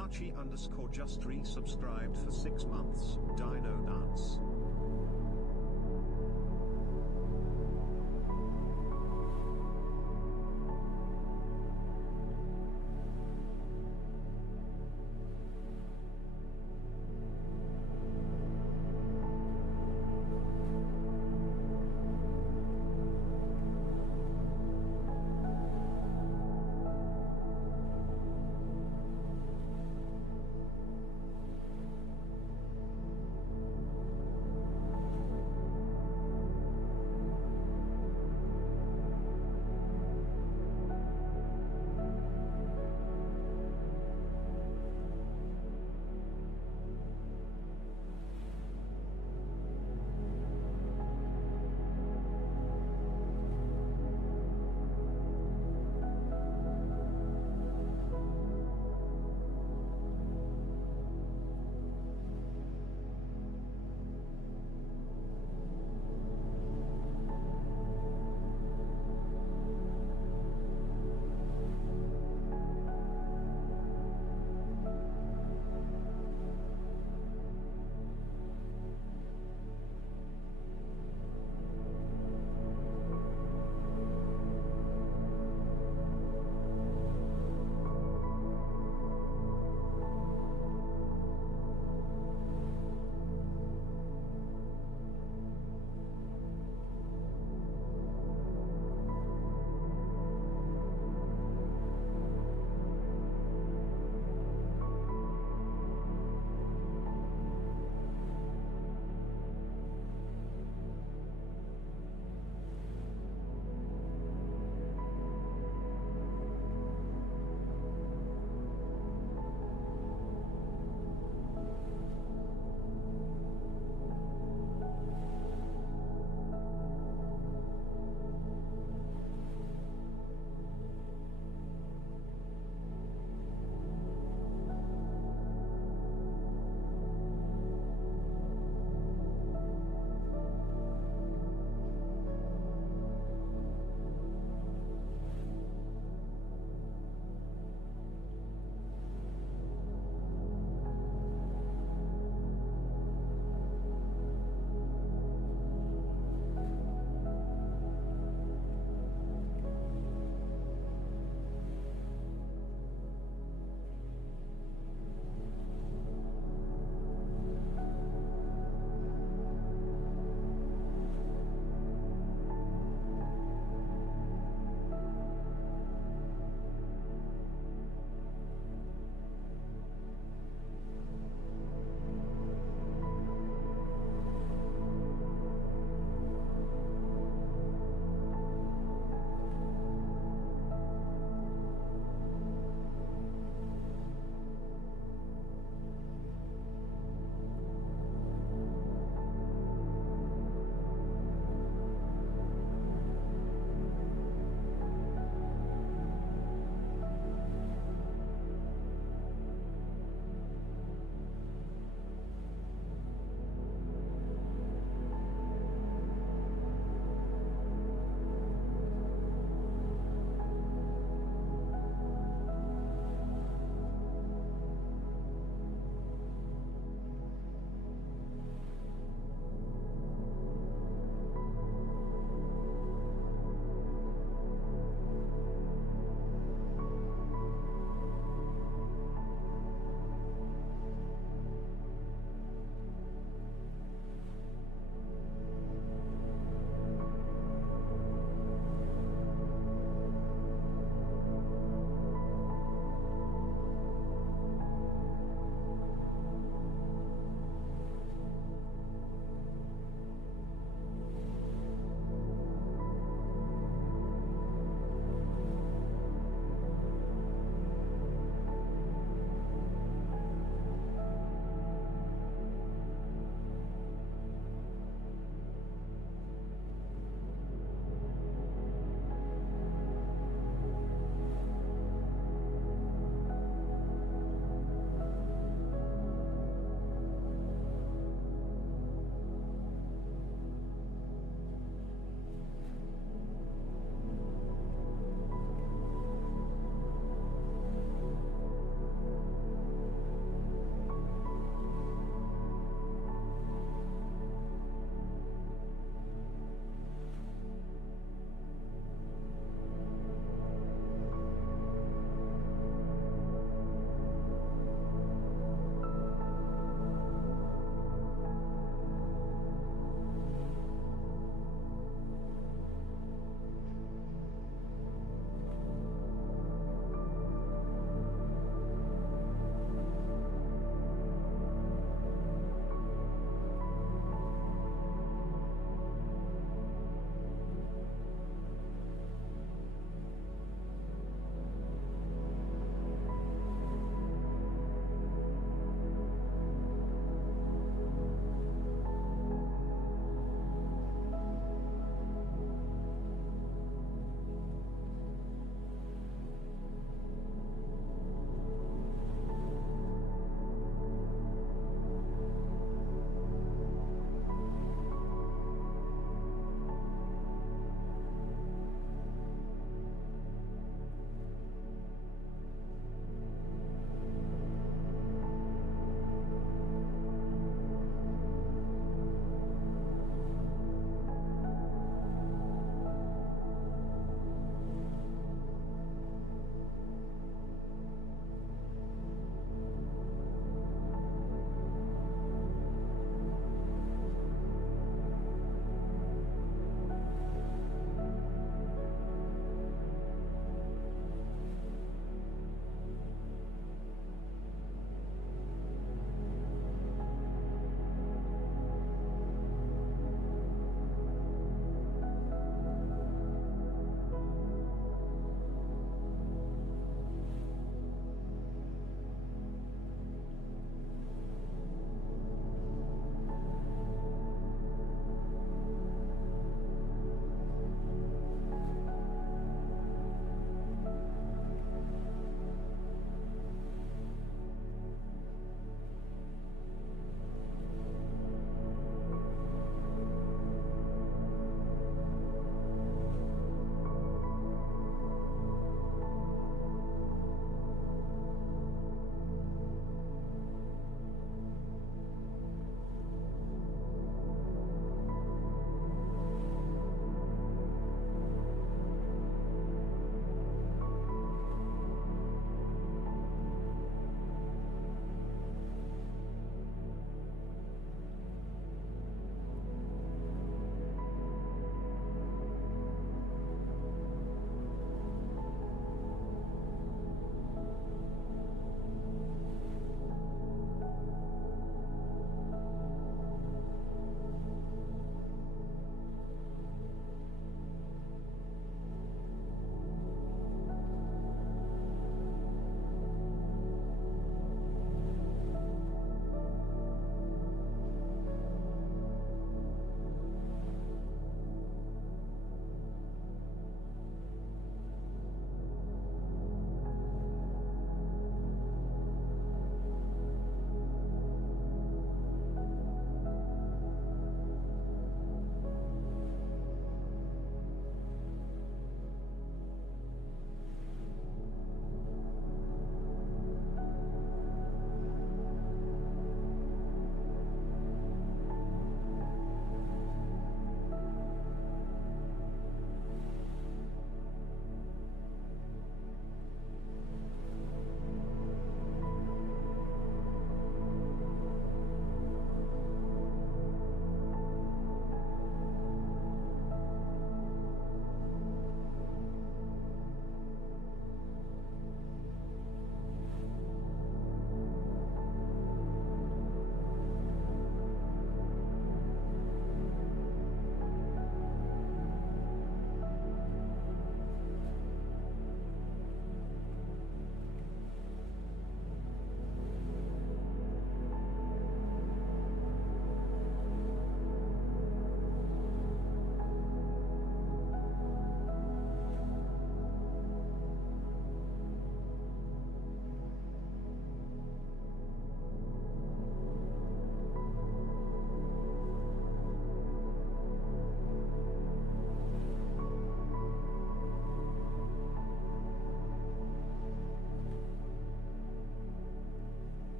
Darchi_just resubscribed for 6 months. Dino Nuts.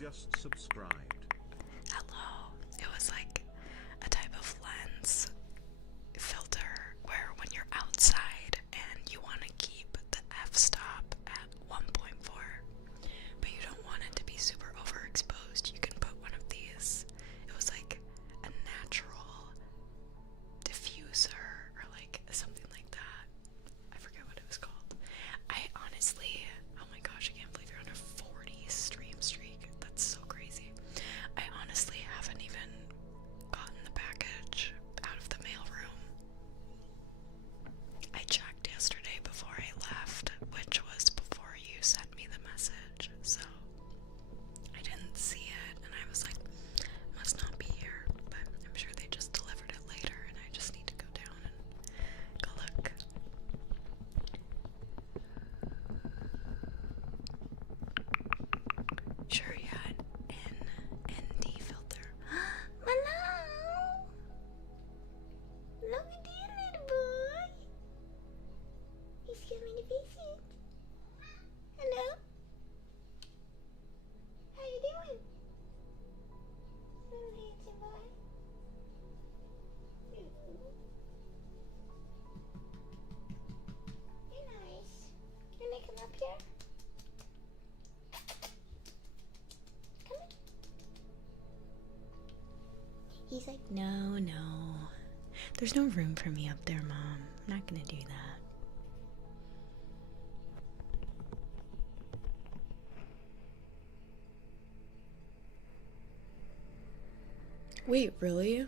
just subscribed. Hello. It was like a type of lens filter where when you're outside and you want to keep the f-stop at 1.4, but you don't want it to be super overexposed, you can put one of these. It was like a natural diffuser or like something like that. I forget what it was called. I honestly, oh my gosh, I can't believe you're on a 40 stream streak. That's so crazy. I honestly haven't even gotten the package out of the mailroom. I checked yesterday before I left, which was before you sent me the message, so I didn't see it, and I was like, must not be here, but I'm sure they just delivered it later, and I just need to go down and go look. Sure, yeah, an ND filter. Hello! Look at you, little boy! He's coming to visit. Hello? How you doing? Little handsome boy. You're nice. Can I come up here? Come on. He's like, no, no. There's no room for me up there, Mom. I'm not gonna do that. Wait, really?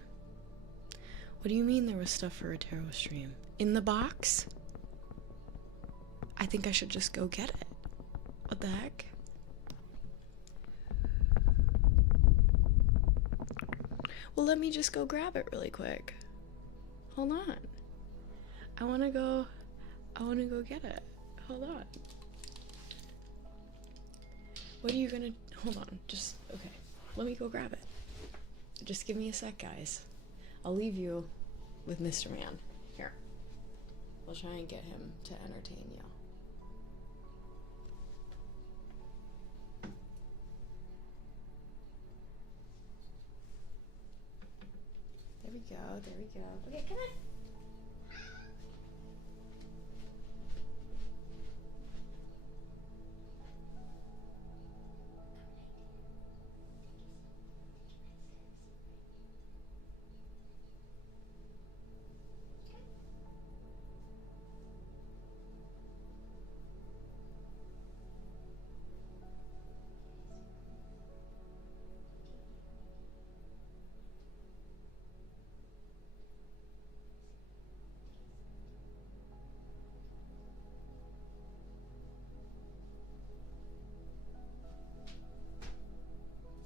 What do you mean there was stuff for a tarot stream? In the box? I think I should just go get it. What the heck? Well, let me just go grab it really quick. Hold on. I wanna go get it. Hold on. What are you gonna, hold on, just, okay. Let me go grab it. Just give me a sec, guys. I'll leave you with Mr. Man. Here. I'll try and get him to entertain you. There we go, there we go. Okay, come on.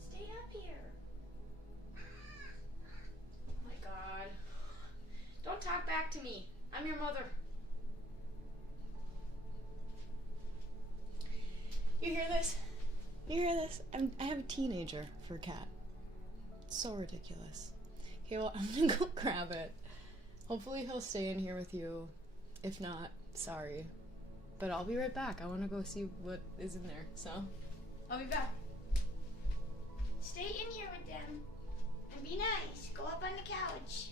Stay up here. Oh my god. Don't talk back to me. I'm your mother. You hear this? You hear this? I have a teenager for a cat. It's so ridiculous. Okay, well, I'm gonna go grab it. Hopefully he'll stay in here with you. If not, sorry. But I'll be right back. I want to go see what is in there, so I'll be back. Stay in here with them. And be nice. Go up on the couch.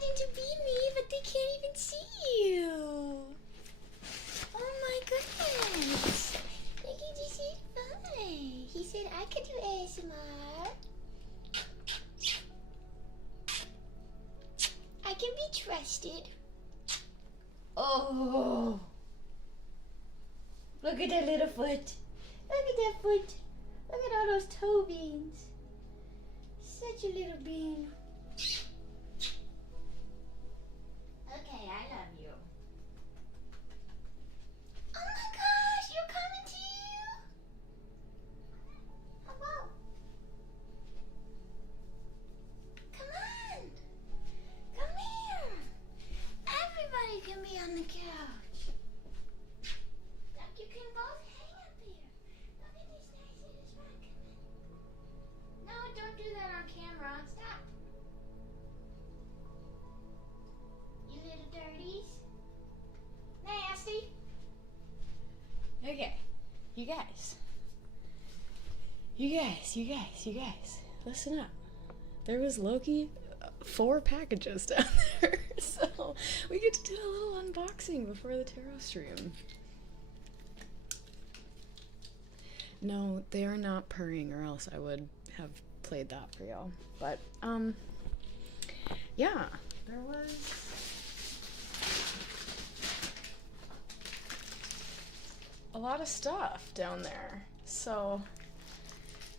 pretending to be me, but they can't even see you. Oh my goodness. Look at this guy. He said I could do ASMR. I can be trusted. Oh. Look at that little foot. Look at that foot. Look at all those toe beans. Such a little bean. Okay, I love you. Oh my gosh, you're coming too? Hello. Come on. Come here. Everybody can be on the couch. Look, you can both hang up here. Look at this nice little spot. Come on. No, don't do that on camera. Stop. You little dirties. Nasty. Okay. You guys. Listen up. There was Loki 4 packages down there. So we get to do a little unboxing before the tarot stream. No, they are not purring, or else I would have played that for y'all. But, yeah, there was a lot of stuff down there. So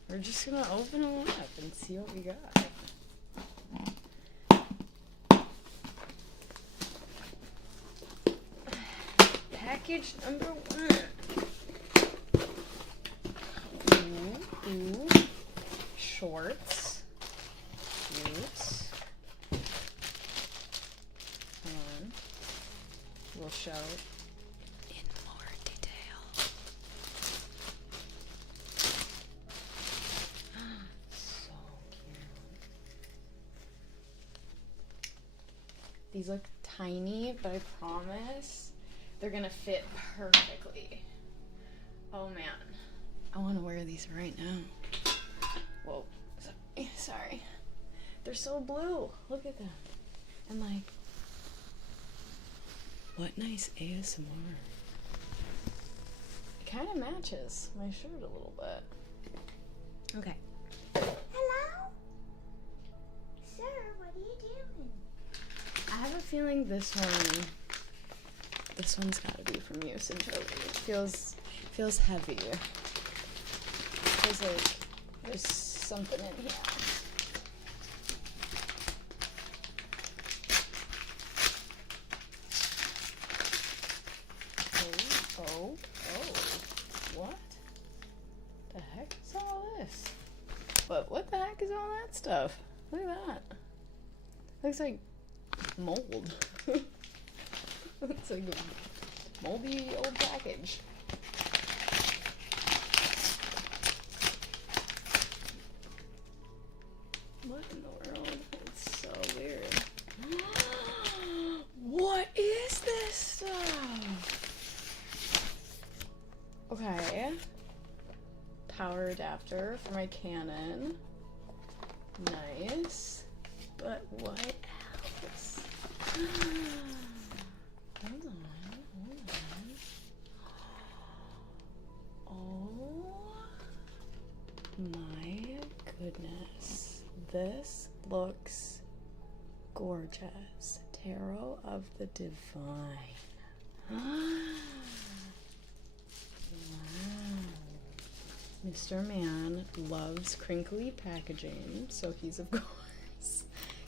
we're just gonna open them up and see what we got. Package number 1. Ooh. Shorts. Cute. Hold on. We'll show in more detail. So cute. These look tiny, but I promise they're gonna fit perfectly. Oh man. I want to wear these right now. Whoa. Sorry. They're so blue. Look at them. And like, what nice ASMR. It kind of matches my shirt a little bit. Okay. Hello? Sir, what are you doing? I have a feeling this one's gotta be from you, Sinjoli. It feels heavy. Feels like there's something in here. Oh. What the heck is all this? What the heck is all that stuff? Look at that. Looks like mold. Looks like a moldy old package. What in the world? It's so weird. What is this stuff? Okay. Power adapter for my Canon. Nice. But what else? Hold on. Oh my goodness. This looks gorgeous. Tarot of the Divine. Wow. Mr. Man loves crinkly packaging, so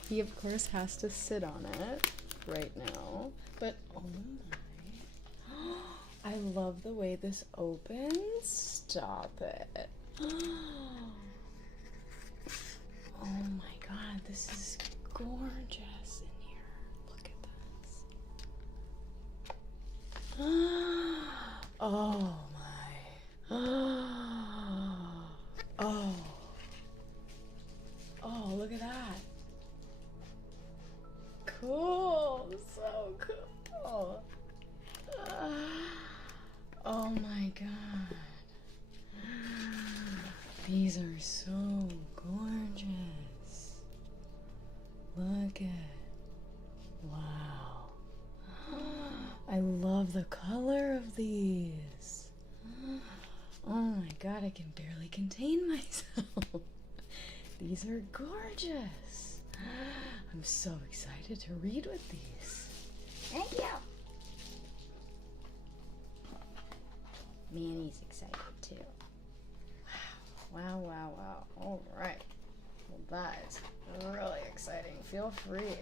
he of course has to sit on it right now. But oh my. I love the way this opens. Stop it. Oh my god, this is gorgeous in here. Look at this. Oh my. Oh, look at that. Cool. So cool. Oh my god. These are so gorgeous. Look at Wow. I love the color of these. Oh my god, I can barely contain myself. These are gorgeous. I'm so excited to read with these. Thank you. Manny's excited too. Wow, wow, wow. All right. Well, that is really exciting. Feel free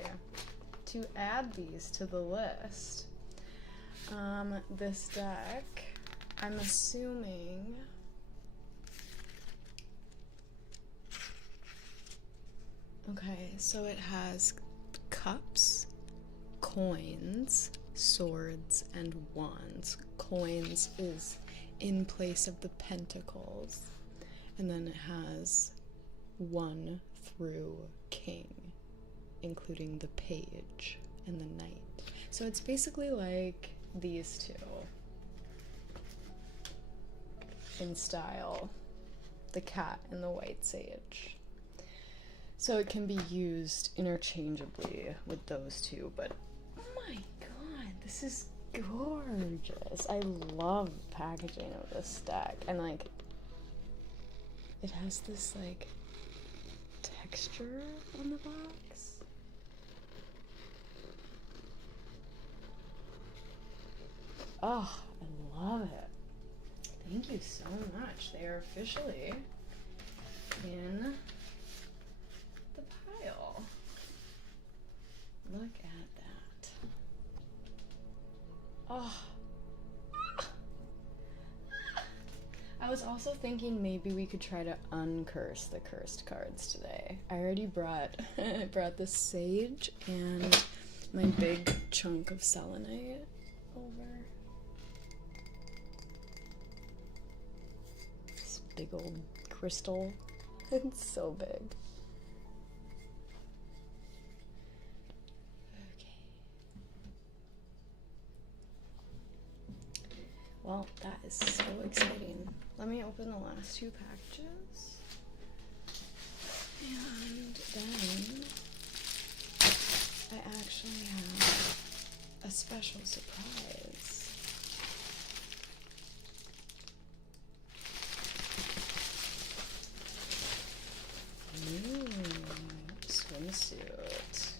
to add these to the list. This deck, I'm assuming. Okay, so it has cups, coins, swords, and wands. Coins is in place of the pentacles, and then it has 1 through king, including the page and the knight. So it's basically like these two in style, the cat and the white sage. So it can be used interchangeably with those two, but oh my god, this is gorgeous. I love the packaging of this deck, and like it has this like texture on the box. Oh, I love it. Thank you so much. They are officially in the pile. Look at that. Oh. I was also thinking maybe we could try to uncurse the cursed cards today. I already brought I brought the sage and my big chunk of selenite over. This big old crystal. It's so big. Okay. Well, that is so exciting. Let me open the last 2 packages. And then I actually have a special surprise. Swimsuit.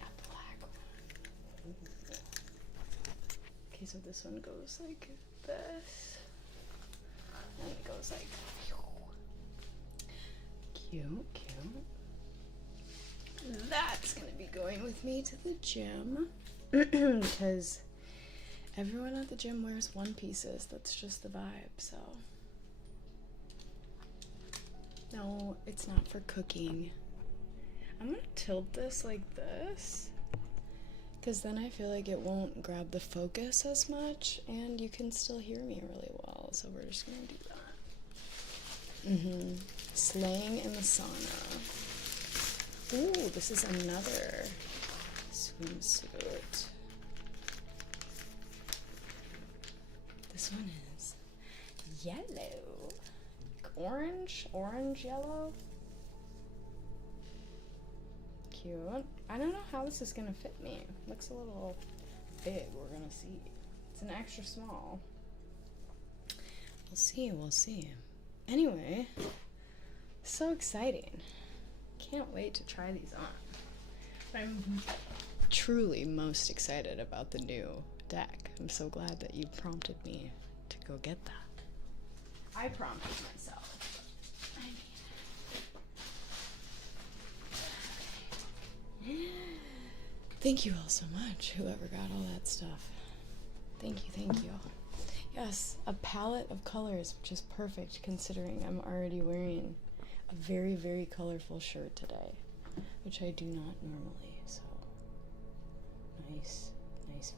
A black one. Okay, so this one goes like this. And it goes like cute, cute. That's gonna be going with me to the gym because everyone at the gym wears one pieces. That's just the vibe, so. No, it's not for cooking. I'm gonna tilt this like this because then I feel like it won't grab the focus as much and you can still hear me really well. So we're just gonna do that. Slaying in the sauna. Ooh, this is another swimsuit. This one is yellow. Orange, yellow. Cute. I don't know how this is gonna fit me. Looks a little big, we're gonna see. It's an extra small. We'll see. Anyway, so exciting. Can't wait to try these on. But I'm truly most excited about the new deck. I'm so glad that you prompted me to go get that. I prompted myself. Thank you all so much, whoever got all that stuff. Thank you. Yes, a palette of colors, which is perfect considering I'm already wearing a very, very colorful shirt today, which I do not normally, so nice vibes.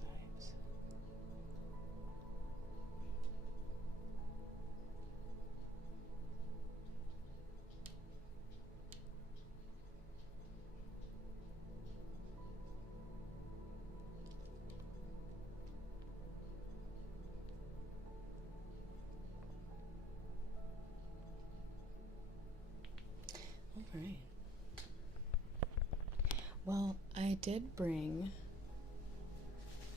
All right. did bring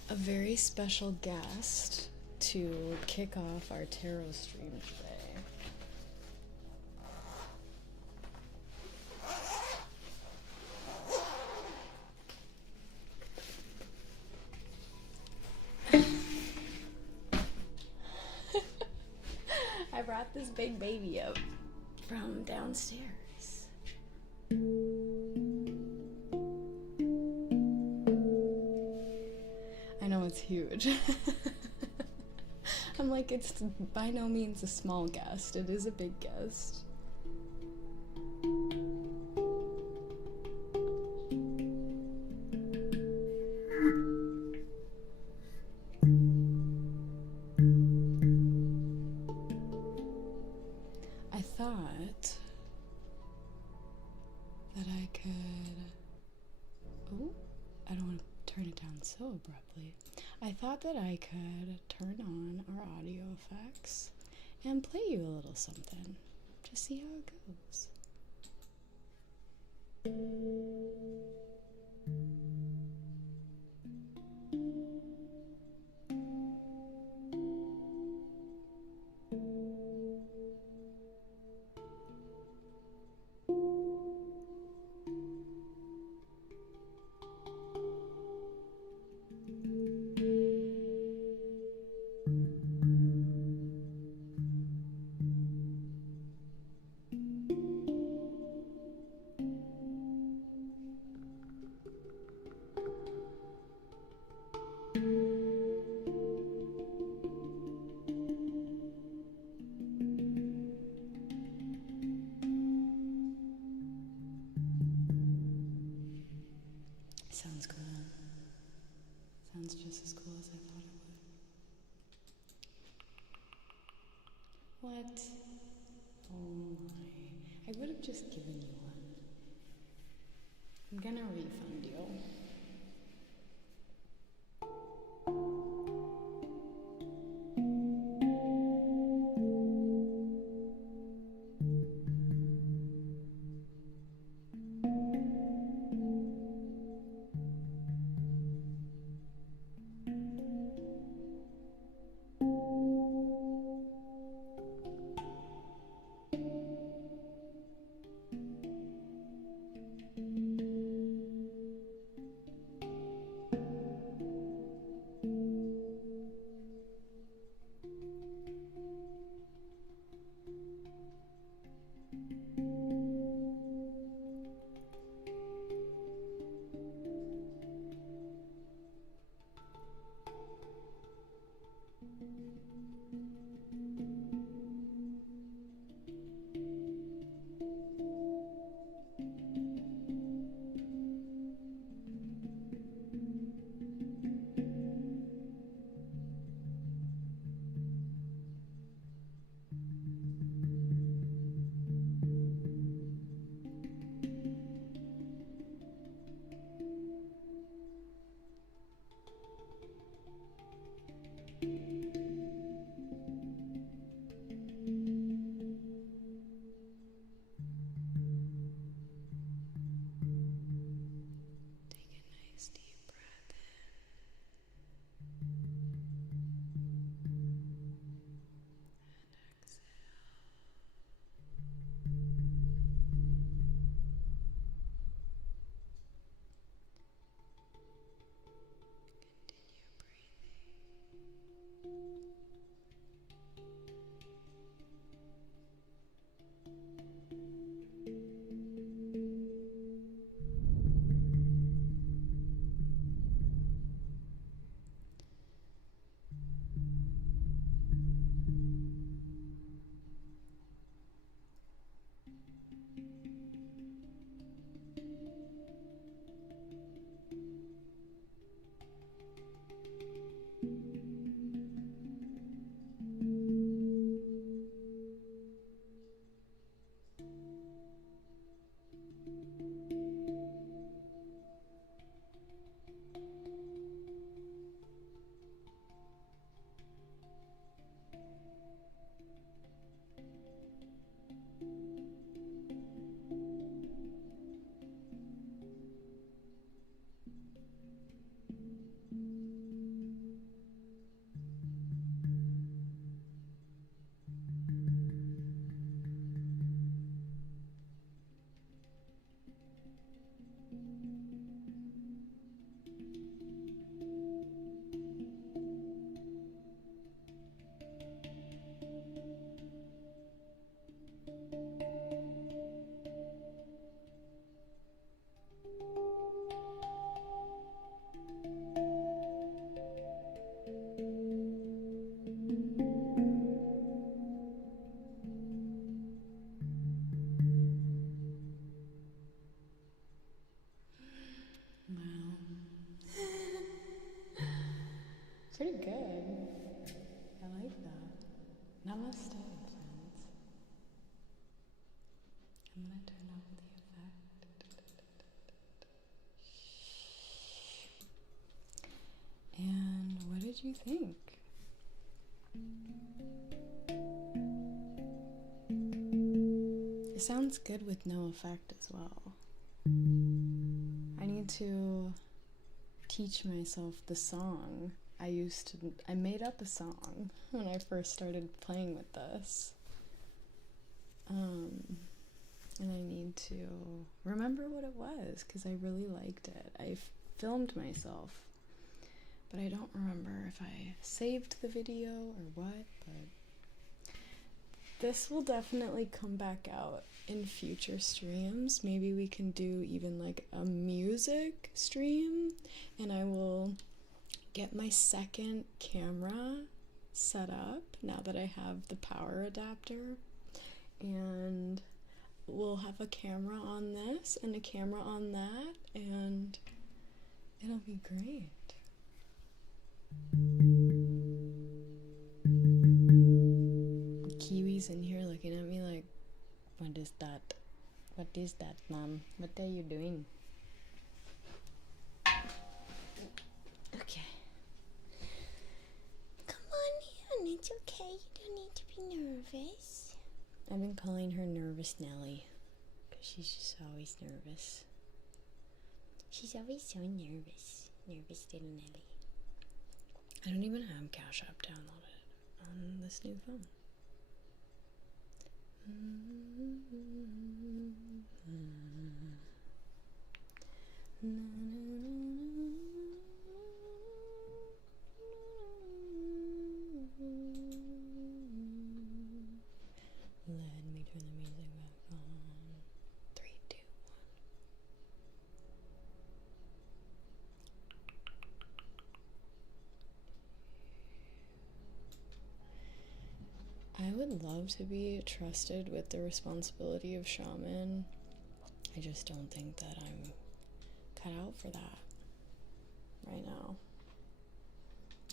a very special guest to kick off our tarot stream today. I brought this big baby up from downstairs. I know it's huge. I'm like, it's by no means a small guest. It is a big guest. I thought that I could... Oh, I don't want to turn it down so abruptly. I thought that I could turn on our audio effects and play you a little something to see how it goes. Sounds cool. Sounds just as cool as I thought it would. What? Oh my. I would have just given you one. I'm gonna refund you. Take a nice deep breath in. And exhale. Namaste, friends. I'm gonna turn off the effect. And what did you think? It sounds good with no effect as well. I need to teach myself the song. I made up a song when I first started playing with this. And I need to remember what it was because I really liked it. I filmed myself, but I don't remember if I saved the video or what, but this will definitely come back out in future streams. Maybe we can do even like a music stream, and I will get my second camera set up now that I have the power adapter, and we'll have a camera on this and a camera on that, and it'll be great. Kiwi's in here looking at me like, what is that? What is that, Mom? What are you doing? Okay. Come on in, it's okay. You don't need to be nervous. I've been calling her Nervous Nelly, because she's just always nervous. She's always so nervous. Nervous little Nelly. I don't even have Cash App downloaded on this new phone. Let me turn the music back on. 3, 2, 1. I would love to be trusted with the responsibility of shaman. I just don't think that I'm cut out for that right now.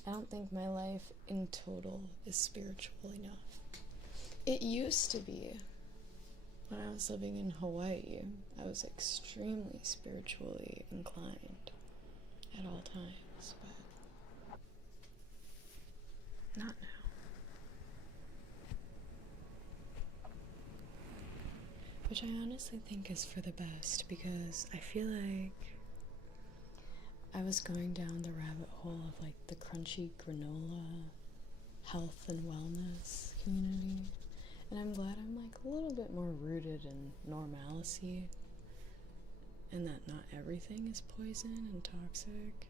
I don't think my life in total is spiritual enough. It used to be. When I was living in Hawaii, I was extremely spiritually inclined at all times, but not now. Which I honestly think is for the best, because I feel like I was going down the rabbit hole of like the crunchy granola health and wellness community, and I'm glad I'm like a little bit more rooted in normalcy and that not everything is poison and toxic.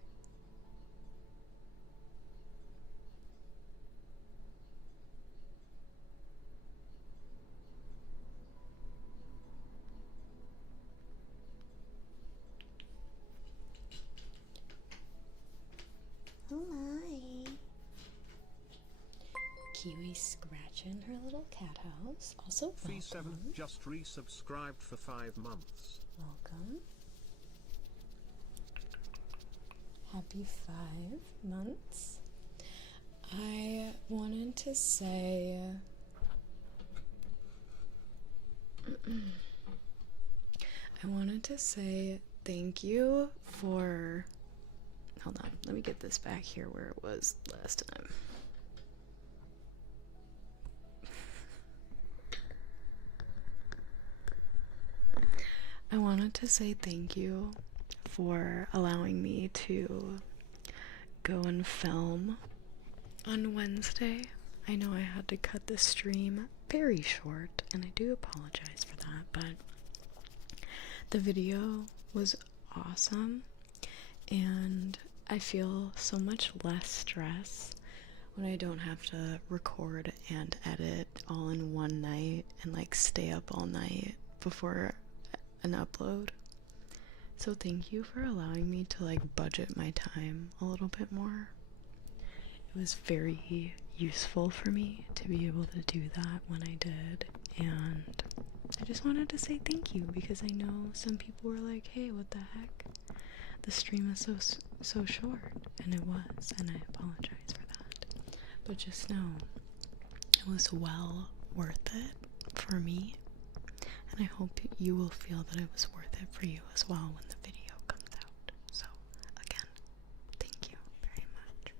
Oh my. Kiwi scratching her little cat house. Also, Fee7 welcome. just resubscribed for 5 months. Welcome. Happy 5 months. I wanted to say thank you for, hold on, let me get this back here where it was last time. I wanted to say thank you for allowing me to go and film on Wednesday. I know I had to cut the stream very short, and I do apologize for that, but the video was awesome, and I feel so much less stress when I don't have to record and edit all in one night and like stay up all night before an upload. So thank you for allowing me to like budget my time a little bit more. It was very useful for me to be able to do that when I did, and I just wanted to say thank you, because I know some people were like, hey, what the heck, the stream is so short, and it was, and I apologize for that. But just know It was well worth it for me, and I hope you will feel that it was worth it for you as well when the video comes out. So, again, thank you very much.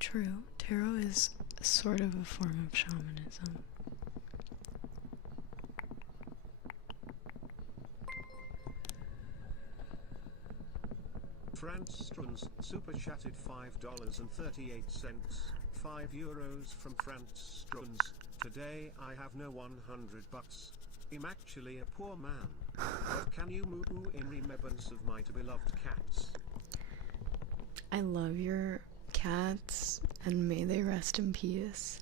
True, tarot is sort of a form of shamanism. Franz Struns super chatted $5.38. €5 from Franz Struns. Today I have no $100. I'm actually a poor man. But can you moo in remembrance of my beloved cats? I love your cats, and may they rest in peace.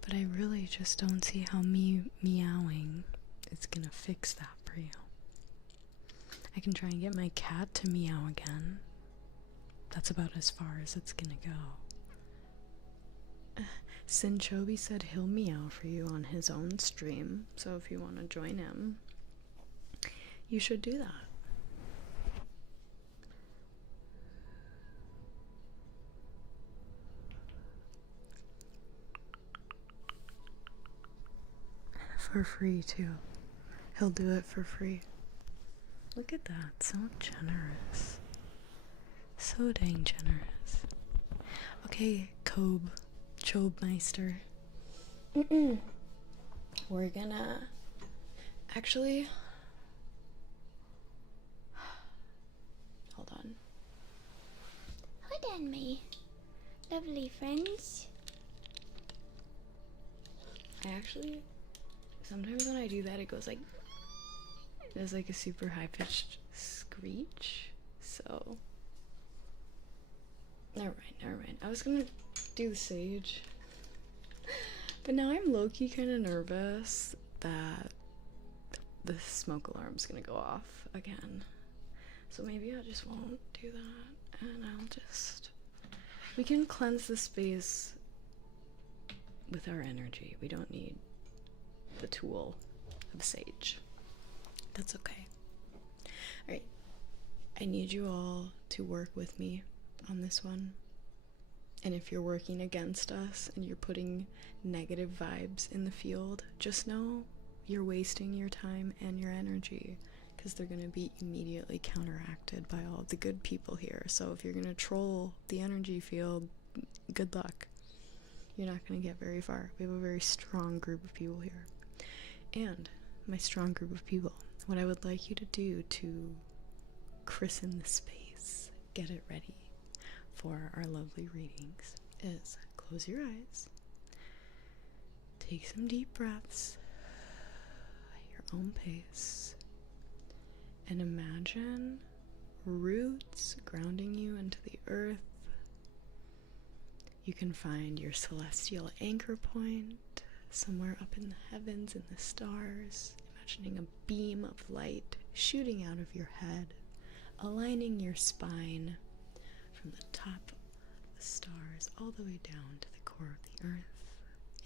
But I really just don't see how me meowing is gonna fix that for you. I can try and get my cat to meow again. That's about as far as it's gonna go. Sinchobi said he'll meow for you on his own stream, so if you want to join him, you should do that. For free, too. He'll do it for free. Look at that, so generous. So dang generous. Okay, Chobmeister. We're gonna... Actually... Hold on. Hold on, my lovely friends. I actually... Sometimes when I do that, it goes like... There's like a super high-pitched screech, so... Never mind. I was gonna do the sage. But now I'm low-key kind of nervous that the smoke alarm's gonna go off again. So maybe I just won't do that, and I'll just... We can cleanse the space with our energy. We don't need the tool of sage. That's okay. Alright. I need you all to work with me on this one. And if you're working against us and you're putting negative vibes in the field, just know you're wasting your time and your energy, because they're going to be immediately counteracted by all of the good people here. So if you're going to troll the energy field, good luck. You're not going to get very far. We have a very strong group of people here. And my strong group of people, what I would like you to do to christen the space, get it ready for our lovely readings, is close your eyes, take some deep breaths at your own pace, and imagine roots grounding you into the earth. You can find your celestial anchor point somewhere up in the heavens, in the stars, imagining a beam of light shooting out of your head, aligning your spine from the top of the stars all the way down to the core of the earth,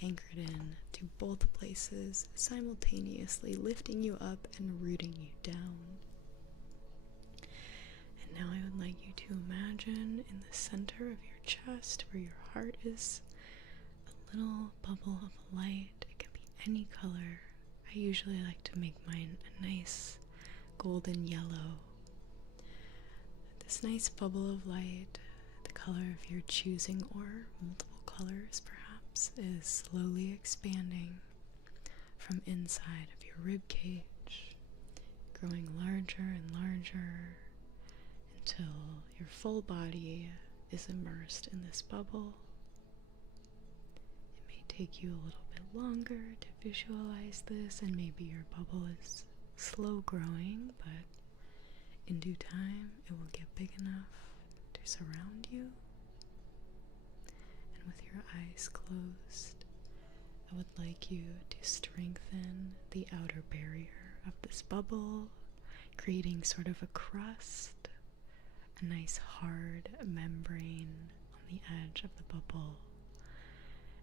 anchored in to both places, simultaneously lifting you up and rooting you down. And now I would like you to imagine in the center of your chest, where your heart is, a little bubble of light. It can be any color. I usually like to make mine a nice golden yellow. This nice bubble of light, the color of your choosing, or multiple colors perhaps, is slowly expanding from inside of your rib cage, growing larger and larger until your full body is immersed in this bubble. It may take you a little bit longer to visualize this, and maybe your bubble is slow growing, but in due time it will get big enough to surround you. And with your eyes closed, I would like you to strengthen the outer barrier of this bubble, creating sort of a crust, a nice hard membrane on the edge of the bubble.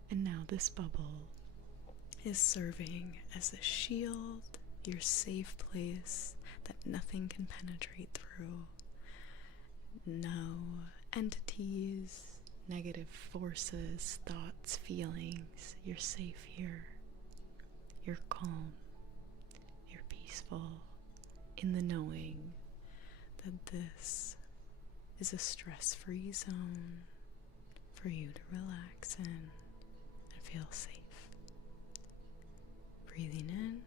And now this bubble is serving as a shield, your safe place that nothing can penetrate through. No entities, negative forces, thoughts, feelings. You're safe here. You're calm. You're peaceful in the knowing that this is a stress-free zone for you to relax in and feel safe. Breathing in,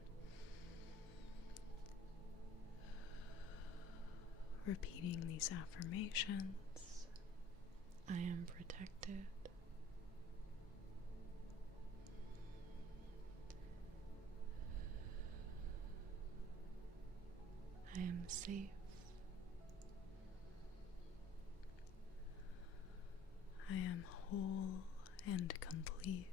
repeating these affirmations. I am protected. I am safe. I am whole and complete.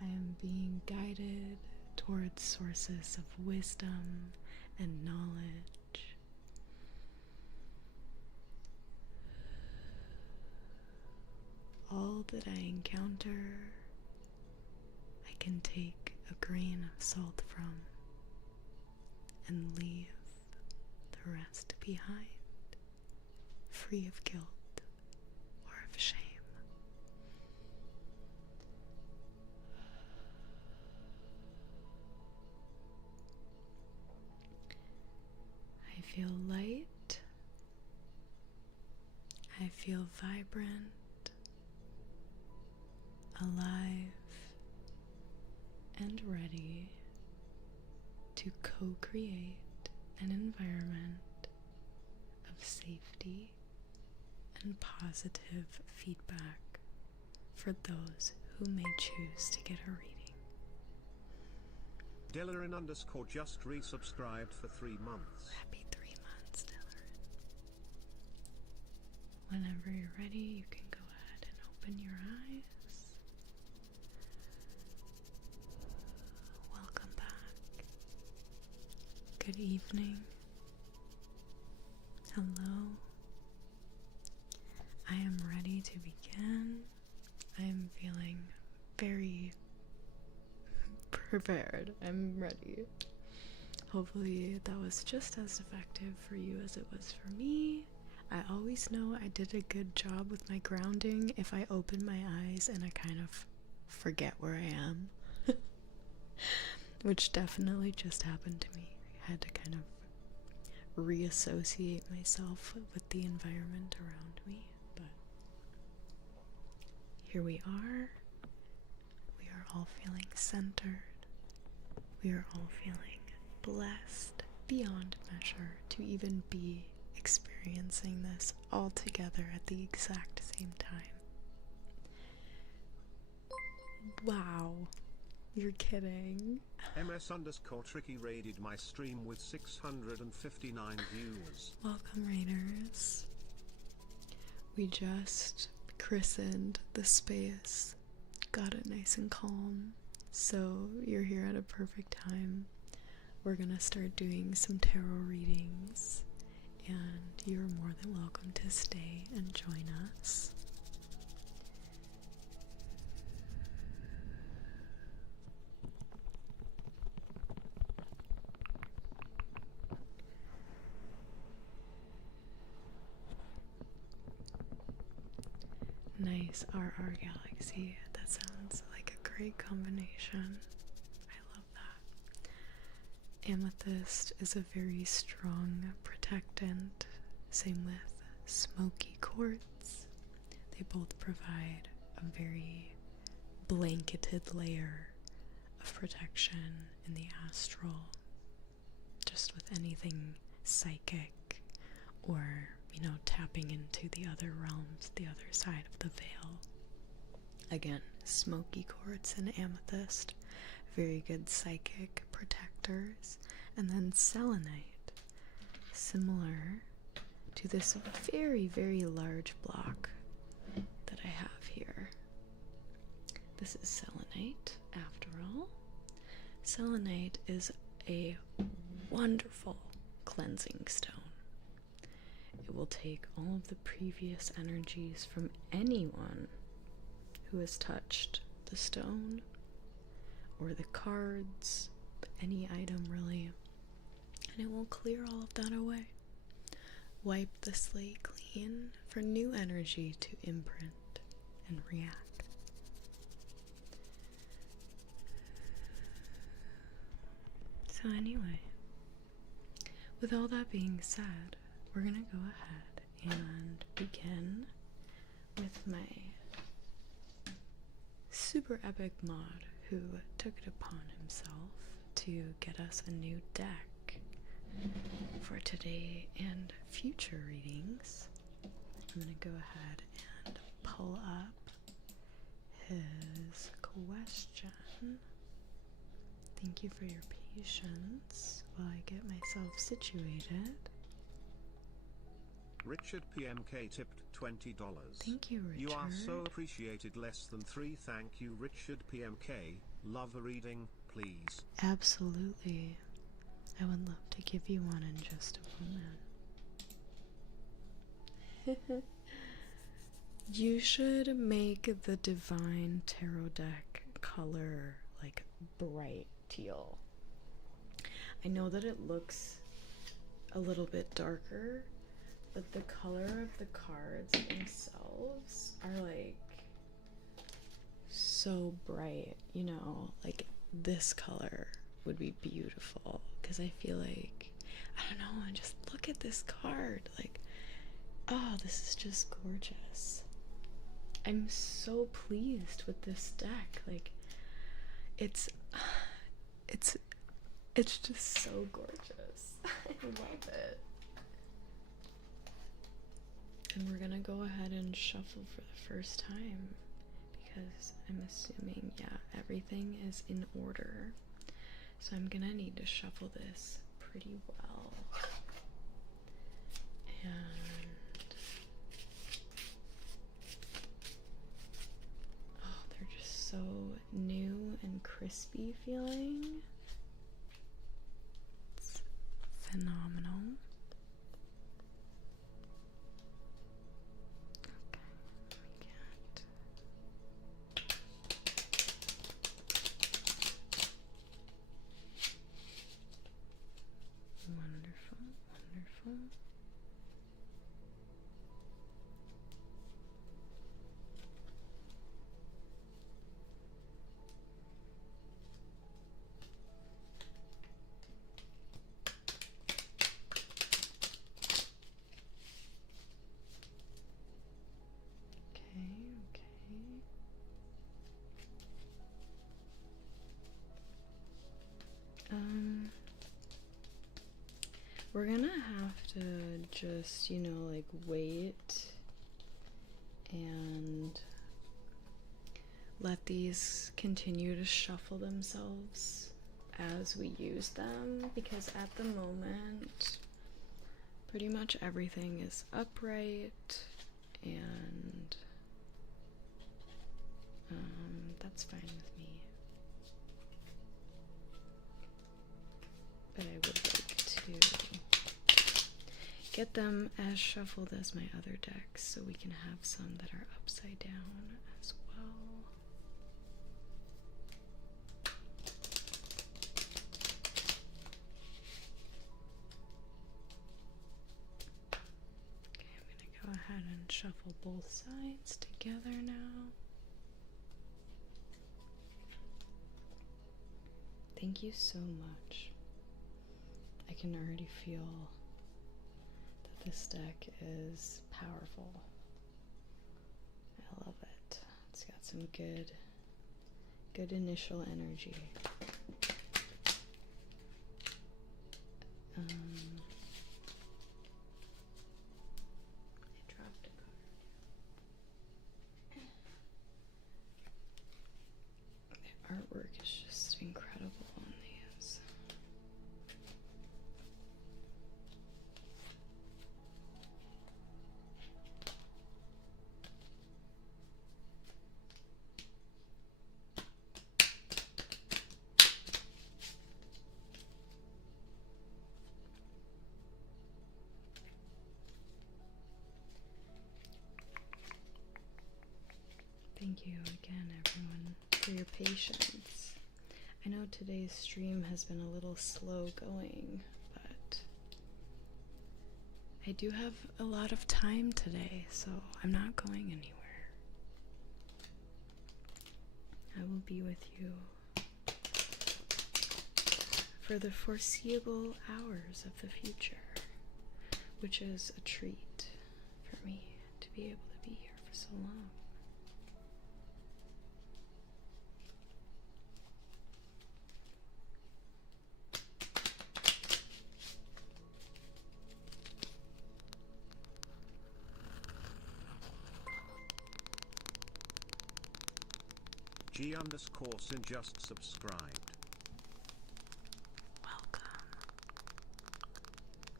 I am being guided towards sources of wisdom and knowledge. All that I encounter, I can take a grain of salt from and leave the rest behind, free of guilt or of shame. I feel light. I feel vibrant, alive, and ready to co-create an environment of safety and positive feedback for those who may choose to get a reading. Dylan_ just resubscribed for 3 months. Happy 3 months, Dylan. Whenever you're ready, you can go ahead and open your eyes. Welcome back. Good evening. Hello. I am ready to begin. I am feeling very prepared. I'm ready. Hopefully that was just as effective for you as it was for me. I always know I did a good job with my grounding if I open my eyes and I kind of forget where I am. Which definitely just happened to me. I had to kind of reassociate myself with the environment around me, but here we are. We are all feeling centered. We are all feeling blessed beyond measure to even be experiencing this all together at the exact same time. Wow, you're kidding. MS_Tricky raided my stream with 659 viewers. Welcome, Raiders. We just christened the space, got it nice and calm, so you're here at a perfect time. We're gonna start doing some tarot readings, and you're more than welcome to stay and join us. Nice RR Galaxy. That sounds like a great combination. I love that. Amethyst is a very strong protectant. Same with smoky quartz. They both provide a very blanketed layer of protection in the astral. Just with anything psychic or, tapping into the other realms, the other side of the veil. Again, smoky quartz and amethyst, very good psychic protectors. And then selenite, similar to this very, very large block that I have here. This is selenite, after all. Selenite is a wonderful cleansing stone. It will take all of the previous energies from anyone who has touched the stone or the cards, any item really, and it will clear all of that away. Wipe the slate clean for new energy to imprint and react. So anyway, with all that being said, we're gonna go ahead and begin with my super epic mod who took it upon himself to get us a new deck for today and future readings. I'm gonna go ahead and pull up his question. Thank you for your patience while I get myself situated. Richard PMK tipped $20. Thank you, Richard. You are so appreciated. Less than 3. Thank you, Richard PMK. Love a reading, please. Absolutely. I would love to give you one in just a moment. You should make the Divine Tarot deck color like bright teal. I know that it looks a little bit darker, but the color of the cards themselves are like so bright, you know, like this color would be beautiful because I feel like, I don't know, and just look at this card, like, oh, this is just gorgeous. I'm so pleased with this deck. Like, it's just so gorgeous. I love it. And we're gonna go ahead and shuffle for the first time because I'm assuming, yeah, everything is in order. So I'm gonna need to shuffle this pretty well. And oh, they're just so new and crispy feeling. It's phenomenal. Wonderful, wonderful. Okay. We're gonna have to just, you know, like wait and let these continue to shuffle themselves as we use them, because at the moment pretty much everything is upright and that's fine with me. But I would like to get them as shuffled as my other decks so we can have some that are upside down as well. Okay, I'm gonna go ahead and shuffle both sides together now. Thank you so much. I can already feel that this deck is powerful. I love it. It's got some good initial energy. I dropped a card. The artwork is just incredible on these. Thank you again, everyone, for your patience. I know today's stream has been a little slow going, but I do have a lot of time today, so I'm not going anywhere. I will be with you for the foreseeable hours of the future, which is a treat for me to be able to be here for so long. G_Sin just subscribed. Welcome.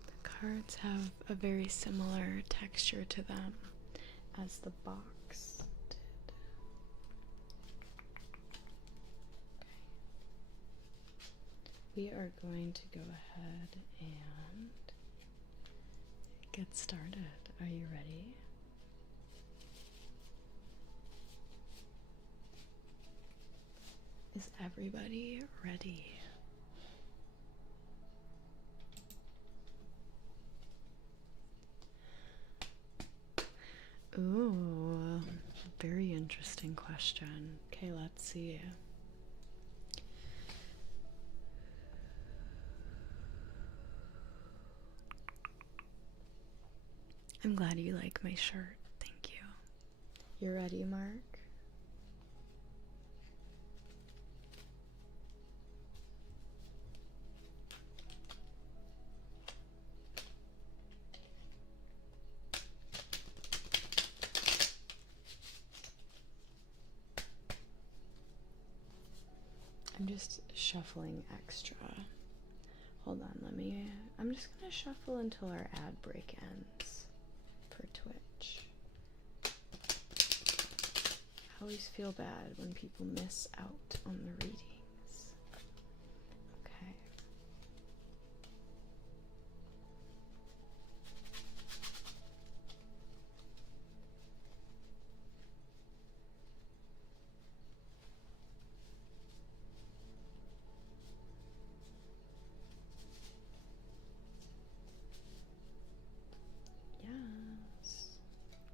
The cards have a very similar texture to them as the box did. We are going to go ahead and get started. Are you ready? Is everybody ready? Ooh, very interesting question. Okay, let's see. I'm glad you like my shirt. Thank you. You ready, Mark? I'm just shuffling extra. Hold on, I'm just gonna shuffle until our ad break ends for Twitch. I always feel bad when people miss out on the readings. Okay. Yes.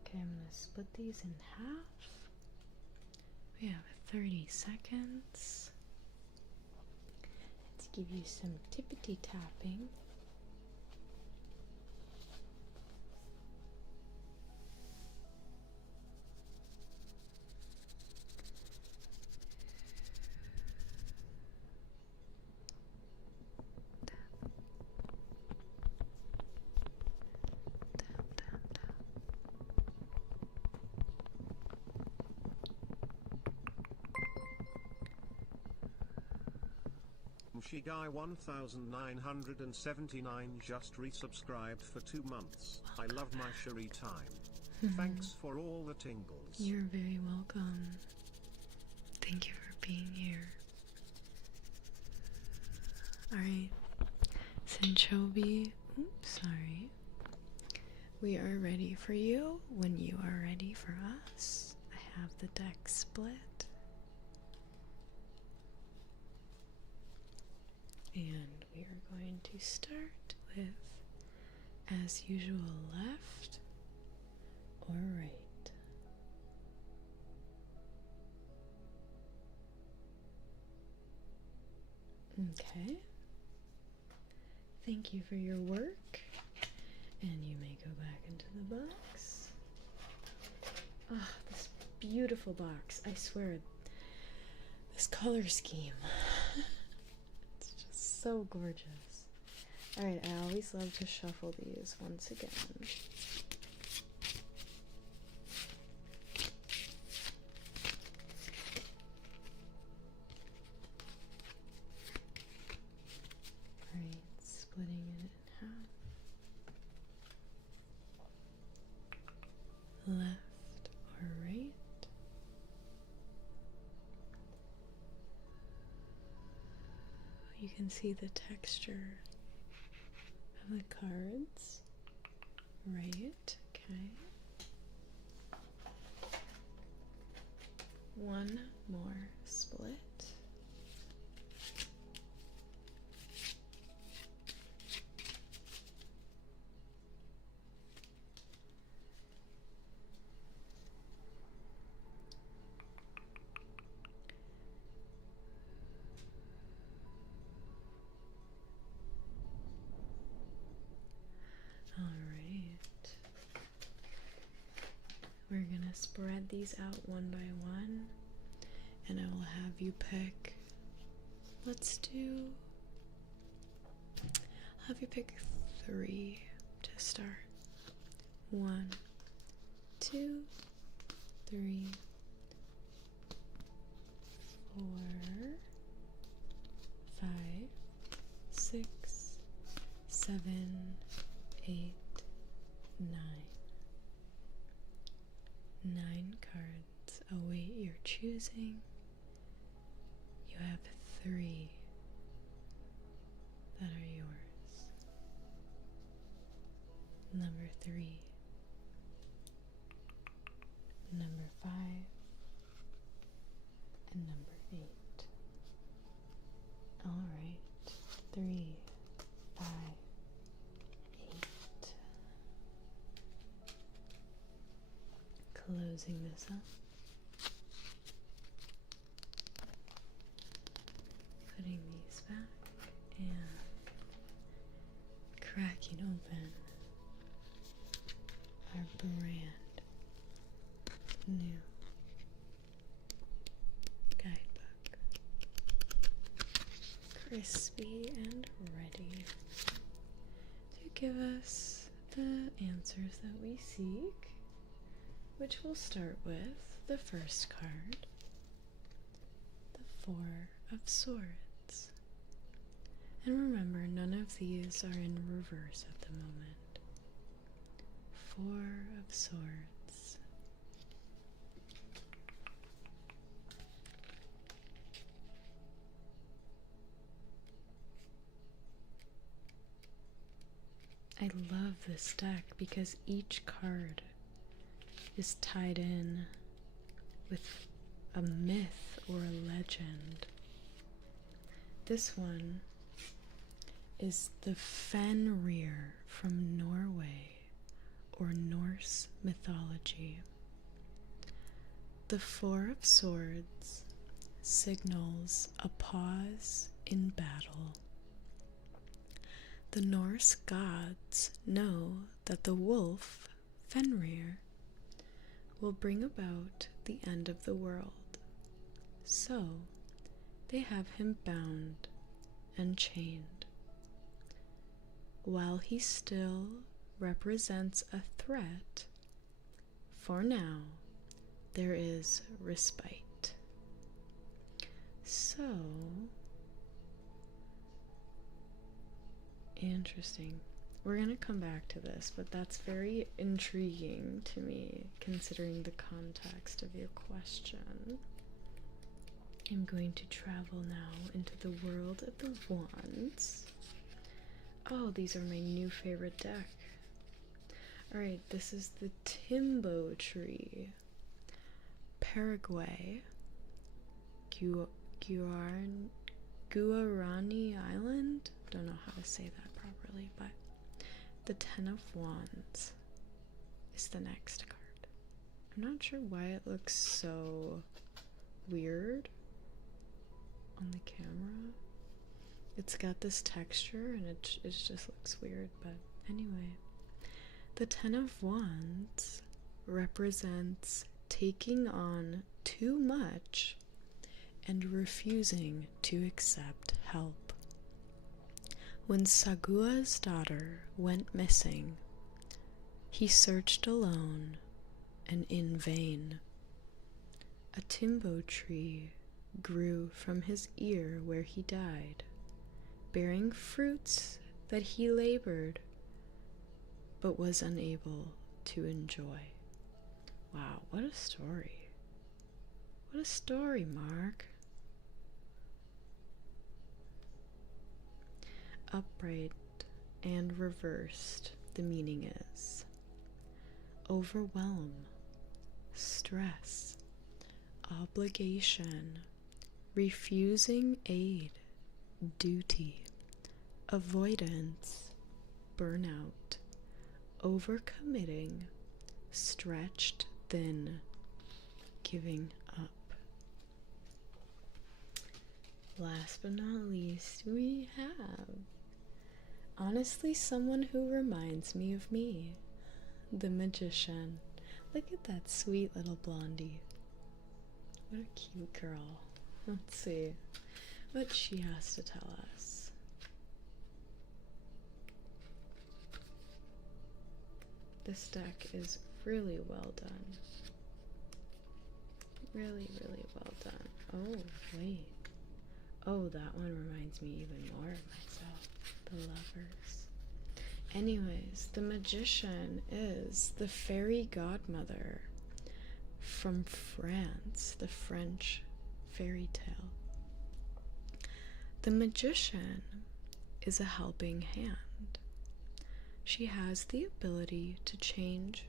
Okay, I'm gonna split these in half. We have 30 seconds. Let's give you some tippity tapping. Mushigai 1979 just resubscribed for 2 months. I love my Shuri time. Thanks for all the tingles. You're very welcome. Thank you for being here. Alright. Sinchobi, oops, sorry. We are ready for you when you are ready for us. I have the deck split. And we are going to start with, as usual, left or right. Okay. Thank you for your work. And you may go back into the box. Ah, this beautiful box. I swear, this color scheme. So gorgeous. Alright, I always love to shuffle these once again. Alright, splitting it in half. Left or right. You can see the texture of the cards. Right, okay. One more split. spread these out one by one, and I will have you pick. I'll have you pick 3 to start. 1, 2, 3, 4, 5, 6, 7, 8, 9. 9 cards await your choosing. You have 3 that are yours. Number 3, number 5, and number 8. Alright, 3, 5, 8. Closing this up. Putting these back and cracking open our brand new guidebook. Crispy and ready to give us the answers that we seek, which we'll start with the first card, the 4 of Swords. And remember, none of these are in reverse at the moment. 4 of Swords. I love this deck because each card is tied in with a myth or a legend. This one is the Fenrir from Norway or Norse mythology. The 4 of Swords signals a pause in battle. The Norse gods know that the wolf, Fenrir, will bring about the end of the world. So, they have him bound and chained. While he still represents a threat, for now, there is respite. So, interesting. We're going to come back to this, but that's very intriguing to me, considering the context of your question. I'm going to travel now into the world of the Wands. Oh, these are my new favorite deck. Alright, this is the Timbo Tree. Paraguay. Guarani Island? Don't know how to say that properly, but the 10 of Wands is the next card. I'm not sure why it looks so weird on the camera. It's got this texture and it just looks weird, but anyway. The 10 of Wands represents taking on too much and refusing to accept help. When Sagua's daughter went missing, he searched alone and in vain. A timbo tree grew from his ear where he died, bearing fruits that he labored but was unable to enjoy. Wow, what a story. What a story, Mark. Upright and reversed, the meaning is overwhelm, stress, obligation, refusing aid, duty, avoidance, burnout, overcommitting, stretched thin, giving up. Last but not least, we have honestly someone who reminds me of me, the Magician. Look at that sweet little blondie. What a cute girl. Let's see what she has to tell us. This deck is really well done. Really, really well done. Oh, wait. Oh, that one reminds me even more of myself. The Lovers. Anyways, the Magician is the fairy godmother from France, the French fairy tale. The Magician is a helping hand. She has the ability to change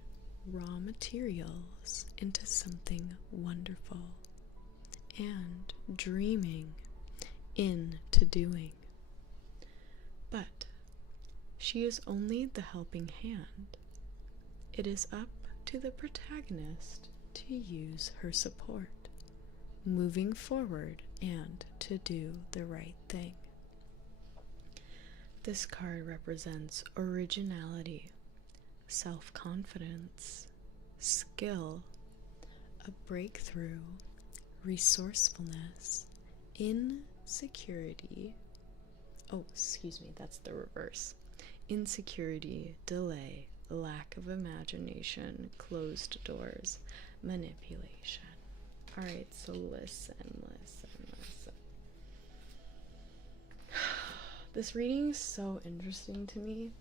raw materials into something wonderful, and dreaming into doing. But she is only the helping hand. It is up to the protagonist to use her support, moving forward and to do the right thing. This card represents originality, self-confidence, skill, a breakthrough, resourcefulness, insecurity. Oh, excuse me, that's the reverse. Insecurity, delay, lack of imagination, closed doors, manipulation. Alright, so listen. This reading is so interesting to me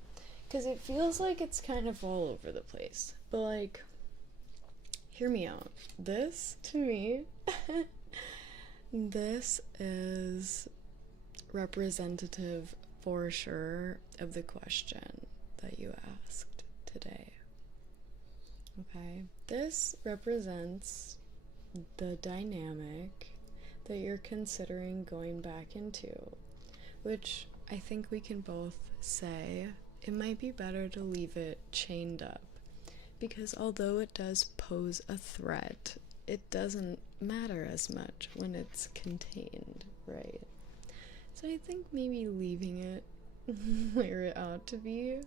because it feels like it's kind of all over the place. But, like, hear me out. This, to me, this is representative for sure of the question that you asked today. Okay? This represents the dynamic that you're considering going back into, which I think we can both say it might be better to leave it chained up, because although it does pose a threat, it doesn't matter as much when it's contained, right? So I think maybe leaving it where it ought to be,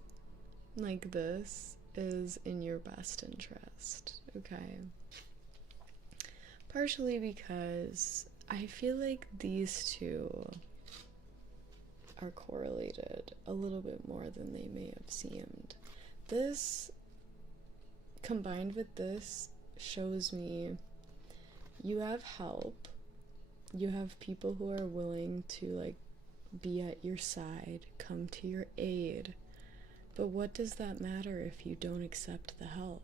like this, is in your best interest, okay? Partially because I feel like these two are correlated a little bit more than they may have seemed. This, combined with this, shows me you have help. You have people who are willing to, like, be at your side, come to your aid. But what does that matter if you don't accept the help?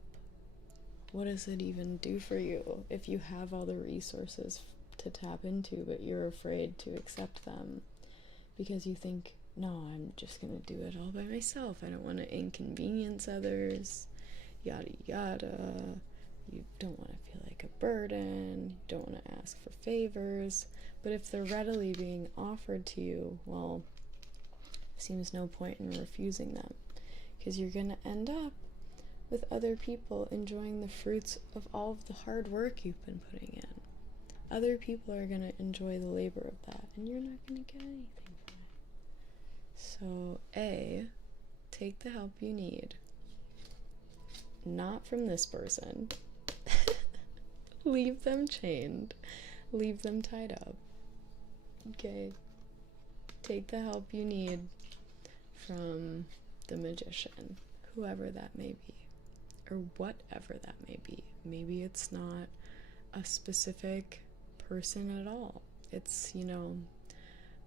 What does it even do for you if you have all the resources to tap into, but you're afraid to accept them because you think, no, I'm just gonna do it all by myself. I don't want to inconvenience others, yada yada. You don't want to feel like a burden. You don't want to ask for favors. But if they're readily being offered to you, well, seems no point in refusing them, because you're gonna end up with other people enjoying the fruits of all of the hard work you've been putting in. Other people are going to enjoy the labor of that, and you're not going to get anything from it. So, A, take the help you need. Not from this person. Leave them chained. Leave them tied up. Okay? Take the help you need from the Magician, whoever that may be, or whatever that may be. Maybe it's not a specific person at all. It's, you know,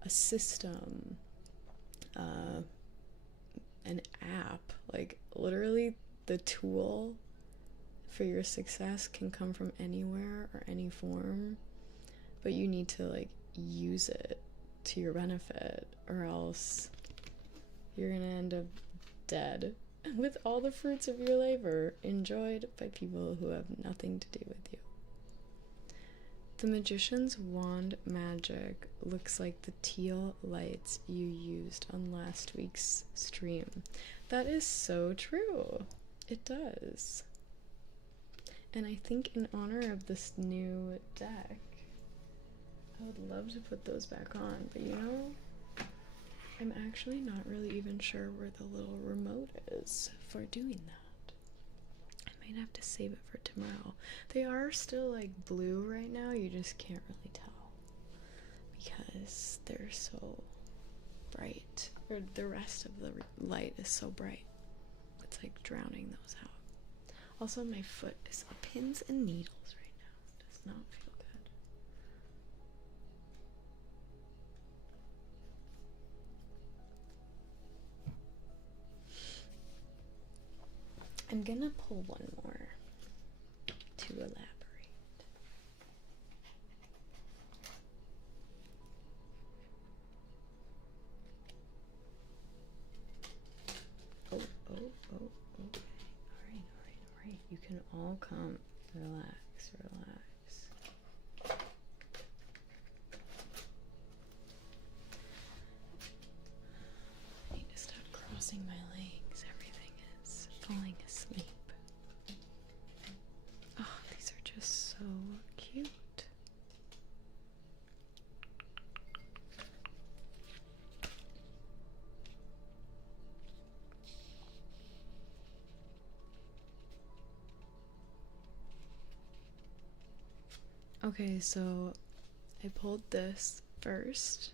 a system, an app. Like, literally, the tool for your success can come from anywhere or any form, but you need to, like, use it to your benefit, or else you're gonna end up dead with all the fruits of your labor enjoyed by people who have nothing to do with you. The Magician's wand magic looks like the teal lights you used on last week's stream. That is so true. It does. And I think in honor of this new deck, I would love to put those back on, but you know, I'm actually not really even sure where the little remote is for doing that. I might have to save it for tomorrow. They are still like blue right now, you just can't really tell because they're so bright, or the rest of the light is so bright. It's like drowning those out. Also, my foot is pins and needles right now. It does not feel good. I'm gonna pull one more to elaborate. Oh, okay. Alright. You can all come. Relax. I need to stop crossing my legs. Everything is falling asleep. Oh, these are just so cute. Okay, so I pulled this first,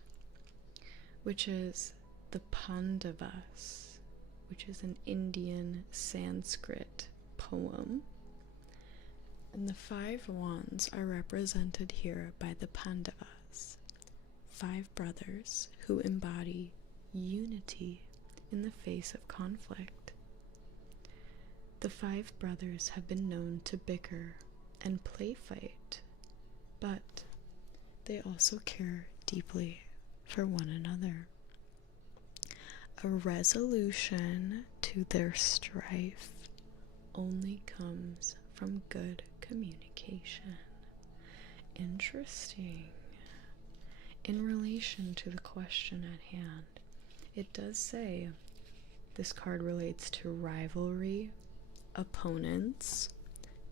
which is the Pandavas, which is an Indian Sanskrit poem. And the 5 wands are represented here by the Pandavas, 5 brothers who embody unity in the face of conflict. The 5 brothers have been known to bicker and play fight, but they also care deeply for one another. A resolution to their strife only comes from good communication. Interesting. In relation to the question at hand, it does say this card relates to rivalry, opponents,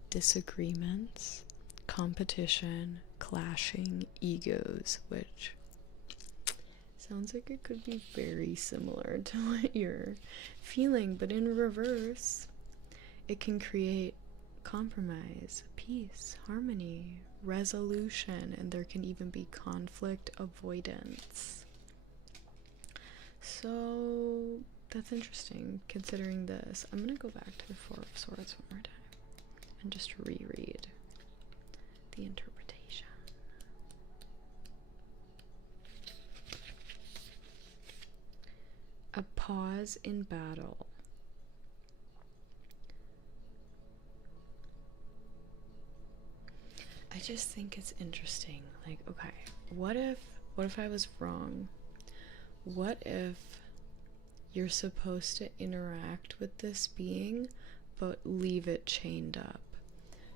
disagreements, competition, clashing egos, which sounds like it could be very similar to what you're feeling, but in reverse, it can create compromise, peace, harmony, resolution, and there can even be conflict avoidance. So that's interesting considering this. I'm gonna go back to the 4 of Swords one more time and just reread the interpretation. A pause in battle. I just think it's interesting. Like, okay, what if I was wrong? What if you're supposed to interact with this being but leave it chained up?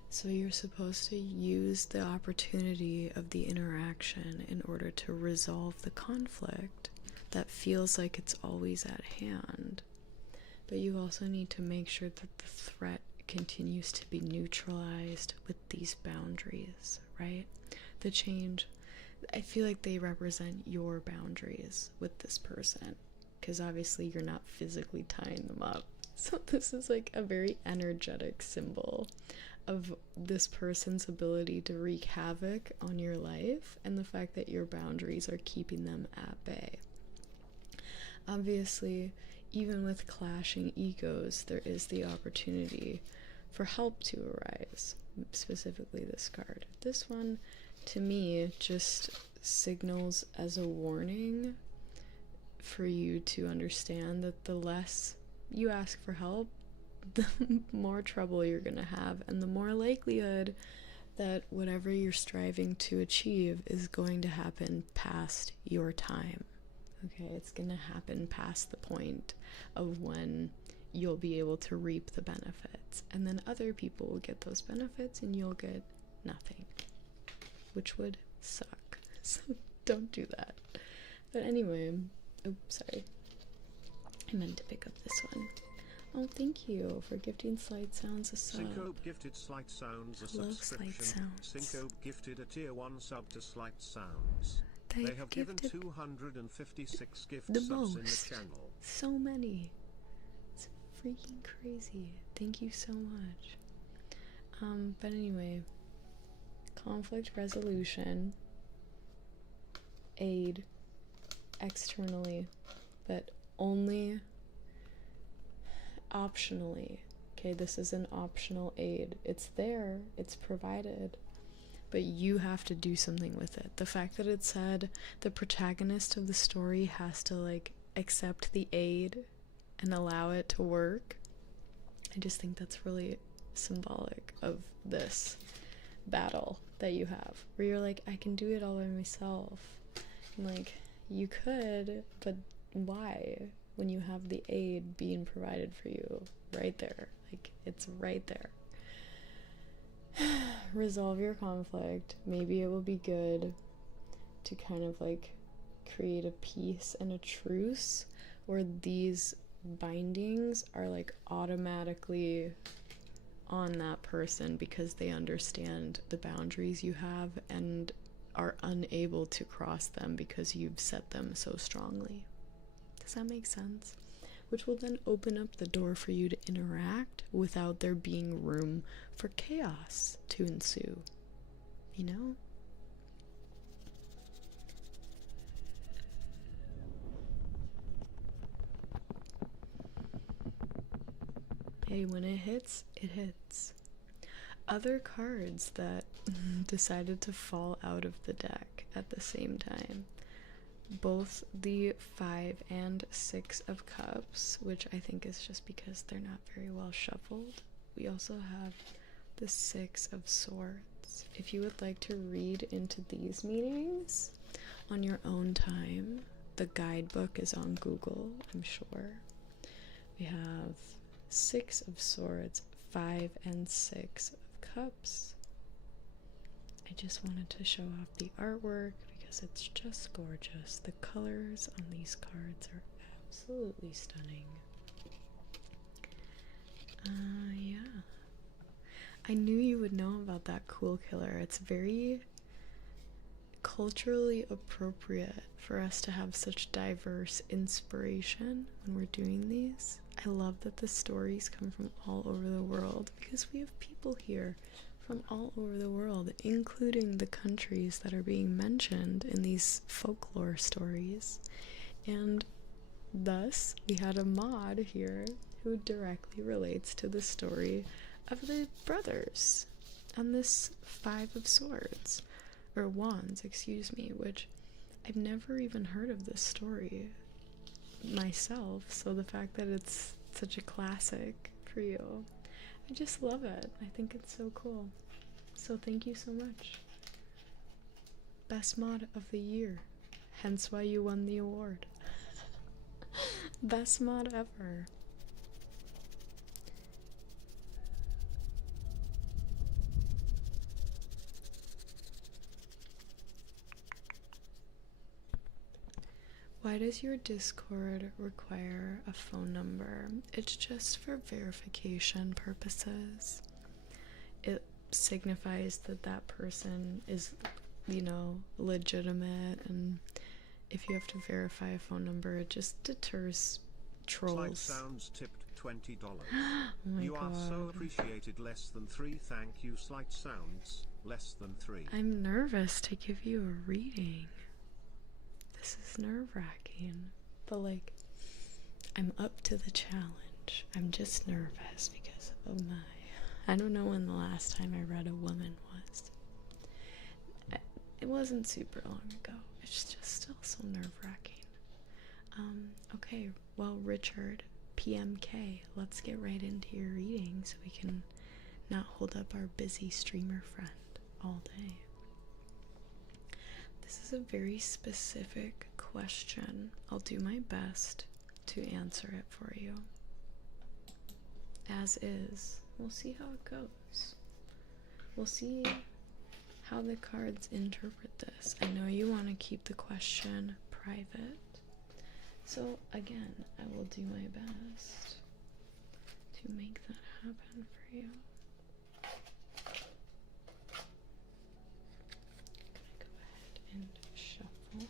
So you're supposed to use the opportunity of the interaction in order to resolve the conflict that feels like it's always at hand. But you also need to make sure that the threat continues to be neutralized with these boundaries, right? The change, I feel like they represent your boundaries with this person, because obviously you're not physically tying them up. So this is like a very energetic symbol of this person's ability to wreak havoc on your life and the fact that your boundaries are keeping them at bay. Obviously, even with clashing egos, there is the opportunity for help to arise, specifically this card. This one, to me, just signals as a warning for you to understand that the less you ask for help, the more trouble you're gonna have, and the more likelihood that whatever you're striving to achieve is going to happen past your time. Okay, it's gonna happen past the point of when you'll be able to reap the benefits, and then other people will get those benefits and you'll get nothing, which would suck. So don't do that. But anyway, oh, sorry, I meant to pick up this one. Oh, thank you for gifting Slight Sounds a sub. Syncope gifted Slight Sounds a Love subscription. Slight Sounds. Syncope gifted a tier 1 sub to Slight Sounds. They have given 256 gift the subs in most. the channel. So many. It's freaking crazy. Thank you so much. But anyway, conflict resolution, aid externally, but only optionally. Okay, this is an optional aid. It's there, it's provided, but you have to do something with it. The fact that it said the protagonist of the story has to like accept the aid and allow it to work, I just think that's really symbolic of this battle that you have, where you're like, I can do it all by myself. And like, you could, but why? When you have the aid being provided for you right there. Like, it's right there. Resolve your conflict. Maybe it will be good to kind of like create a peace and a truce where these bindings are like automatically on that person because they understand the boundaries you have and are unable to cross them because you've set them so strongly. Does that make sense? Which will then open up the door for you to interact without there being room for chaos to ensue. You know? Hey, when it hits, it hits. Other cards that decided to fall out of the deck at the same time. Both the 5 and 6 of Cups, which I think is just because they're not very well shuffled. We also have the 6 of Swords. If you would like to read into these meanings on your own time, the guidebook is on Google, I'm sure. We have 6 of Swords, 5 and 6 of Cups. I just wanted to show off the artwork because it's just gorgeous. The colors on these cards are absolutely stunning. Yeah. I knew you would know about that Cool Killer. It's very culturally appropriate for us to have such diverse inspiration when we're doing these. I love that the stories come from all over the world because we have people here from all over the world, including the countries that are being mentioned in these folklore stories. And thus, we had a mod here who directly relates to the story of the brothers and this 5 of Swords, or Wands, excuse me, which I've never even heard of this story myself, so the fact that it's such a classic for you, I just love it. I think it's so cool. So thank you so much. Best mod of the year, hence why you won the award. Best mod ever. Why does your Discord require a phone number? It's just for verification purposes. It signifies that that person is, you know, legitimate, and if you have to verify a phone number, it just deters trolls. Slight Sounds tipped $20. Oh my You God. are so appreciated. Less than 3. Thank you, Slight Sounds. Less than 3. I'm nervous to give you a reading. This is nerve-wracking, but like, I'm up to the challenge. I'm just nervous because of I don't know when the last time I read a woman was. It wasn't super long ago. It's just still so nerve-wracking. Okay, well, Richard, PMK, let's get right into your reading so we can not hold up our busy streamer friend all day. This is a very specific question. I'll do my best to answer it for you. As is. We'll see how it goes. We'll see how the cards interpret this. I know you want to keep the question private. So again, I will do my best to make that happen for you. And shuffle.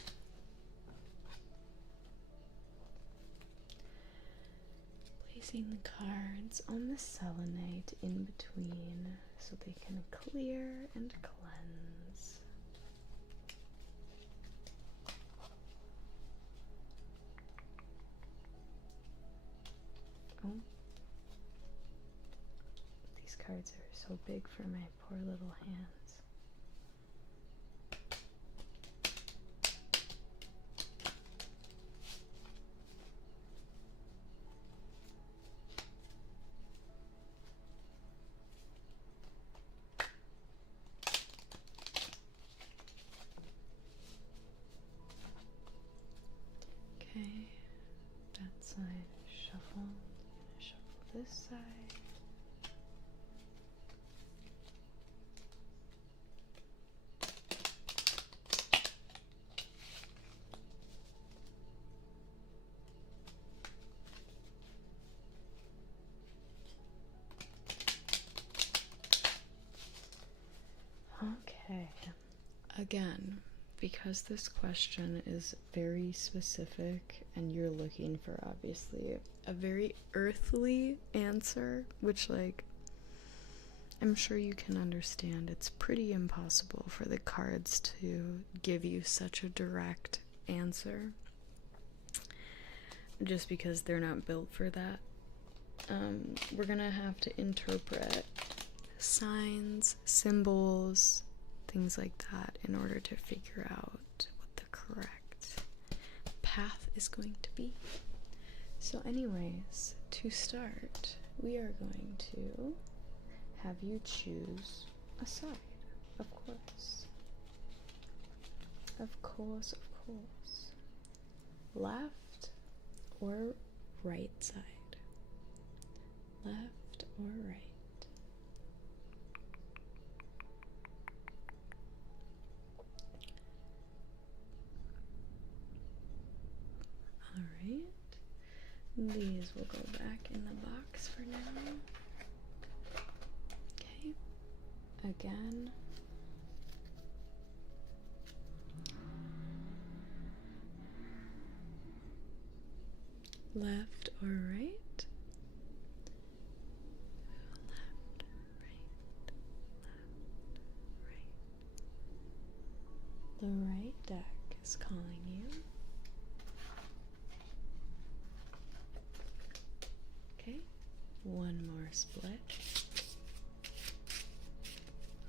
placing the cards on the selenite in between so they can clear and cleanse. Oh, these cards are so big for my poor little hands. Okay, that side shuffled. Shuffle this side. Okay. Again, because this question is very specific and you're looking for obviously a very earthly answer, which, like, I'm sure you can understand, it's pretty impossible for the cards to give you such a direct answer just because they're not built for that. We're gonna have to interpret signs, symbols, things like that in order to figure out what the correct path is going to be. So anyways, to start, we are going to have you choose a side, of course. Of course, of course. Left or right side? Left or right? Alright, these will go back in the box for now. Okay, again. Left or right? Left, right, left, right. The right deck is calling you. Okay, one more split,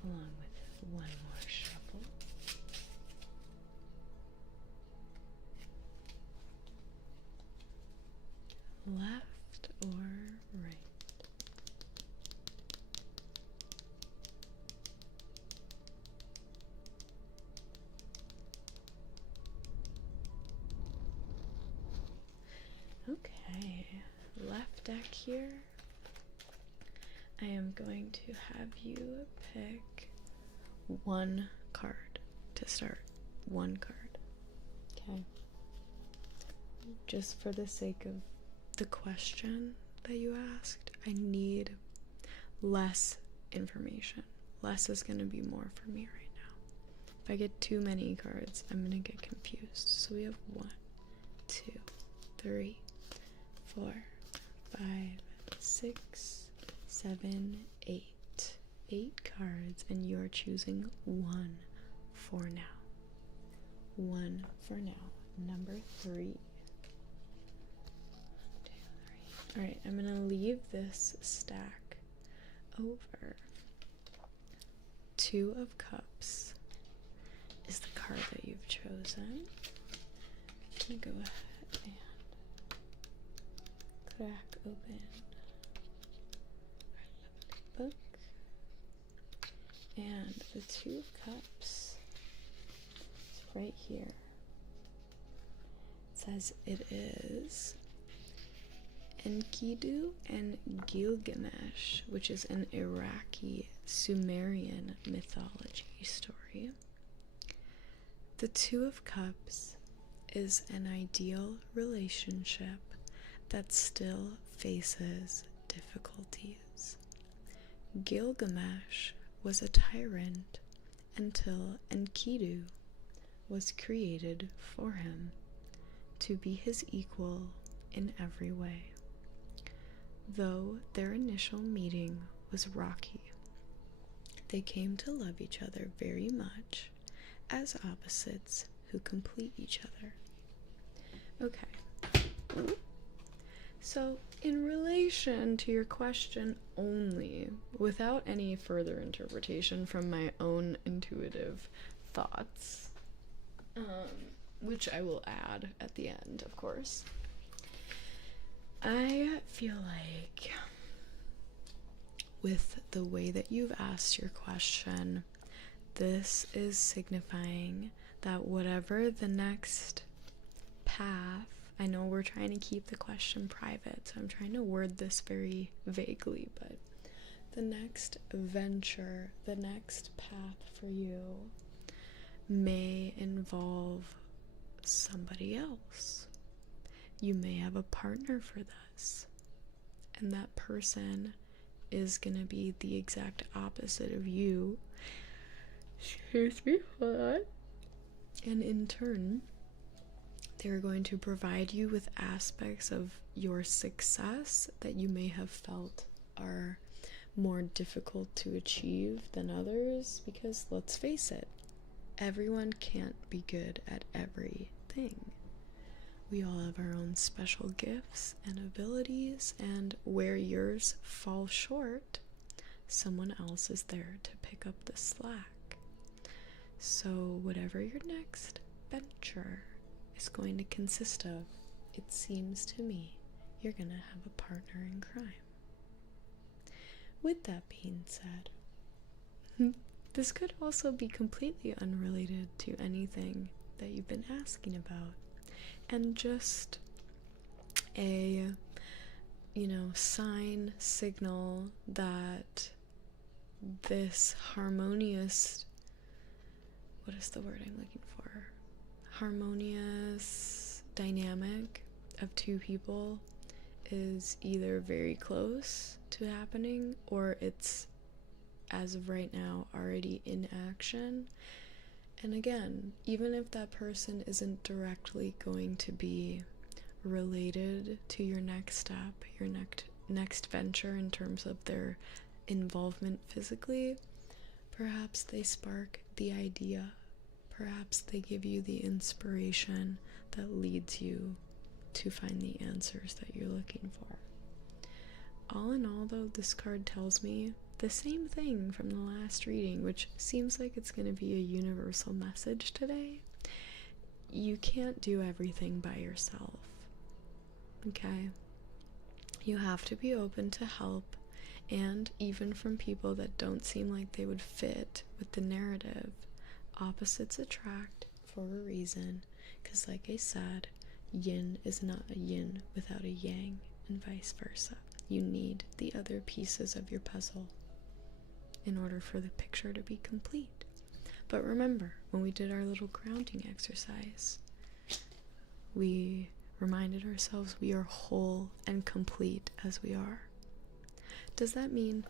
along with one more shuffle. Left or right? Okay, left deck here. I am going to have you pick one card to start. One card. Okay. Just for the sake of the question that you asked, I need less information. Less is going to be more for me right now. If I get too many cards, I'm going to get confused. So we have 1, 2, 3, 4, 5, 6, 7, 8. 8 cards, and you are choosing one for now. One for now. Number 3. Alright, I'm gonna leave this stack over. 2 of Cups is the card that you've chosen. I'm gonna go ahead and crack open our lovely book. And the 2 of Cups is right here. It says it is Enkidu and Gilgamesh, which is an Iraqi Sumerian mythology story. The 2 of Cups is an ideal relationship that still faces difficulties. Gilgamesh was a tyrant until Enkidu was created for him to be his equal in every way. Though their initial meeting was rocky, they came to love each other very much as opposites who complete each other. Okay. So, in relation to your question only, without any further interpretation from my own intuitive thoughts, which I will add at the end, of course, I feel like with the way that you've asked your question, this is signifying that whatever the next path, I know we're trying to keep the question private, so I'm trying to word this very vaguely, but the next venture, the next path for you may involve somebody else. You may have a partner for this, and that person is gonna be the exact opposite of you. Excuse me, what? And in turn, they're going to provide you with aspects of your success that you may have felt are more difficult to achieve than others, because let's face it, everyone can't be good at everything. We all have our own special gifts and abilities, and where yours fall short, someone else is there to pick up the slack. So whatever your next venture is going to consist of, it seems to me you're gonna have a partner in crime. With that being said, this could also be completely unrelated to anything that you've been asking about, and just a, sign, signal that this harmonious, what is the word I'm looking for? Harmonious dynamic of two people is either very close to happening, or it's, as of right now, already in action. And again, even if that person isn't directly going to be related to your next step, your next venture in terms of their involvement physically, perhaps they spark the idea. Perhaps they give you the inspiration that leads you to find the answers that you're looking for. All in all, though, this card tells me the same thing from the last reading, which seems like it's going to be a universal message today. You can't do everything by yourself, okay? You have to be open to help, and even from people that don't seem like they would fit with the narrative. Opposites attract for a reason, because like I said, yin is not a yin without a yang, and vice versa. You need the other pieces of your puzzle in order for the picture to be complete. But remember, when we did our little grounding exercise, we reminded ourselves we are whole and complete as we are. Does that mean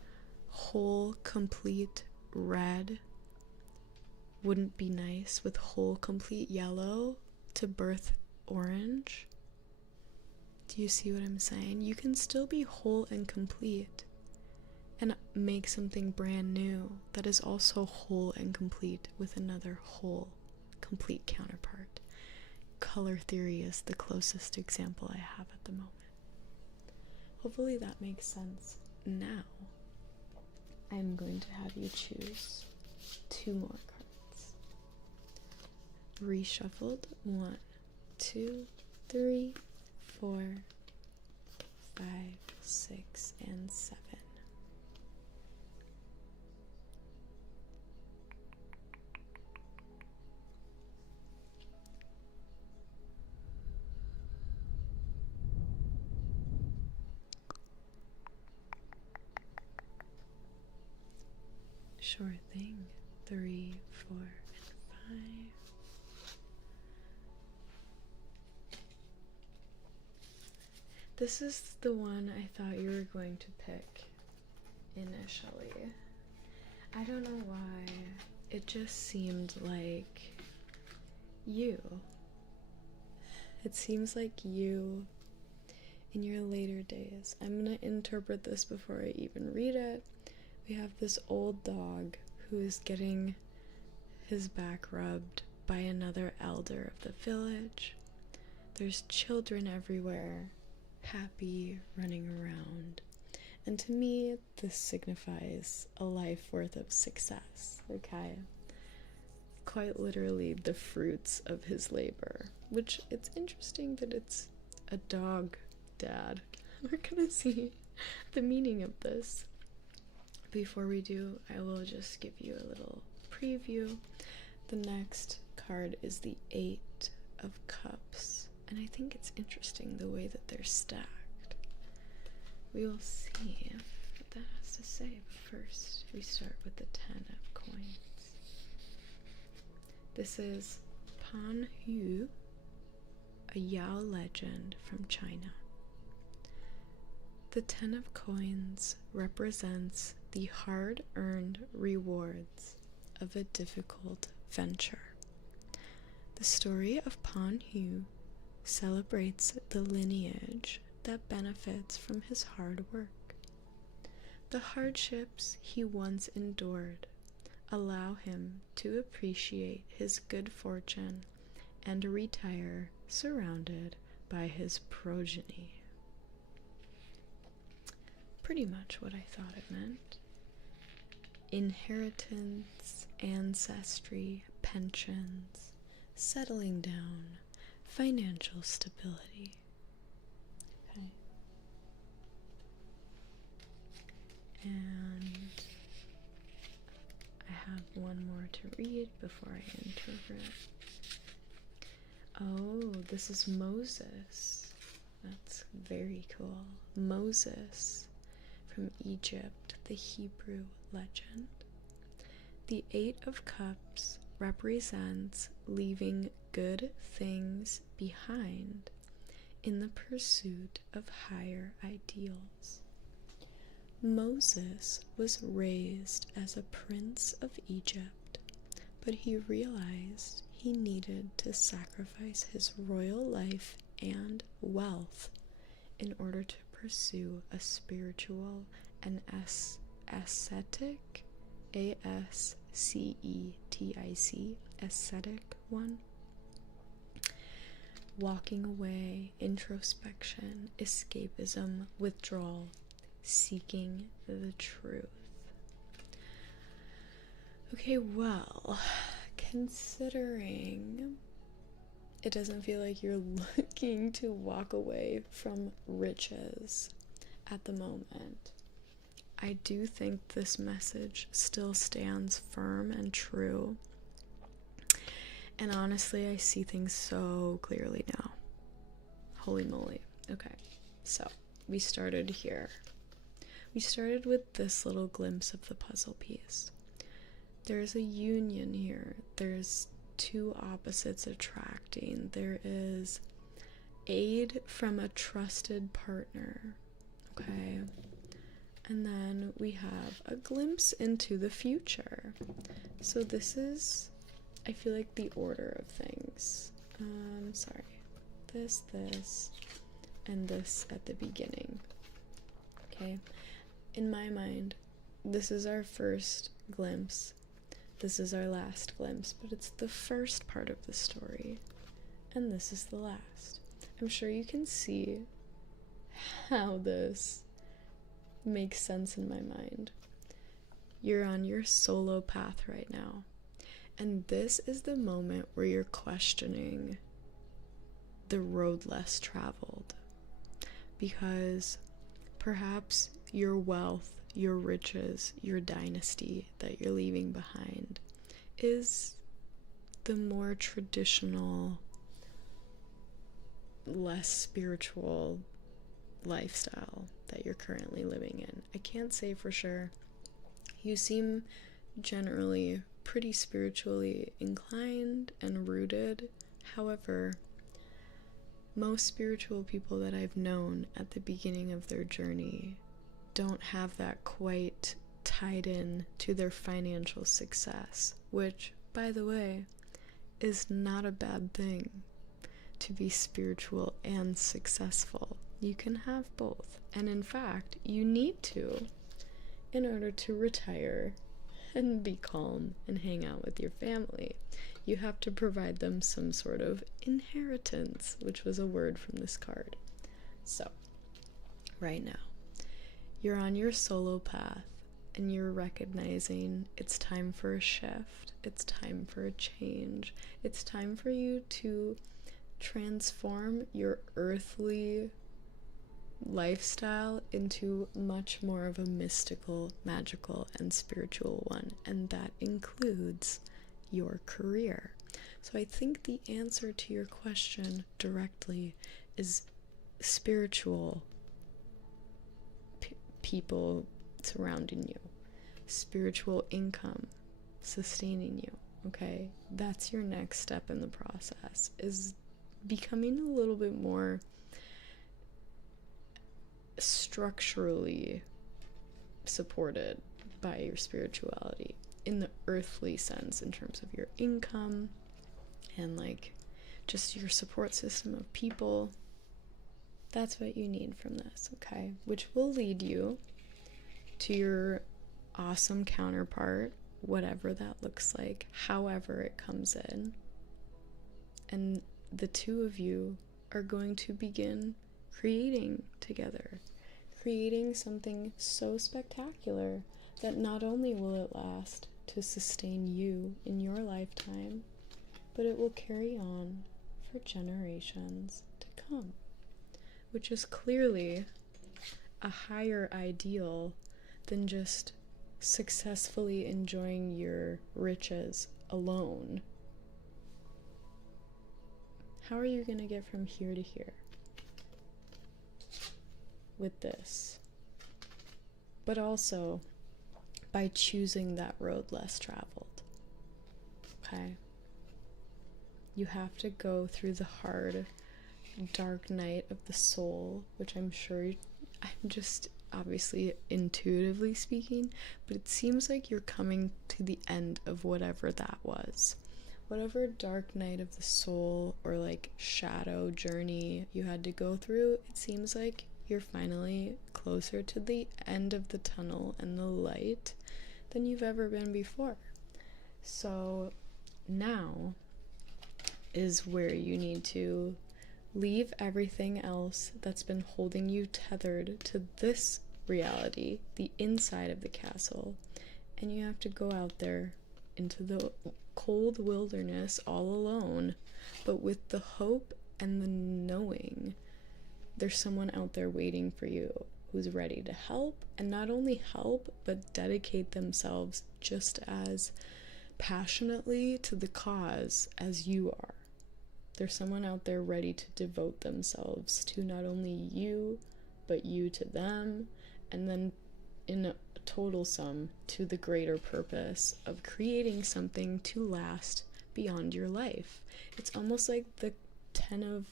whole, complete red wouldn't be nice with whole, complete yellow to birth orange? Do you see what I'm saying? You can still be whole and complete and make something brand new that is also whole and complete with another whole, complete counterpart. Color theory is the closest example I have at the moment. Hopefully that makes sense. Now, I'm going to have you choose 2 more cards. Reshuffled 1, 2, 3, 4, 5, 6, and 7. Sure thing. 3, 4, and 5. This is the one I thought you were going to pick initially. I don't know why. It just seemed like you. It seems like you in your later days. I'm going to interpret this before I even read it. We have this old dog who is getting his back rubbed by another elder of the village. There's children everywhere, happy, running around. And to me, this signifies a life worth of success, okay? Quite literally the fruits of his labor, which it's interesting that it's a dog dad. We're gonna see the meaning of this. Before we do, I will just give you a little preview. The next card is the Eight of Cups, and I think it's interesting the way that they're stacked. We will see what that has to say, but first we start with the 10 of Coins. This is Pan Hu, a Yao legend from China. The 10 of Coins represents the hard-earned rewards of a difficult venture. The story of Pan Hu celebrates the lineage that benefits from his hard work. The hardships he once endured allow him to appreciate his good fortune and retire surrounded by his progeny. Pretty much what I thought it meant. Inheritance, ancestry, pensions, settling down, financial stability. Okay. And I have one more to read before I interpret. Oh, this is Moses. That's very cool. Moses from Egypt, the Hebrew legend. The Eight of Cups represents leaving good things behind in the pursuit of higher ideals. Moses was raised as a prince of Egypt, but he realized he needed to sacrifice his royal life and wealth in order to pursue a spiritual and ascetic, A-S-C-E-T-I-C, ascetic one. Walking away, introspection, escapism, withdrawal, seeking the truth. Okay, well, considering it doesn't feel like you're looking to walk away from riches at the moment, I do think this message still stands firm and true. And honestly, I see things so clearly now. Holy moly. Okay, so we started here. We started with this little glimpse of the puzzle piece. There's a union here. There's two opposites attracting. There is aid from a trusted partner. Okay. And then we have a glimpse into the future. So this is, I feel like, the order of things. Sorry. This, and this at the beginning. Okay. In my mind, this is our first glimpse. This is our last glimpse, but it's the first part of the story, and this is the last. I'm sure you can see how this makes sense in my mind. You're on your solo path right now, and this is the moment where you're questioning the road less traveled, because perhaps your wealth, your riches, your dynasty that you're leaving behind is the more traditional, less spiritual lifestyle that you're currently living in. I can't say for sure. You seem generally pretty spiritually inclined and rooted. However, most spiritual people that I've known at the beginning of their journey don't have that quite tied in to their financial success, which, by the way, is not a bad thing. To be spiritual and successful, You can have both. And in fact, you need to in order to retire and be calm and hang out with your family. You have to provide them some sort of inheritance, which was a word from this card. So, right now, you're on your solo path and you're recognizing it's time for a shift, it's time for a change, it's time for you to transform your earthly lifestyle into much more of a mystical, magical, and spiritual one, and that includes your career. So I think the answer to your question directly is spiritual people surrounding you, spiritual income sustaining you. Okay, that's your next step in the process, is becoming a little bit more structurally supported by your spirituality in the earthly sense, in terms of your income and like just your support system of people. That's what you need from this, okay? Which will lead you to your awesome counterpart, whatever that looks like, however it comes in. And the two of you are going to begin creating together, creating something so spectacular that not only will it last to sustain you in your lifetime, but it will carry on for generations to come, which is clearly a higher ideal than just successfully enjoying your riches alone. How are you going to get from here to here with this? But also by choosing that road less traveled. Okay? You have to go through the hard, dark night of the soul, which I'm just obviously intuitively speaking, but it seems like you're coming to the end of whatever that was. Whatever dark night of the soul or like shadow journey you had to go through, it seems like you're finally closer to the end of the tunnel and the light than you've ever been before. So now is where you need to leave everything else that's been holding you tethered to this reality, the inside of the castle, and you have to go out there into the cold wilderness all alone, but with the hope and the knowing there's someone out there waiting for you who's ready to help, and not only help, but dedicate themselves just as passionately to the cause as you are. There's someone out there ready to devote themselves to not only you, but you to them, and then in a total sum to the greater purpose of creating something to last beyond your life. It's almost like the 10 of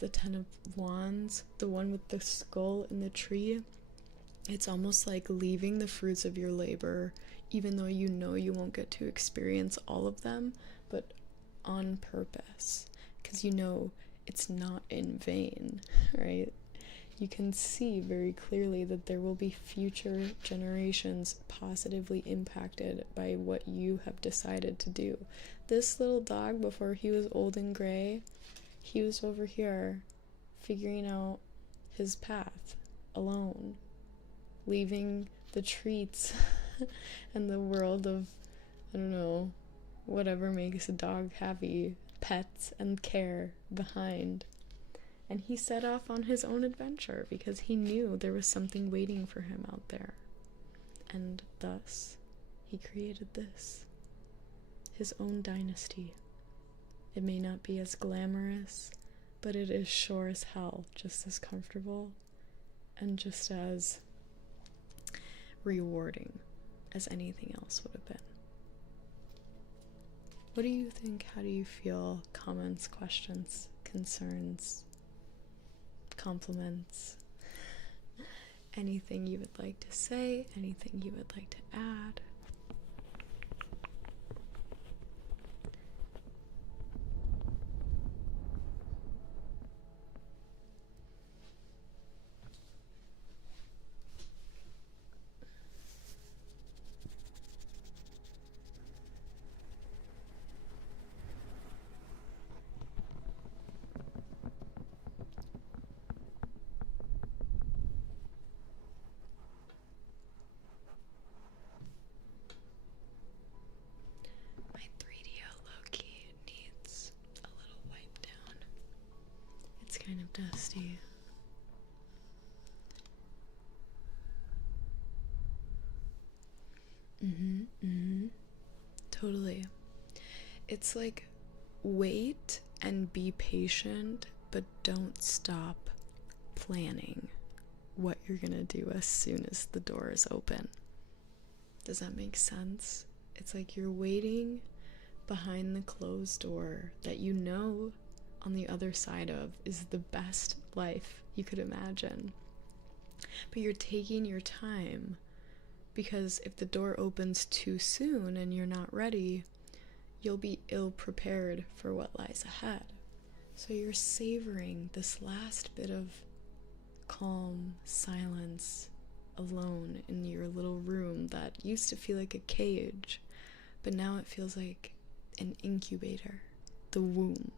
the 10 of wands, the one with the skull in the tree. It's almost like leaving the fruits of your labor, even though you know you won't get to experience all of them, but on purpose, because you know it's not in vain, right? You can see very clearly that there will be future generations positively impacted by what you have decided to do. This little dog, before he was old and gray, he was over here figuring out his path alone, leaving the treats and the world of, I don't know, whatever makes a dog happy, pets and care behind. And he set off on his own adventure because he knew there was something waiting for him out there. And thus, he created this, his own dynasty. It may not be as glamorous, but it is sure as hell just as comfortable and just as rewarding as anything else would have been. What do you think? How do you feel? Comments, questions, concerns, compliments, anything you would like to say, anything you would like to add? kind of dusty. Totally. It's like wait and be patient, but don't stop planning what you're gonna do as soon as the door is open. Does that make sense? It's like you're waiting behind the closed door that you know on the other side of is the best life you could imagine. But you're taking your time because if the door opens too soon and you're not ready, you'll be ill prepared for what lies ahead. So you're savoring this last bit of calm silence alone in your little room that used to feel like a cage, but now it feels like an incubator, the womb,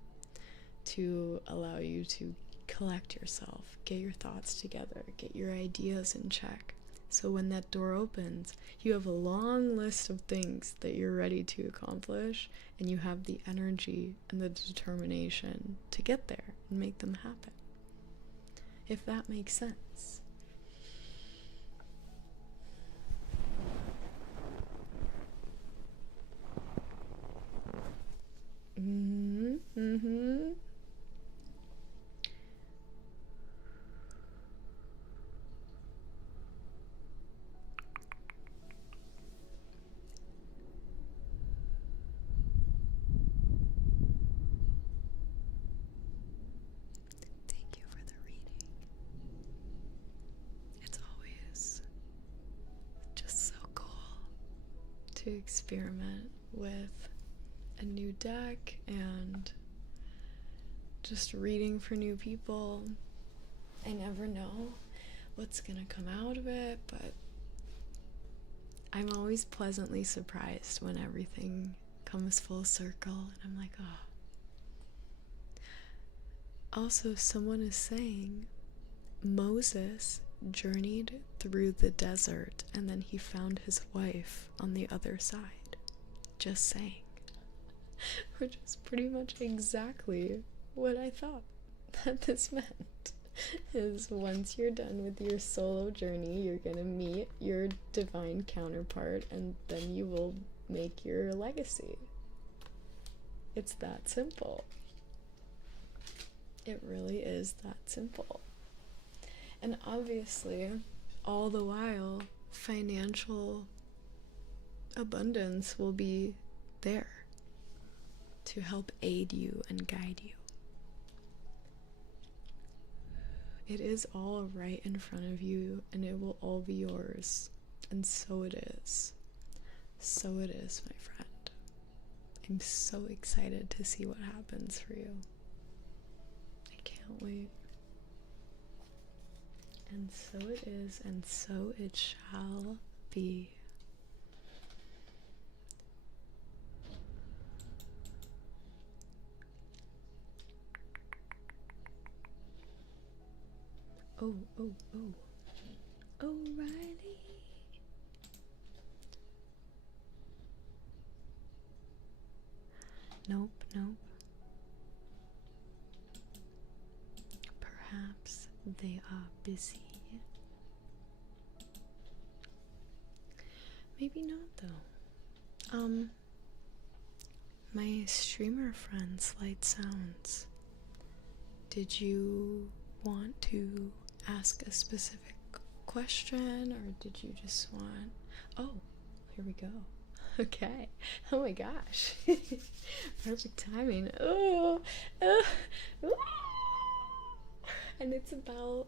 to allow you to collect yourself, get your thoughts together, get your ideas in check. So when that door opens, you have a long list of things that you're ready to accomplish, and you have the energy and the determination to get there and make them happen. If that makes sense. Thank you for the reading. It's always just so cool to experiment with a new deck and just reading for new people. I never know what's gonna come out of it, but I'm always pleasantly surprised when everything comes full circle and I'm like, oh. Also, someone is saying Moses journeyed through the desert and then he found his wife on the other side. Just saying. Which is pretty much exactly what I thought that this meant. Is once you're done with your solo journey, you're gonna meet your divine counterpart and then you will make your legacy. It's that simple. It really is that simple. And obviously, all the while, financial abundance will be there to help aid you and guide you. It is all right in front of you, and it will all be yours. And so it is. So it is, my friend. I'm so excited to see what happens for you. I can't wait. And so it is, and so it shall be. Oh, oh, oh. O'Reilly. Nope, nope. Perhaps they are busy. Maybe not, though. My streamer friend, Slight Sounds, did you want to ask a specific question, or did you just want... Oh, here we go. Okay. Oh my gosh. Perfect timing. Oh. And it's about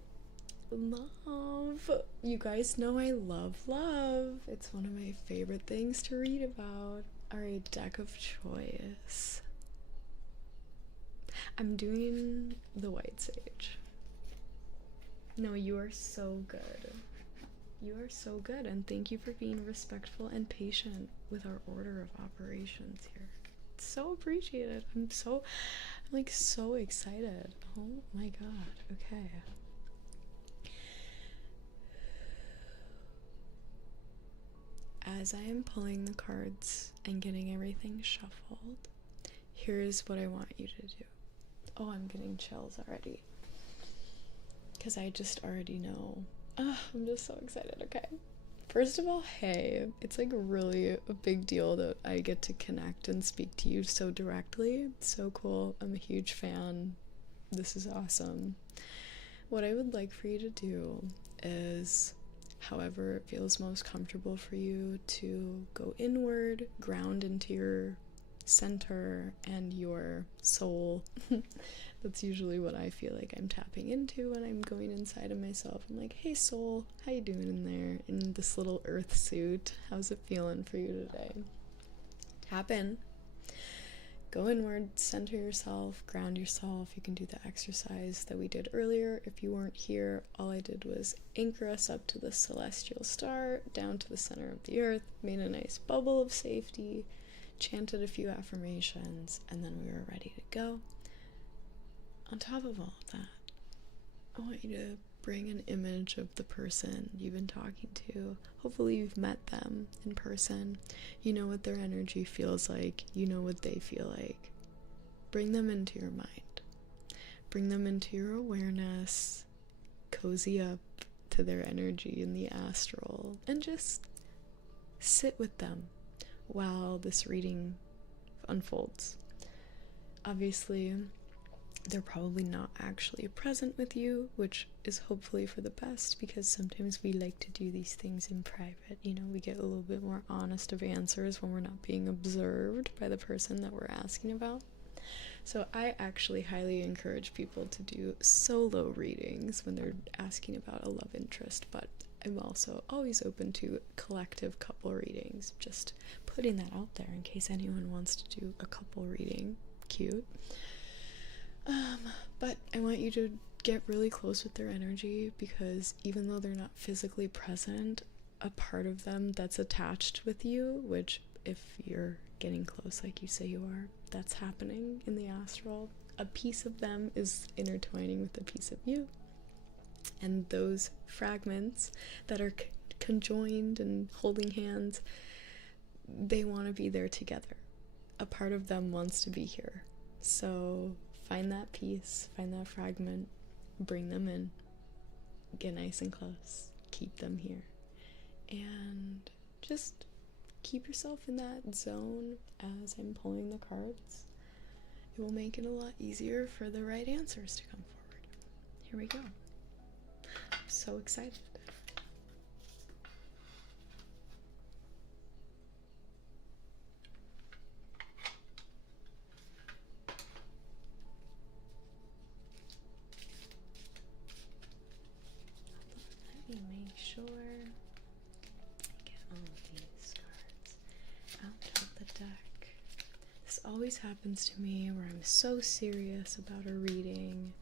love. You guys know I love love. It's one of my favorite things to read about. Alright, deck of choice. I'm doing the White Sage. No, you are so good. You are so good, and thank you for being respectful and patient with our order of operations here. It's so appreciated. I'm so excited. Oh my god. Okay. As I am pulling the cards and getting everything shuffled, here's what I want you to do. Oh, I'm getting chills already. because I just already know. I'm just so excited. Okay. First of all, hey, it's like really a big deal that I get to connect and speak to you so directly. So cool. I'm a huge fan. This is awesome. What I would like for you to do is, however it feels most comfortable for you, to go inward, ground into your center and your soul. That's usually what I feel like I'm tapping into when I'm going inside of myself. I'm like, hey soul, how you doing in there in this little earth suit? How's it feeling for you today? Tap in, go inward, center yourself, ground yourself. You can do the exercise that we did earlier. If you weren't here, all I did was anchor us up to the celestial star, down to the center of the earth, made a nice bubble of safety, chanted a few affirmations, and then we were ready to go. On top of all of that, I want you to bring an image of the person you've been talking to. Hopefully you've met them in person. You know what their energy feels like. You know what they feel like. Bring them into your mind. Bring them into your awareness. Cozy up to their energy in the astral. And just sit with them while this reading unfolds. Obviously, they're probably not actually present with you, which is hopefully for the best, because sometimes we like to do these things in private. You know, we get a little bit more honest of answers when we're not being observed by the person that we're asking about. So I actually highly encourage people to do solo readings when they're asking about a love interest, but I'm also always open to collective couple readings. Just putting that out there in case anyone wants to do a couple reading. Cute. But I want you to get really close with their energy, because even though they're not physically present, a part of them that's attached with you, which if you're getting close like you say you are, that's happening in the astral. A piece of them is intertwining with a piece of you. And those fragments that are conjoined and holding hands, they want to be there together. A part of them wants to be here. So find that piece, find that fragment, bring them in, get nice and close, keep them here, and just keep yourself in that zone as I'm pulling the cards. It will make it a lot easier for the right answers to come forward. Here we go. I'm so excited. Let me make sure I get all of these cards out of the deck. This always happens to me where I'm so serious about a reading,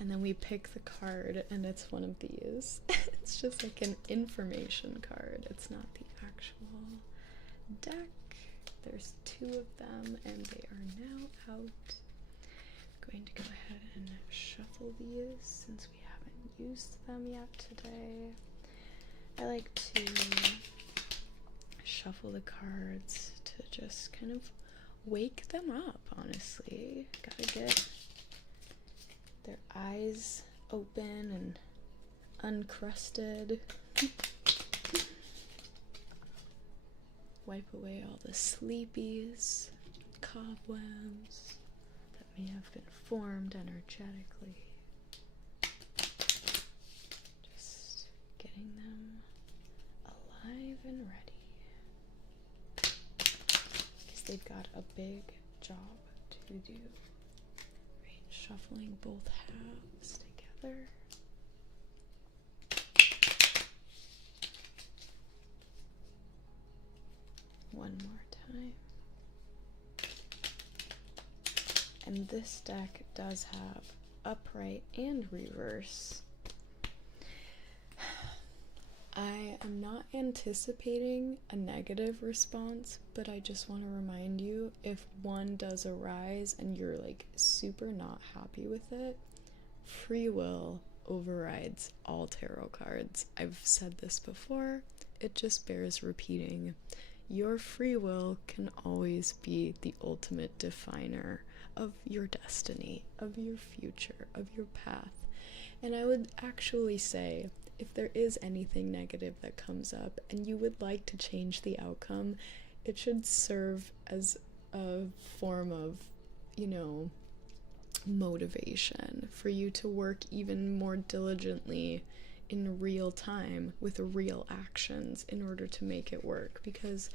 and then we pick the card and it's one of these. It's just like an information card. It's not the actual deck. There's two of them and they are now out. I'm going to go ahead and shuffle these since we haven't used them yet today. I like to shuffle the cards to just kind of wake them up, honestly. Gotta get their eyes open and uncrusted. Wipe away all the sleepies, cobwebs that may have been formed energetically. Just getting them alive and ready, because they've got a big job to do. Right, shuffling both halves together. One more time. And this deck does have upright and reverse. I am not anticipating a negative response, but I just want to remind you, if one does arise and you're like super not happy with it, free will overrides all tarot cards. I've said this before, it just bears repeating. Your free will can always be the ultimate definer of your destiny, of your future, of your path. And I would actually say, if there is anything negative that comes up and you would like to change the outcome, it should serve as a form of, motivation for you to work even more diligently in real time with real actions in order to make it work. Because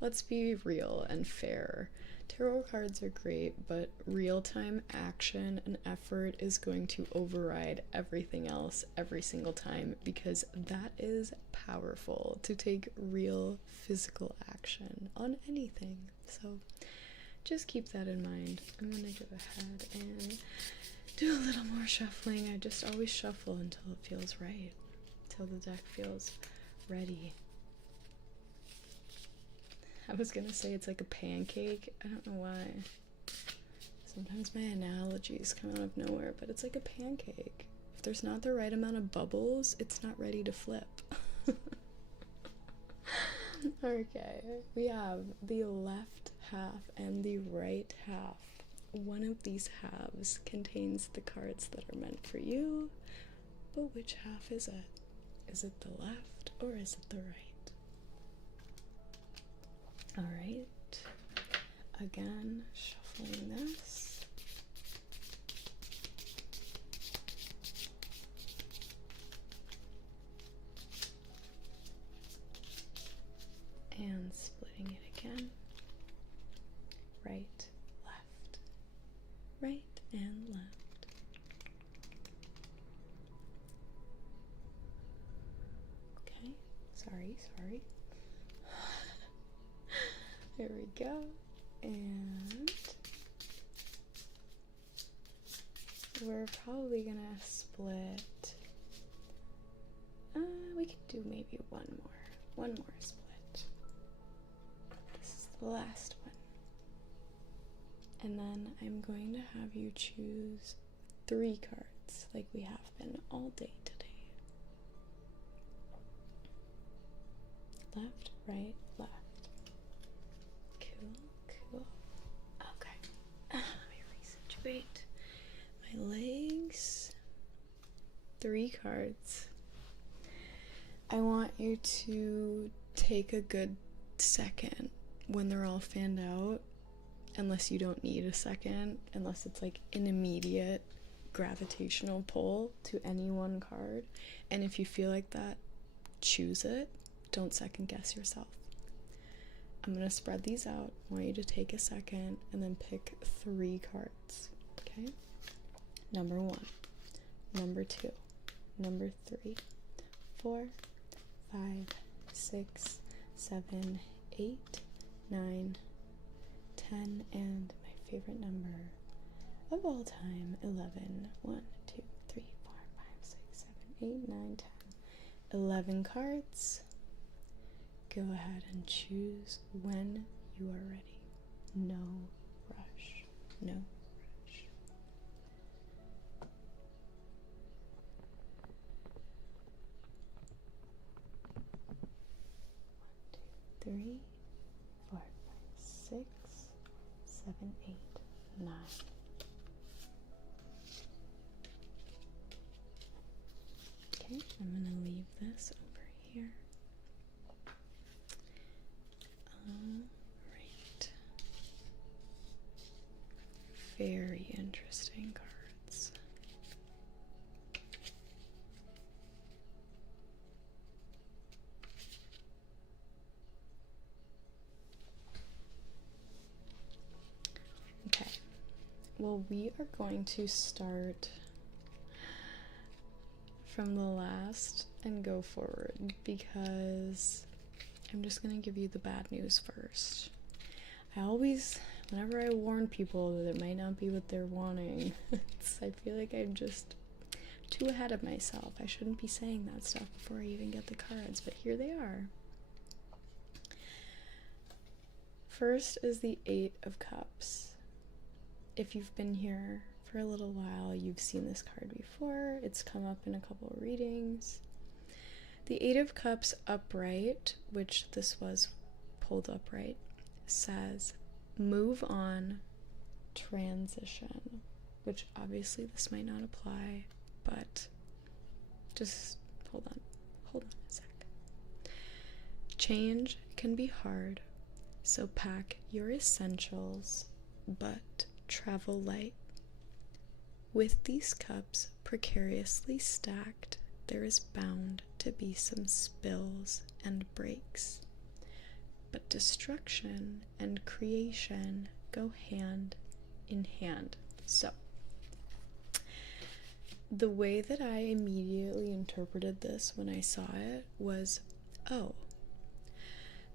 let's be real and fair. Tarot cards are great, but real-time action and effort is going to override everything else every single time, because that is powerful, to take real physical action on anything. So just keep that in mind. I'm gonna go ahead and do a little more shuffling. I just always shuffle until it feels right, until the deck feels ready. I was gonna say it's like a pancake. I don't know why. Sometimes my analogies come out of nowhere, but it's like a pancake. If there's not the right amount of bubbles, it's not ready to flip. Okay, we have the left half and the right half. One of these halves contains the cards that are meant for you, but which half is it? Is it the left or is it the right? Alright, again, shuffling this. And splitting it again. Right, left, right and left. Okay, sorry. There we go. And we're probably gonna split. We could do maybe one more split. This is the last one. And then I'm going to have you choose 3 cards, like we have been all day today. Left, right, left. Cool. Okay. Let me resituate my legs. 3 cards. I want you to take a good second when they're all fanned out, unless you don't need a second, unless it's like an immediate gravitational pull to any one card. And if you feel like that, choose it. Don't second guess yourself. I'm going to spread these out. I want you to take a second and then pick 3 cards. Okay? Number 1, number 2, number 3, 4, 5, 6, 7, 8, 9, 10, and my favorite number of all time, 11. 1, 2, 3, 4, 5, 6, 7, 8, 9, 10. 11 cards. Go ahead and choose when you are ready. No rush. No rush. 1, 2, 3, 4, 5, 6, 7, 8, 9. Okay, I'm gonna leave this over here. Alright. Very interesting cards. Okay. Well, we are going to start from the last and go forward, because I'm just gonna give you the bad news first. Whenever I warn people that it might not be what they're wanting, I feel like I'm just too ahead of myself. I shouldn't be saying that stuff before I even get the cards, but here they are. First is the 8 of Cups. If you've been here for a little while, you've seen this card before. It's come up in a couple of readings. The 8 of Cups upright, which this was pulled upright, says move on, transition, which obviously this might not apply, but Just hold on a sec. Change can be hard, so pack your essentials, but travel light. With these cups precariously stacked, there is bound to be some spills and breaks. But destruction and creation go hand in hand. So, the way that I immediately interpreted this when I saw it was, oh,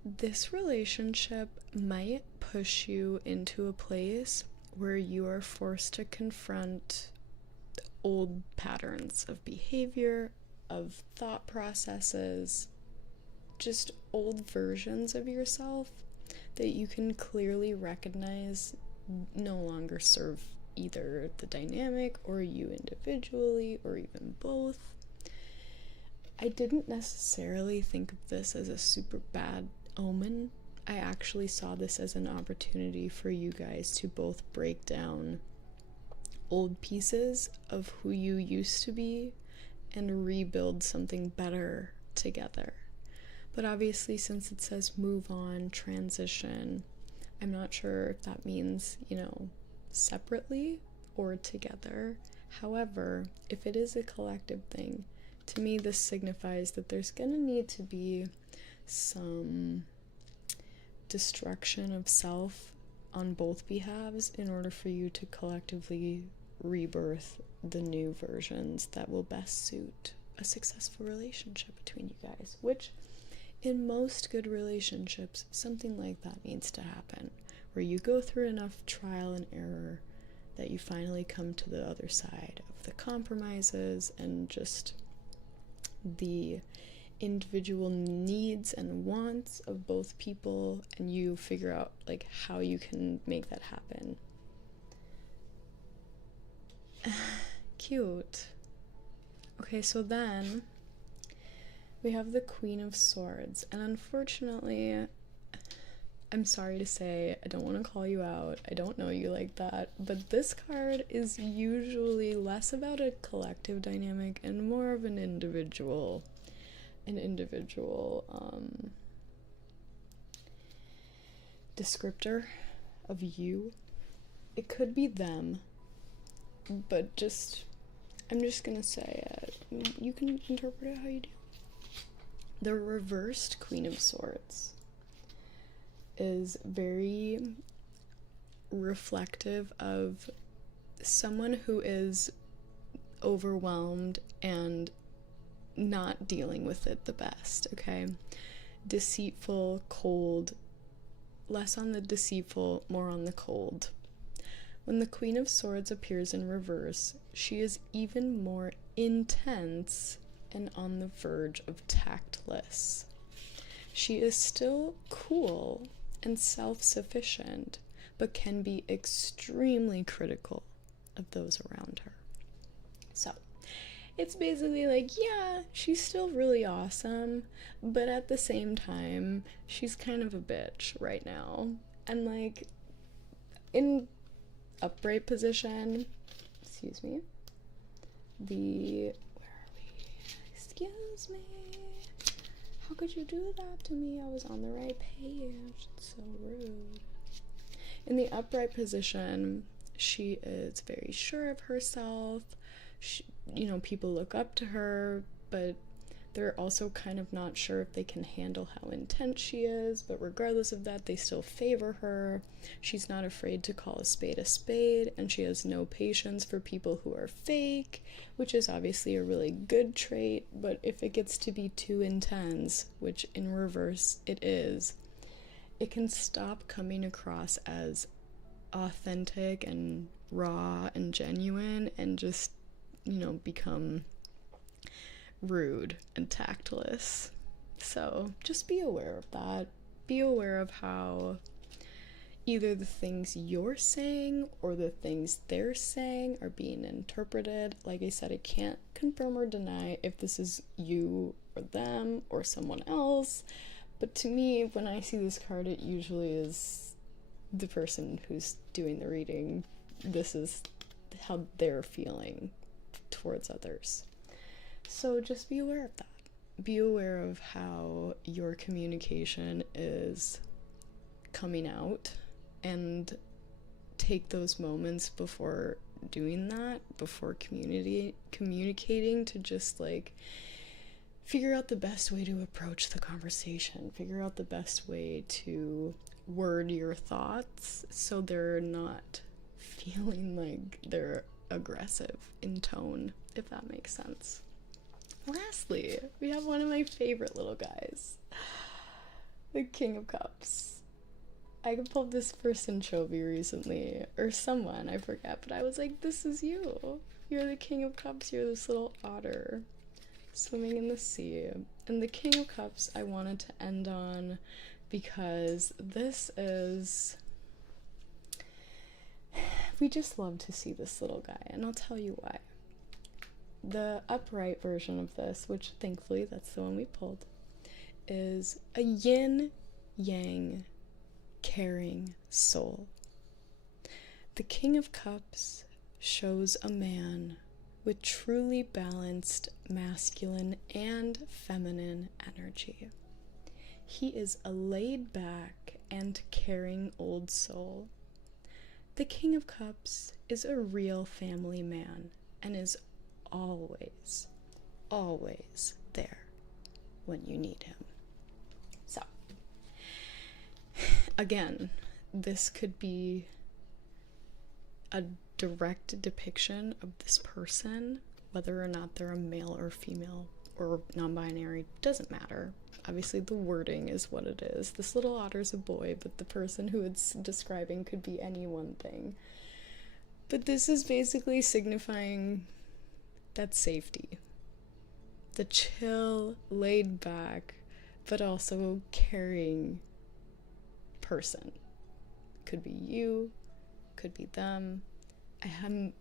this relationship might push you into a place where you are forced to confront old patterns of behavior, of thought processes, just old versions of yourself that you can clearly recognize no longer serve either the dynamic or you individually or even both. I didn't necessarily think of this as a super bad omen. I actually saw this as an opportunity for you guys to both break down old pieces of who you used to be and rebuild something better together. But obviously, since it says move on, transition, I'm not sure if that means, separately or together. However, if it is a collective thing, to me this signifies that there's gonna need to be some destruction of self on both behalves in order for you to collectively rebirth the new versions that will best suit a successful relationship between you guys, which in most good relationships, something like that needs to happen, where you go through enough trial and error that you finally come to the other side of the compromises and just the individual needs and wants of both people, and you figure out how you can make that happen. Cute. Okay, so then we have the Queen of Swords, and unfortunately, I'm sorry to say, I don't want to call you out, I don't know you like that, but this card is usually less about a collective dynamic and more of an individual descriptor of you. It could be them, but I'm just gonna say it. You can interpret it how you do. The reversed Queen of Swords is very reflective of someone who is overwhelmed and not dealing with it the best, okay? Deceitful, cold, less on the deceitful, more on the cold. When the Queen of Swords appears in reverse, she is even more intense and on the verge of tactless. She is still cool and self-sufficient, but can be extremely critical of those around her. So, it's basically yeah, she's still really awesome, but at the same time, she's kind of a bitch right now. And in upright position, excuse me, where are we? Excuse me. How could you do that to me? I was on the right page. It's so rude. In the upright position, she is very sure of herself. People look up to her, but they're also kind of not sure if they can handle how intense she is, but regardless of that, they still favor her. She's not afraid to call a spade, and she has no patience for people who are fake, which is obviously a really good trait, but if it gets to be too intense, which in reverse it is, it can stop coming across as authentic and raw and genuine and just, become rude and tactless. So just be aware of that. Be aware of how either the things you're saying or the things they're saying are being interpreted. Like I said, I can't confirm or deny if this is you or them or someone else, but to me, when I see this card, it usually is the person who's doing the reading. This is how they're feeling towards others. So just be aware of that. Be aware of how your communication is coming out, and take those moments before doing that, before communicating, to just like figure out the best way to approach the conversation, figure out the best way to word your thoughts so they're not feeling like they're aggressive in tone, if that makes sense. Lastly, we have one of my favorite little guys, the King of Cups. I pulled this for Sinchobi recently, or someone, I forget, but I was like, this is you. You're the King of Cups, you're this little otter swimming in the sea. And the King of Cups I wanted to end on because this is... we just love to see this little guy, and I'll tell you why. The upright version of this, which thankfully that's the one we pulled, is a yin-yang caring soul. The King of Cups shows a man with truly balanced masculine and feminine energy. He is a laid-back and caring old soul. The King of Cups is a real family man and is always, always there when you need him. So, again, this could be a direct depiction of this person, whether or not they're a male or female or non-binary, doesn't matter. Obviously the wording is what it is. This little otter's a boy, but the person who it's describing could be any one thing. But this is basically signifying that safety. The chill, laid back, but also caring person. Could be you, could be them. I am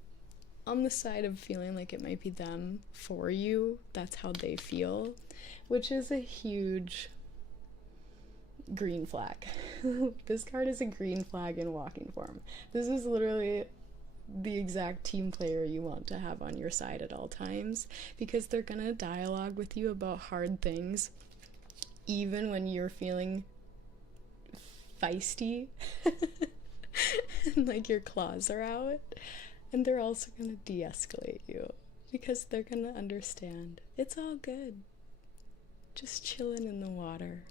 on the side of feeling like it might be them for you. That's how they feel, which is a huge green flag. This card is a green flag in walking form. This is literally the exact team player you want to have on your side at all times, because they're gonna dialogue with you about hard things even when you're feeling feisty and like your claws are out, and they're also gonna de-escalate you because they're gonna understand it's all good, just chilling in the water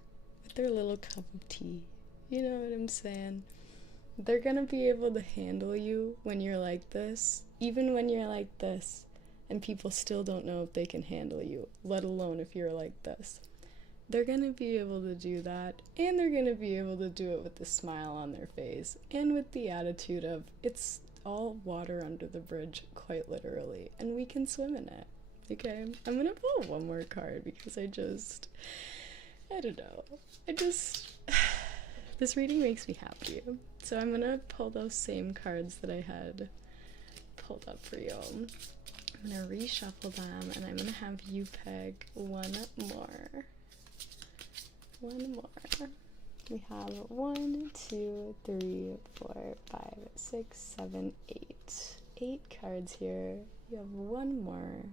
with their little cup of tea. You know what I'm saying? They're gonna be able to handle you when you're like this, even when you're like this, and people still don't know if they can handle you, let alone if you're like this. They're gonna be able to do that, and they're gonna be able to do it with a smile on their face, and with the attitude of, it's all water under the bridge, quite literally, and we can swim in it, okay? I'm gonna pull one more card because I don't know. This reading makes me happy. So I'm gonna pull those same cards that I had pulled up for you. I'm gonna reshuffle them, and I'm gonna have you pick one more. We have 1, 2, 3, 4, 5, 6, 7, 8. 8 cards here. You have one more.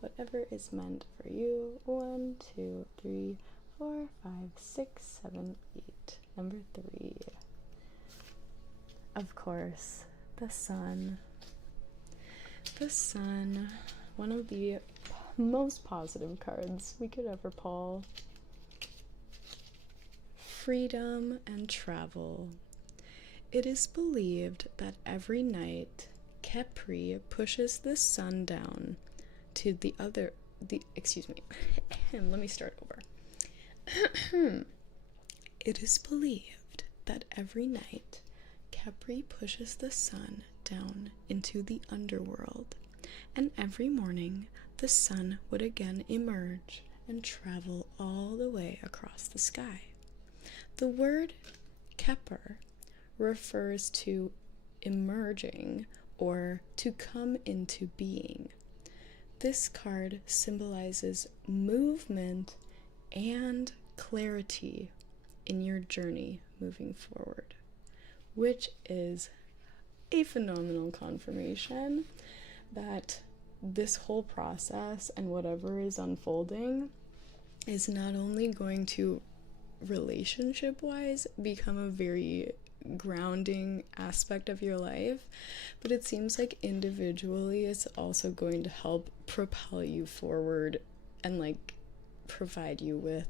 Whatever is meant for you. 1, 2, 3, 4, 5, 6, 7, 8. Number 3. Of course, the sun. The sun, one of the most positive cards we could ever pull. Freedom and travel. It is believed that every night Khepri pushes the sun down to let me start over. It is believed that every night Khepri pushes the sun down into the underworld, and every morning the sun would again emerge and travel all the way across the sky. The word Khepr refers to emerging or to come into being. This card symbolizes movement and clarity in your journey moving forward, which is a phenomenal confirmation that this whole process and whatever is unfolding is not only going to, relationship wise, become a very grounding aspect of your life, but it seems like individually it's also going to help propel you forward and like provide you with,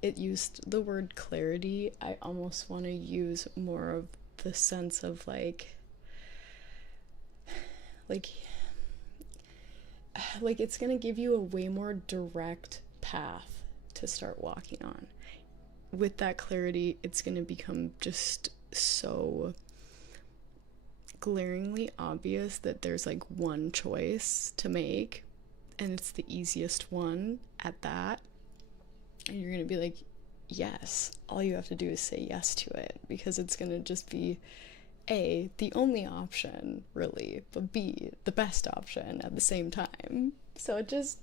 it used the word clarity. I almost want to use more of the sense of like it's going to give you a way more direct path to start walking on. With that clarity, it's going to become just so glaringly obvious that there's like one choice to make, and it's the easiest one at that. And you're going to be like, yes. All you have to do is say yes to it, because it's going to just be A, the only option, really, but B, the best option at the same time. So this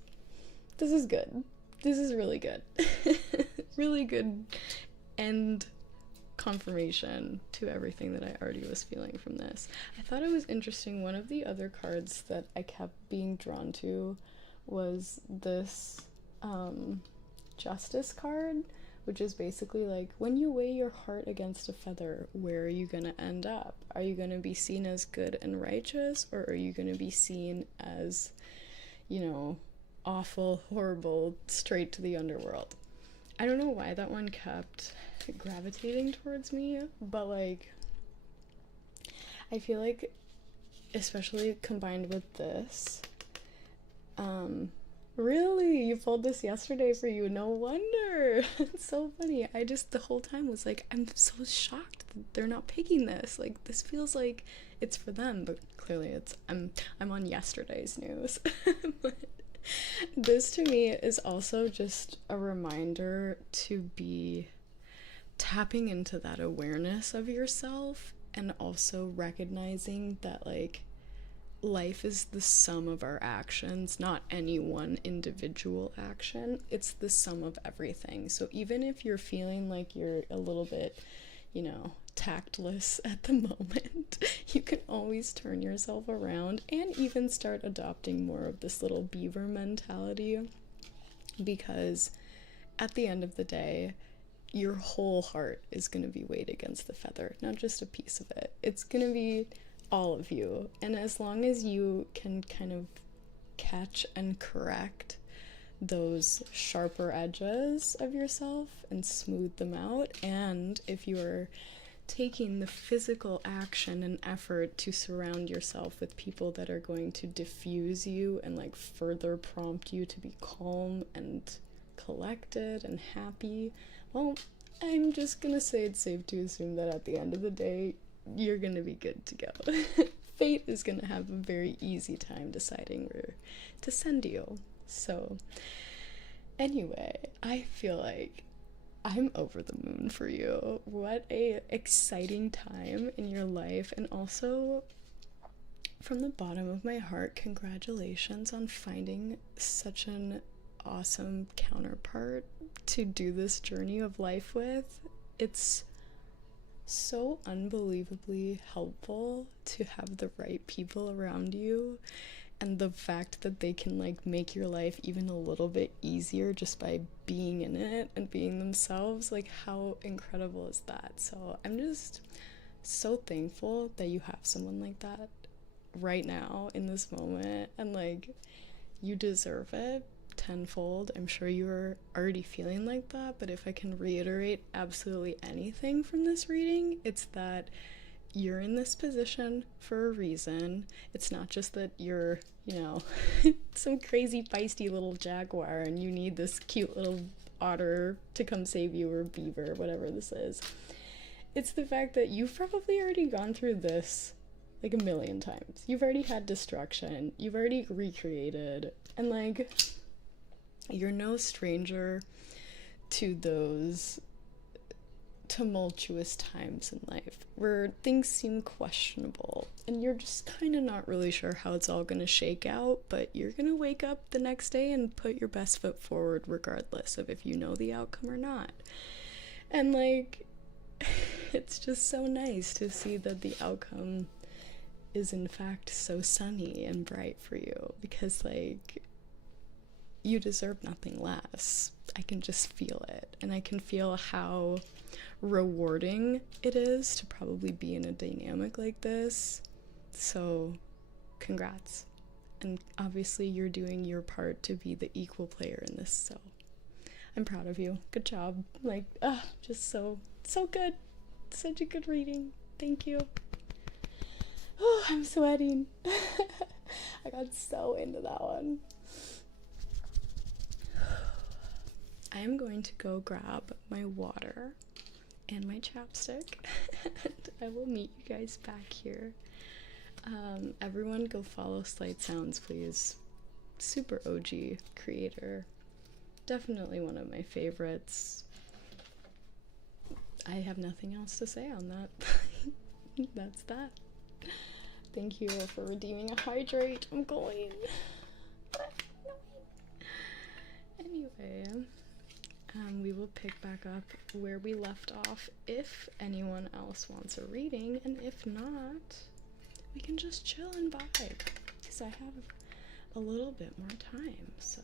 is good. This is really good. Really good end confirmation to everything that I already was feeling from this. I thought it was interesting. One of the other cards that I kept being drawn to was this Justice card, which is basically like, when you weigh your heart against a feather, where are you going to end up? Are you going to be seen as good and righteous, or are you going to be seen as, awful, horrible, straight to the underworld? I don't know why that one kept gravitating towards me, but like, I feel like, especially combined with this, really, you pulled this yesterday for you, no wonder. It's so funny. I just the whole time was like, I'm so shocked that they're not picking this. Like, this feels like it's for them, but clearly it's I'm on yesterday's news. But this to me is also just a reminder to be tapping into that awareness of yourself, and also recognizing that like life is the sum of our actions, not any one individual action. It's the sum of everything. So even if you're feeling like you're a little bit, tactless at the moment, you can always turn yourself around and even start adopting more of this little beaver mentality, because at the end of the day, your whole heart is going to be weighed against the feather, not just a piece of it. It's going to be all of you. And as long as you can kind of catch and correct those sharper edges of yourself and smooth them out, and if you're taking the physical action and effort to surround yourself with people that are going to diffuse you and like further prompt you to be calm and collected and happy, well, I'm just gonna say it's safe to assume that at the end of the day, you're gonna be good to go. Fate is gonna have a very easy time deciding where to send you. So anyway, I feel like I'm over the moon for you. What a exciting time in your life. And also, from the bottom of my heart, congratulations on finding such an awesome counterpart to do this journey of life with. It's so unbelievably helpful to have the right people around you, and the fact that they can like make your life even a little bit easier just by being in it and being themselves. Like, how incredible is that? So I'm just so thankful that you have someone like that right now in this moment, and like, you deserve it tenfold. I'm sure you are already feeling like that, but if I can reiterate absolutely anything from this reading, it's that you're in this position for a reason. It's not just that you're, some crazy feisty little jaguar and you need this cute little otter to come save you, or beaver, whatever this is. It's the fact that you've probably already gone through this like a million times. You've already had destruction. You've already recreated. And like, you're no stranger to those tumultuous times in life where things seem questionable and you're just kind of not really sure how it's all going to shake out, but you're going to wake up the next day and put your best foot forward regardless of if you know the outcome or not. And like, it's just so nice to see that the outcome is in fact so sunny and bright for you, because like you deserve nothing less. I can just feel it, and I can feel how rewarding it is to probably be in a dynamic like this. So congrats. And obviously you're doing your part to be the equal player in this, so I'm proud of you. Good job. Like, just so good. Such a good reading. Thank you. Oh, I'm sweating. I got so into that one. I am going to go grab my water and my chapstick, and I will meet you guys back here. Everyone go follow Slight Sounds, please. Super OG creator. Definitely one of my favorites. I have nothing else to say on that. That's that. Thank you for redeeming a hydrate. I'm going. Anyway, we will pick back up where we left off if anyone else wants a reading, and if not, we can just chill and vibe, because I have a little bit more time, so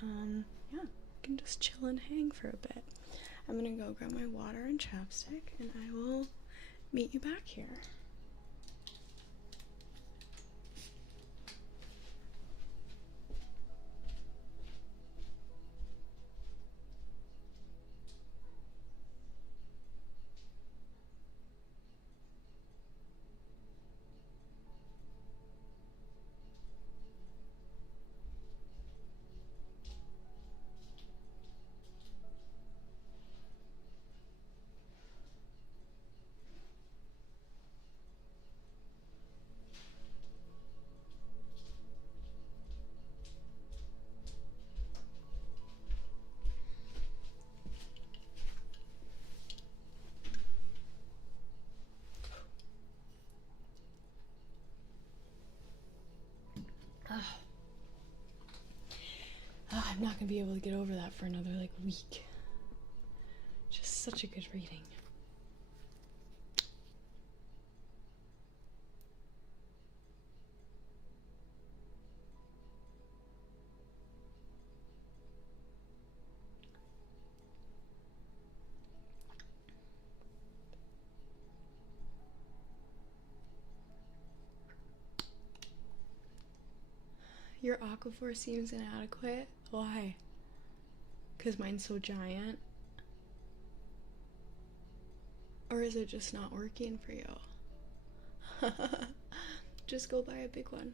yeah, we can just chill and hang for a bit. I'm gonna go grab my water and chapstick, and I will meet you back here. I'm not gonna be able to get over that for another like week. Just such a good reading. Your aquaphor seems inadequate. Why? Because mine's so giant? Or is it just not working for you? Just go buy a big one.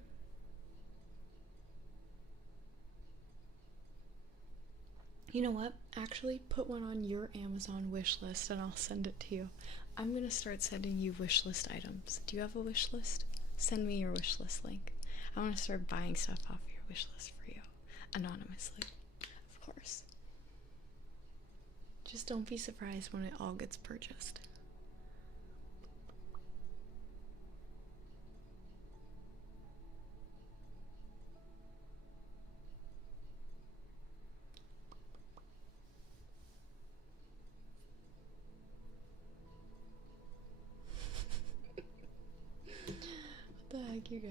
You know what? Actually, put one on your Amazon wish list and I'll send it to you. I'm gonna start sending you wish list items. Do you have a wish list? Send me your wish list link. I want to start buying stuff off your wish list for you. Anonymously, of course. Just don't be surprised when it all gets purchased. What the heck, you guys?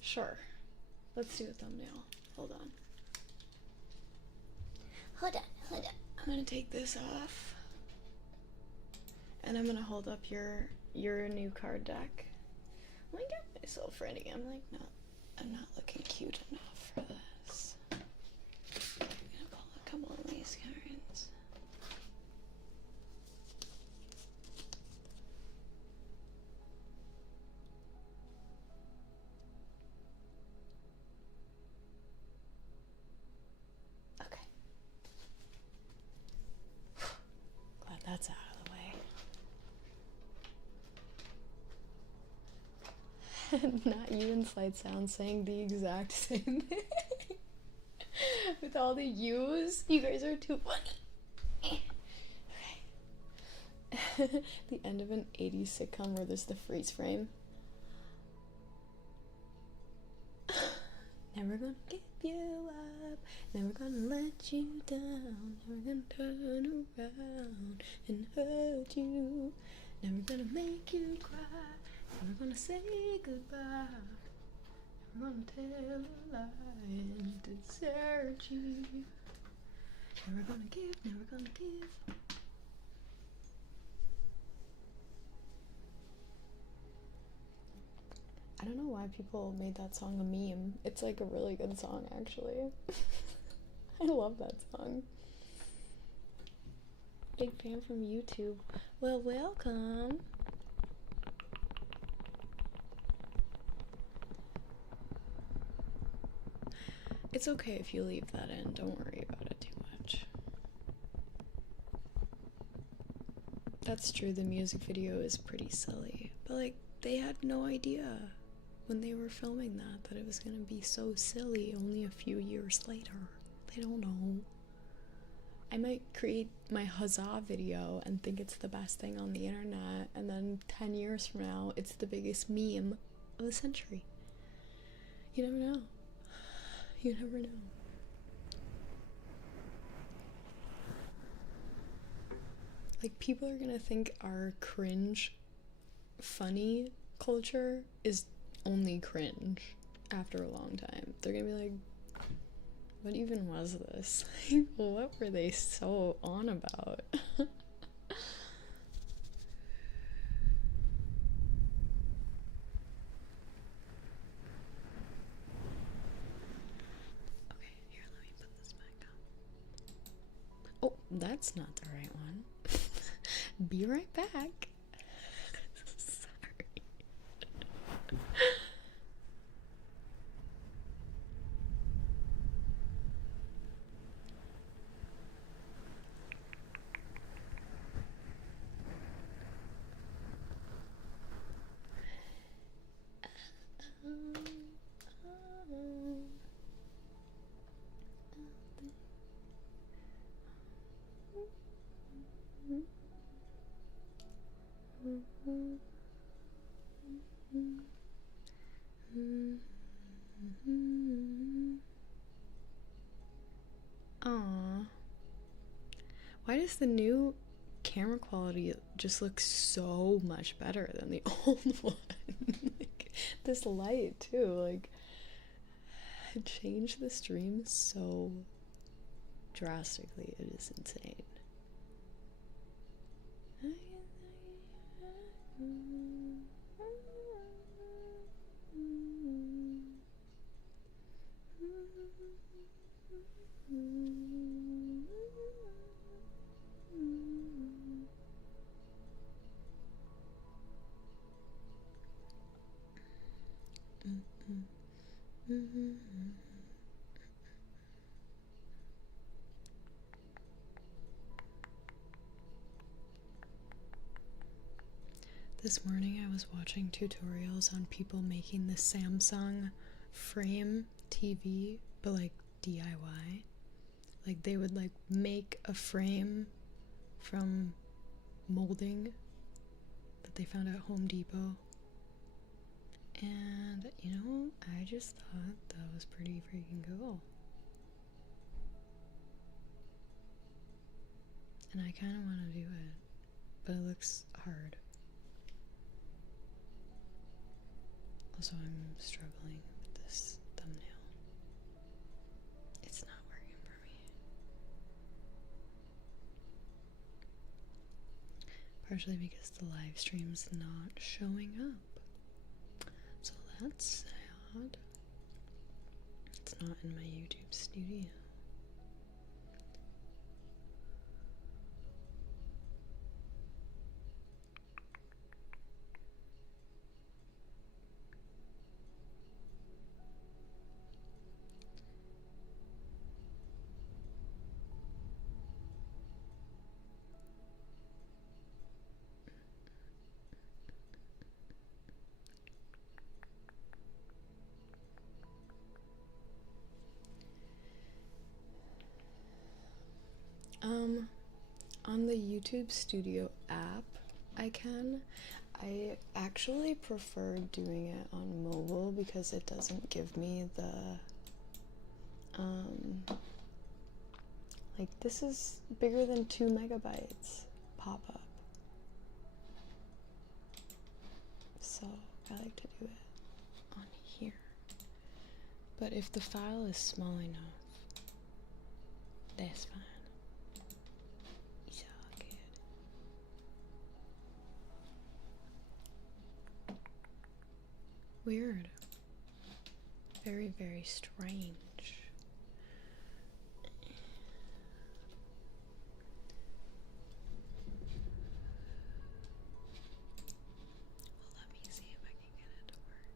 Sure. Let's do a thumbnail. Hold on. Hold on. I'm gonna take this off. And I'm gonna hold up your new card deck. I got myself ready. I'm like, no, I'm not looking cute enough for this. I'm gonna pull a couple of these cards. That's out of the way. Not you and Slight Sound saying the exact same thing. With all the U's, you guys are too funny. Okay. The end of an 80s sitcom where there's the freeze frame. Never gonna give you up. up, never gonna let you down, never gonna turn around and hurt you, never gonna make you cry, never gonna say goodbye, never gonna tell a lie and desert you, never gonna give, never gonna give. I don't know why people made that song a meme. It's like a really good song, actually. I love that song. Big fan from YouTube. Well, welcome. It's okay if you leave that in. Don't worry about it too much. That's true, the music video is pretty silly. But, like, they had no idea when they were filming that it was gonna be so silly only a few years later. They don't know. I might create my huzzah video and think it's the best thing on the internet, and then 10 years from now, it's the biggest meme of the century. You never know. You never know. Like, people are gonna think our cringe, funny culture is only cringe after a long time. They're gonna be like, what even was this? Like, what were they so on about? Okay, here, let me put this back up. Oh, that's not the right one. Be right back. Sorry. Aww. Why does the new camera quality just look so much better than the old one? Like, this light too, like, it changed the stream so drastically. It is insane. This morning I was watching tutorials on people making the Samsung frame TV, but like DIY. Like, they would like make a frame from molding that they found at Home Depot. And, you know, I just thought that was pretty freaking cool. And I kind of want to do it, but it looks hard. Also, I'm struggling with this thumbnail. It's not working for me. Partially because the live stream's not showing up. So that's sad. It's not in my YouTube studio. On the YouTube Studio app, I actually prefer doing it on mobile because it doesn't give me the Like this is bigger than 2 megabytes pop up. So I like to do it on here. But if the file is small enough, that's fine. It's all good. Weird. Very, very strange. Well, let me see if I can get it to work.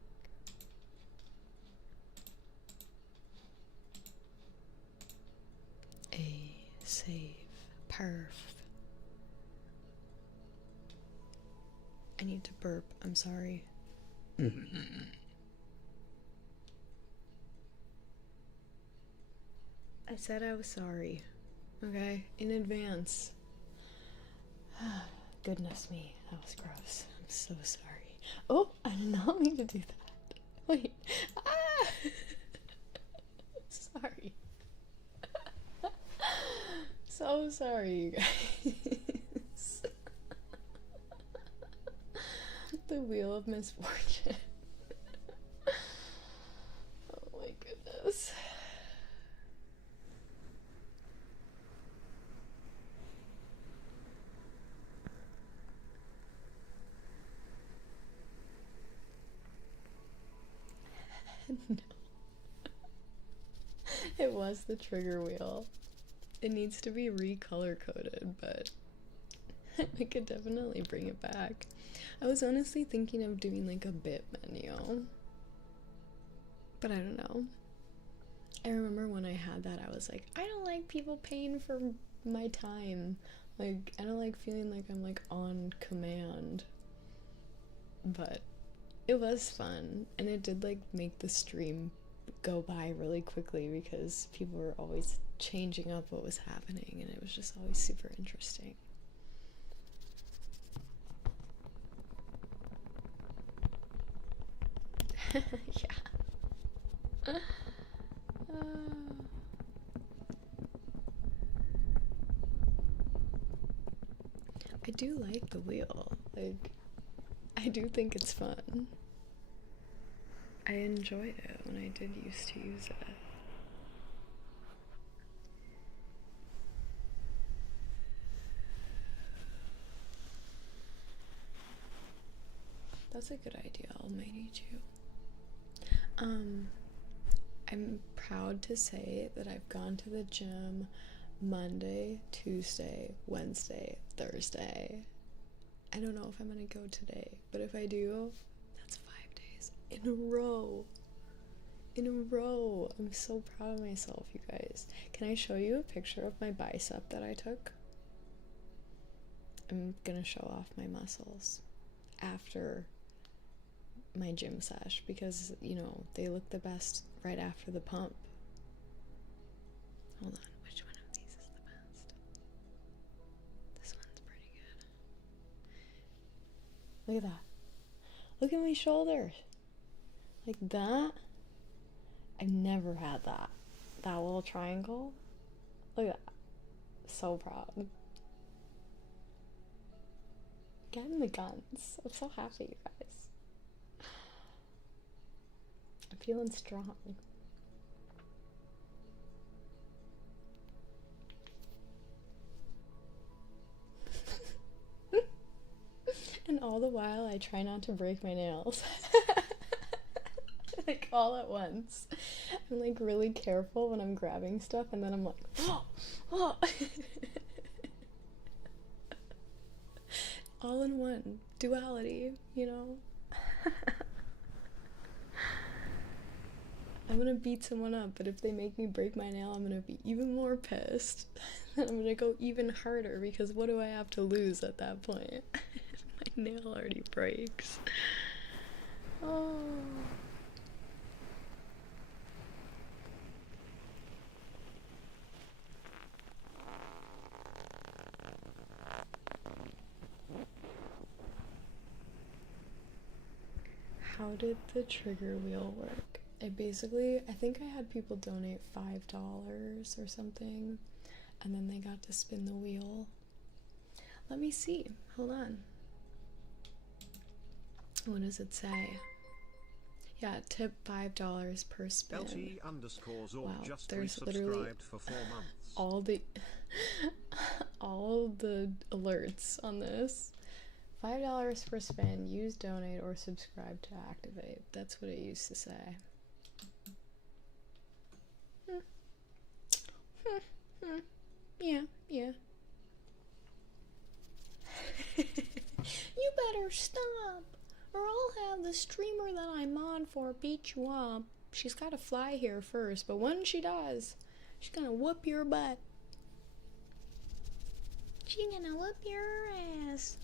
A save. Perf. I need to burp. I'm sorry. I said I was sorry. Okay? In advance. Goodness me. That was gross. I'm so sorry. Oh, I did not mean to do that. Wait. Ah! Sorry. So sorry, you guys. The wheel of misfortune. Oh my goodness. No. It was the trigger wheel. It needs to be recolor coded, but I could definitely bring it back. I was honestly thinking of doing like a bit menu, but I don't know. I remember when I had that, I was like, I don't like people paying for my time. Like, I don't like feeling like I'm like on command. But it was fun, and it did like make the stream go by really quickly because people were always changing up what was happening, and it was just always super interesting. Yeah. I do like the wheel. Like, I do think it's fun. I enjoyed it when I did used to use it. That's a good idea. I'll might need you. I'm proud to say that I've gone to the gym Monday, Tuesday, Wednesday, Thursday. I don't know if I'm gonna go today, but if I do, that's 5 days in a row. In a row. I'm so proud of myself, you guys. Can I show you a picture of my bicep that I took? I'm gonna show off my muscles after my gym sesh because, you know, they look the best right after the pump. Hold on, which one of these is the best? This one's pretty good. Look at that. Look at my shoulders. Like that. I've never had that. That little triangle. Look at that. So proud. Getting the guns. I'm so happy, you guys. I'm feeling strong. And all the while, I try not to break my nails. Like, all at once. I'm, like, really careful when I'm grabbing stuff, and then I'm like, oh, oh. All in one. Duality, you know? I'm gonna beat someone up, but if they make me break my nail, I'm gonna be even more pissed. And I'm gonna go even harder, because what do I have to lose at that point? My nail already breaks. Oh. How did the trigger wheel work? it basically, I think I had people donate $5 or something, and then they got to spin the wheel. Let me see. Hold on. What does it say? Yeah, tip $5 per spin. LT_Zork Wow, just there's literally resubscribed for 4 months. all the all the alerts on this. $5 per spin. Use donate or subscribe to activate. That's what it used to say. Yeah, yeah. You better stop, or I'll have the streamer that I'm on for beat you up. She's gotta fly here first, but when she does, she's gonna whoop your butt. She's gonna whoop your ass.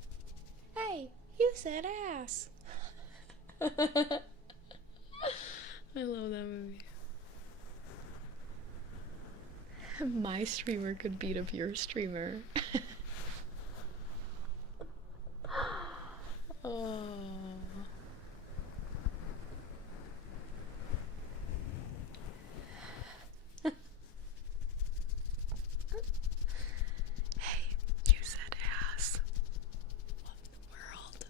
Hey, you said ass. I love that movie. My streamer could beat up your streamer. Oh. Hey, you said ass. What in the world?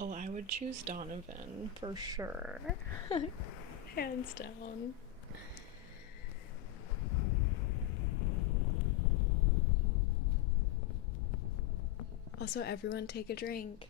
Oh, I would choose Donovan for sure. Hands down. Also, everyone take a drink.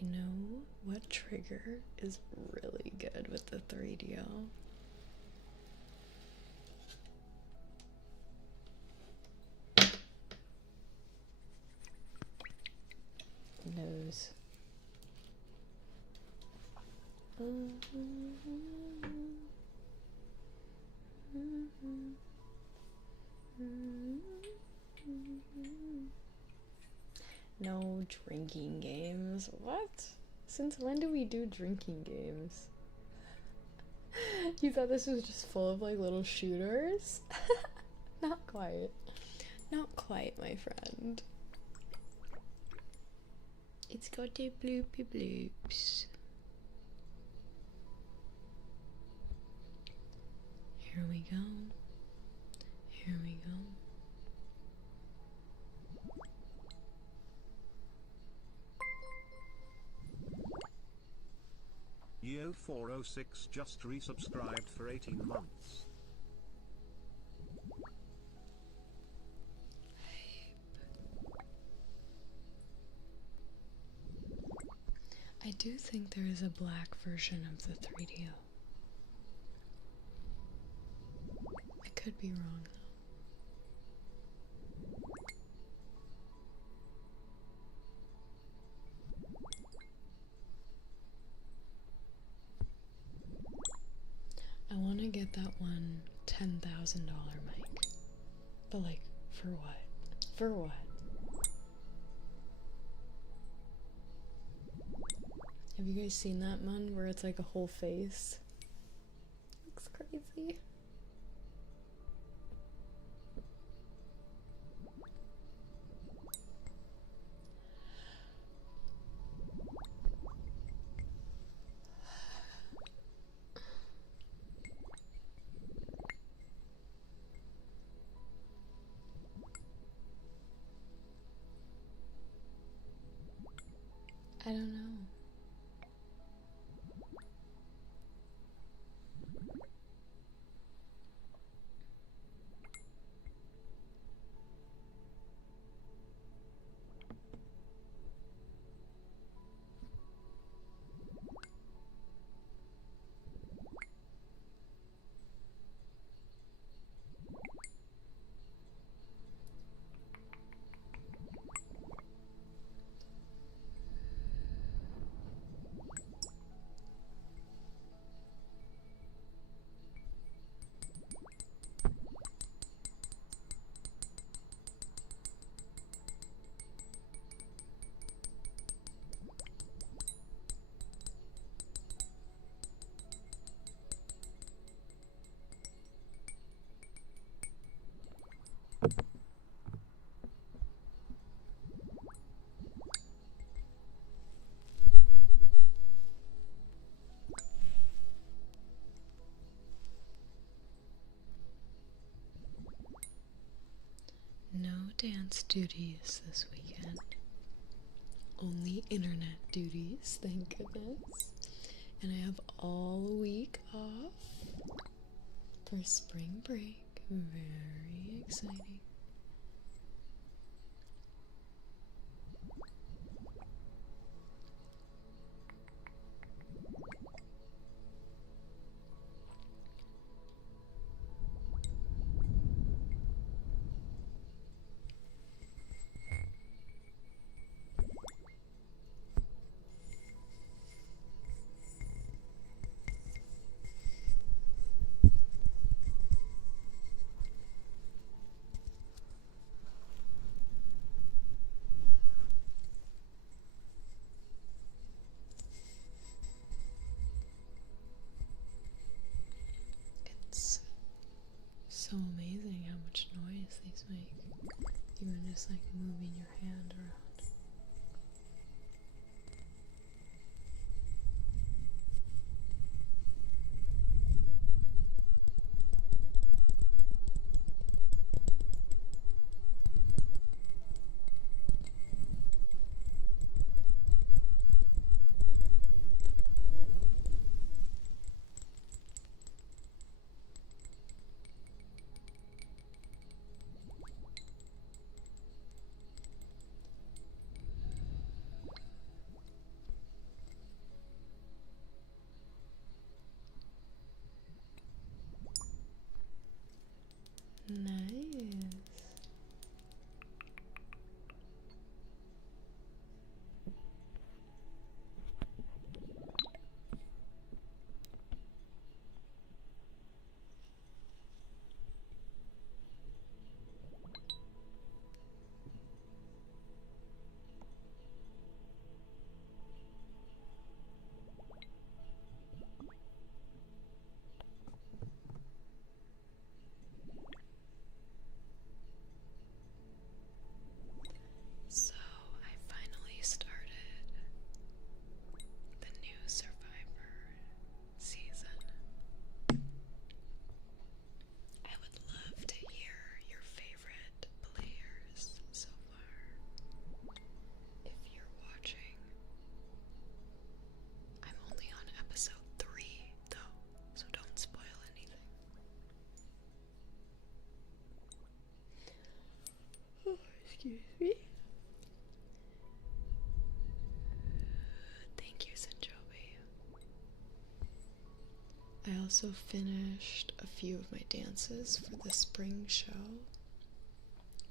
You know what trigger is really good with the 3DO? Nose. No drinking games. What? Since when do we do drinking games? You thought this was just full of like little shooters? Not quite. Not quite, my friend. It's got the bloopy bloops. Here we go. Here we go. Yo406 just resubscribed for 18 months. I do think there is a black version of the 3DO. I could be wrong though. I want to get that one $10,000 mic. But like, for what? For what? Have you guys seen that one where it's like a whole face? Looks crazy. I don't know. dance duties this weekend. Only internet duties, thank goodness. And I have all week off for spring break. Very exciting. It's so amazing how much noise these make, even just like moving your hand around. Nice. So I finally started the new Survivor season. I would love to hear your favorite players so far. If you're watching, I'm only on episode 3 though, so don't spoil anything. Oh, excuse me. Thank you, Sanjobi. I also finished a few of my dances for the spring show,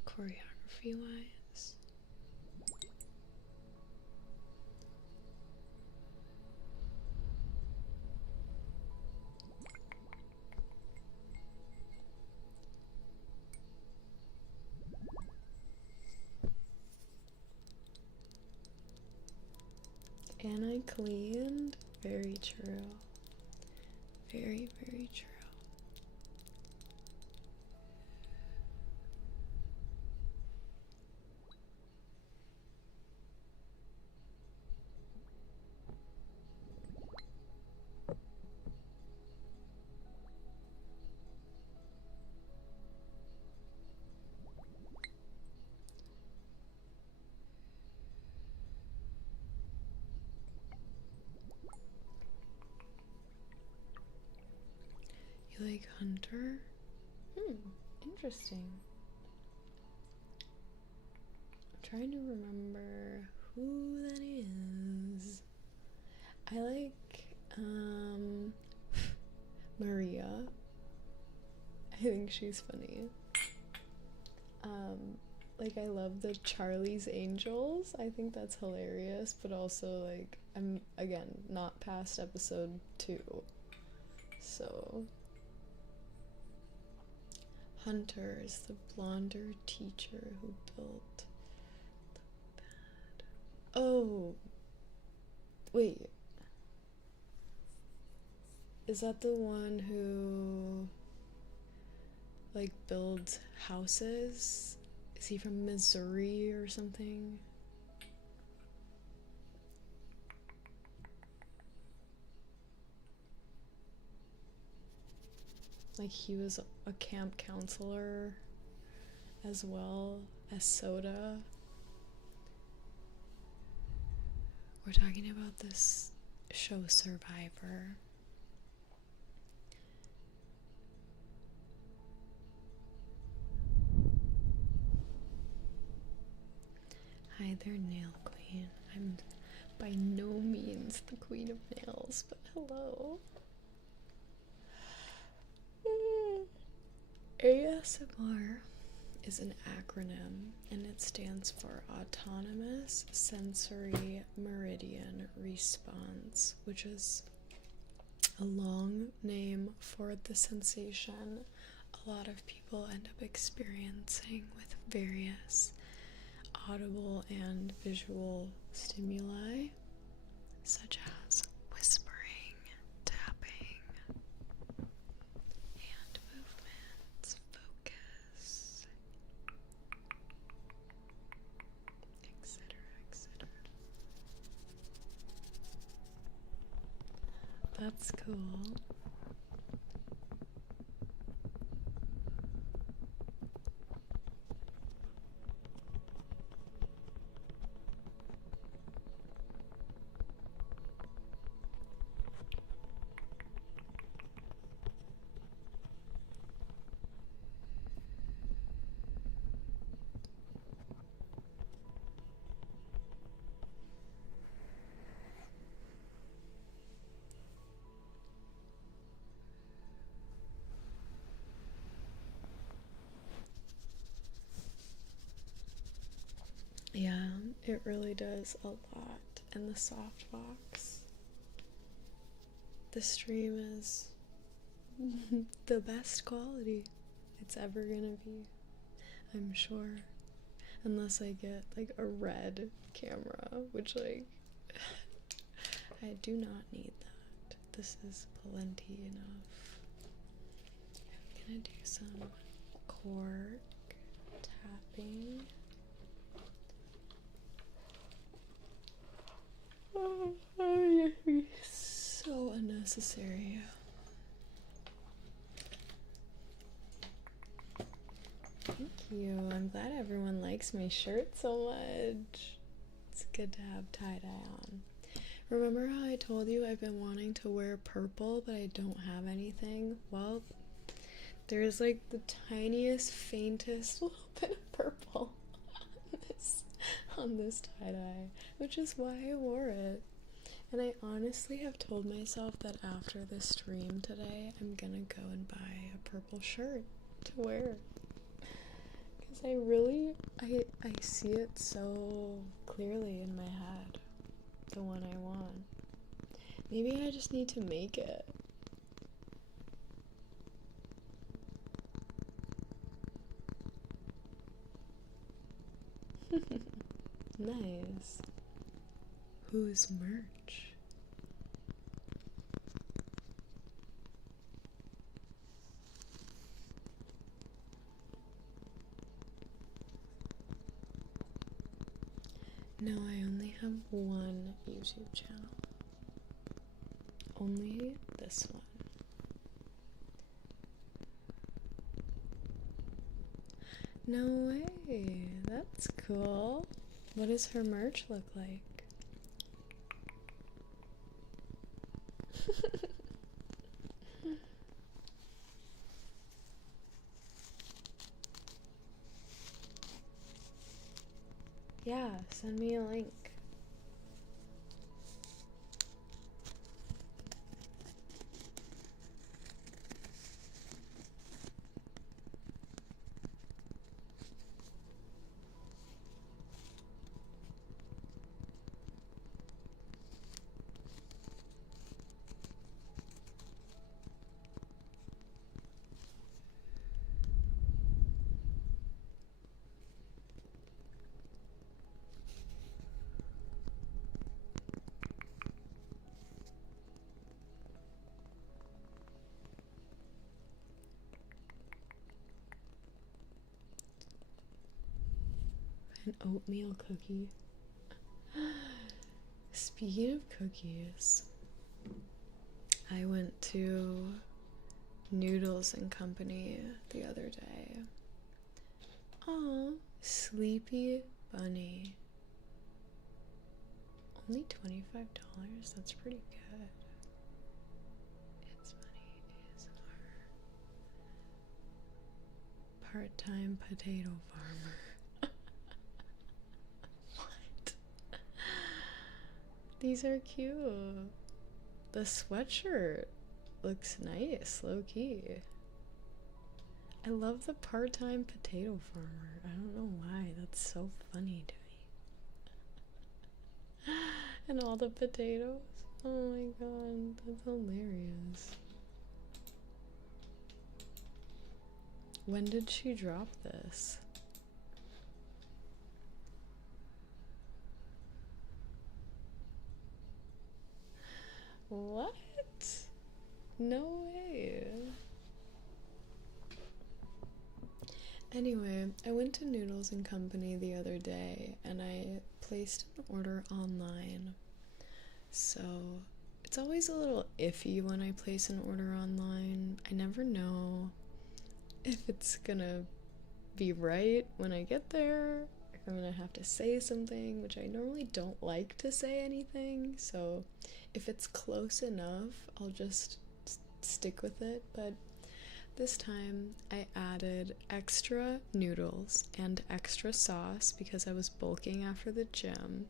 choreography wise. And I cleaned. Very true. Very, very true. You like Hunter? Interesting. I'm trying to remember who that is. I like Maria. I think she's funny. Like I love the Charlie's Angels. I think that's hilarious, but also like I'm again not past episode 2. So Hunter is the blonder teacher who built the bad. Oh, wait. Is that the one who like builds houses? Is he from Missouri or something? Like he was a camp counselor as well. a soda. We're talking about this show Survivor. Hi there, Nail Queen. I'm by no means the queen of nails, but hello. ASMR is an acronym and it stands for Autonomous Sensory Meridian Response, which is a long name for the sensation a lot of people end up experiencing with various audible and visual stimuli, such as whispering, tapping, hand movements, focus, etc., etc. That's cool. Yeah, it really does a lot. And the softbox. The stream is the best quality it's ever gonna be, I'm sure. Unless I get like a red camera, which like I do not need that. This is plenty enough. I'm gonna do some cork tapping. Oh, so unnecessary. Thank you. I'm glad everyone likes my shirt so much. It's good to have tie-dye on. Remember how I told you I've been wanting to wear purple, but I don't have anything? Well, there's like the tiniest, faintest little bit of purple on this tie-dye, which is why I wore it. And I honestly have told myself that after the stream today, I'm gonna go and buy a purple shirt to wear. Because I see it so clearly in my head, the one I want. Maybe I just need to make it. Nice. Whose merch? No, I only have one YouTube channel. Only this one. No way. That's cool. What does her merch look like? Yeah, send me a link. An oatmeal cookie. Speaking of cookies, I went to Noodles and Company the other day. Aw, Sleepy Bunny. Only $25? That's pretty good. It's Bunny ASMR. Part-time potato farmer. What? These are cute. The sweatshirt looks nice, low-key. I love the part-time potato farmer. I don't know why. That's so funny to me. And all the potatoes. Oh my god, that's hilarious. When did she drop this? What? No way. Anyway, I went to Noodles and Company the other day and I placed an order online. So it's always a little iffy when I place an order online. I never know if it's gonna be right when I get there, if I'm gonna have to say something, which I normally don't like to say anything. So if it's close enough, I'll just stick with it. But this time I added extra noodles and extra sauce because I was bulking after the gym.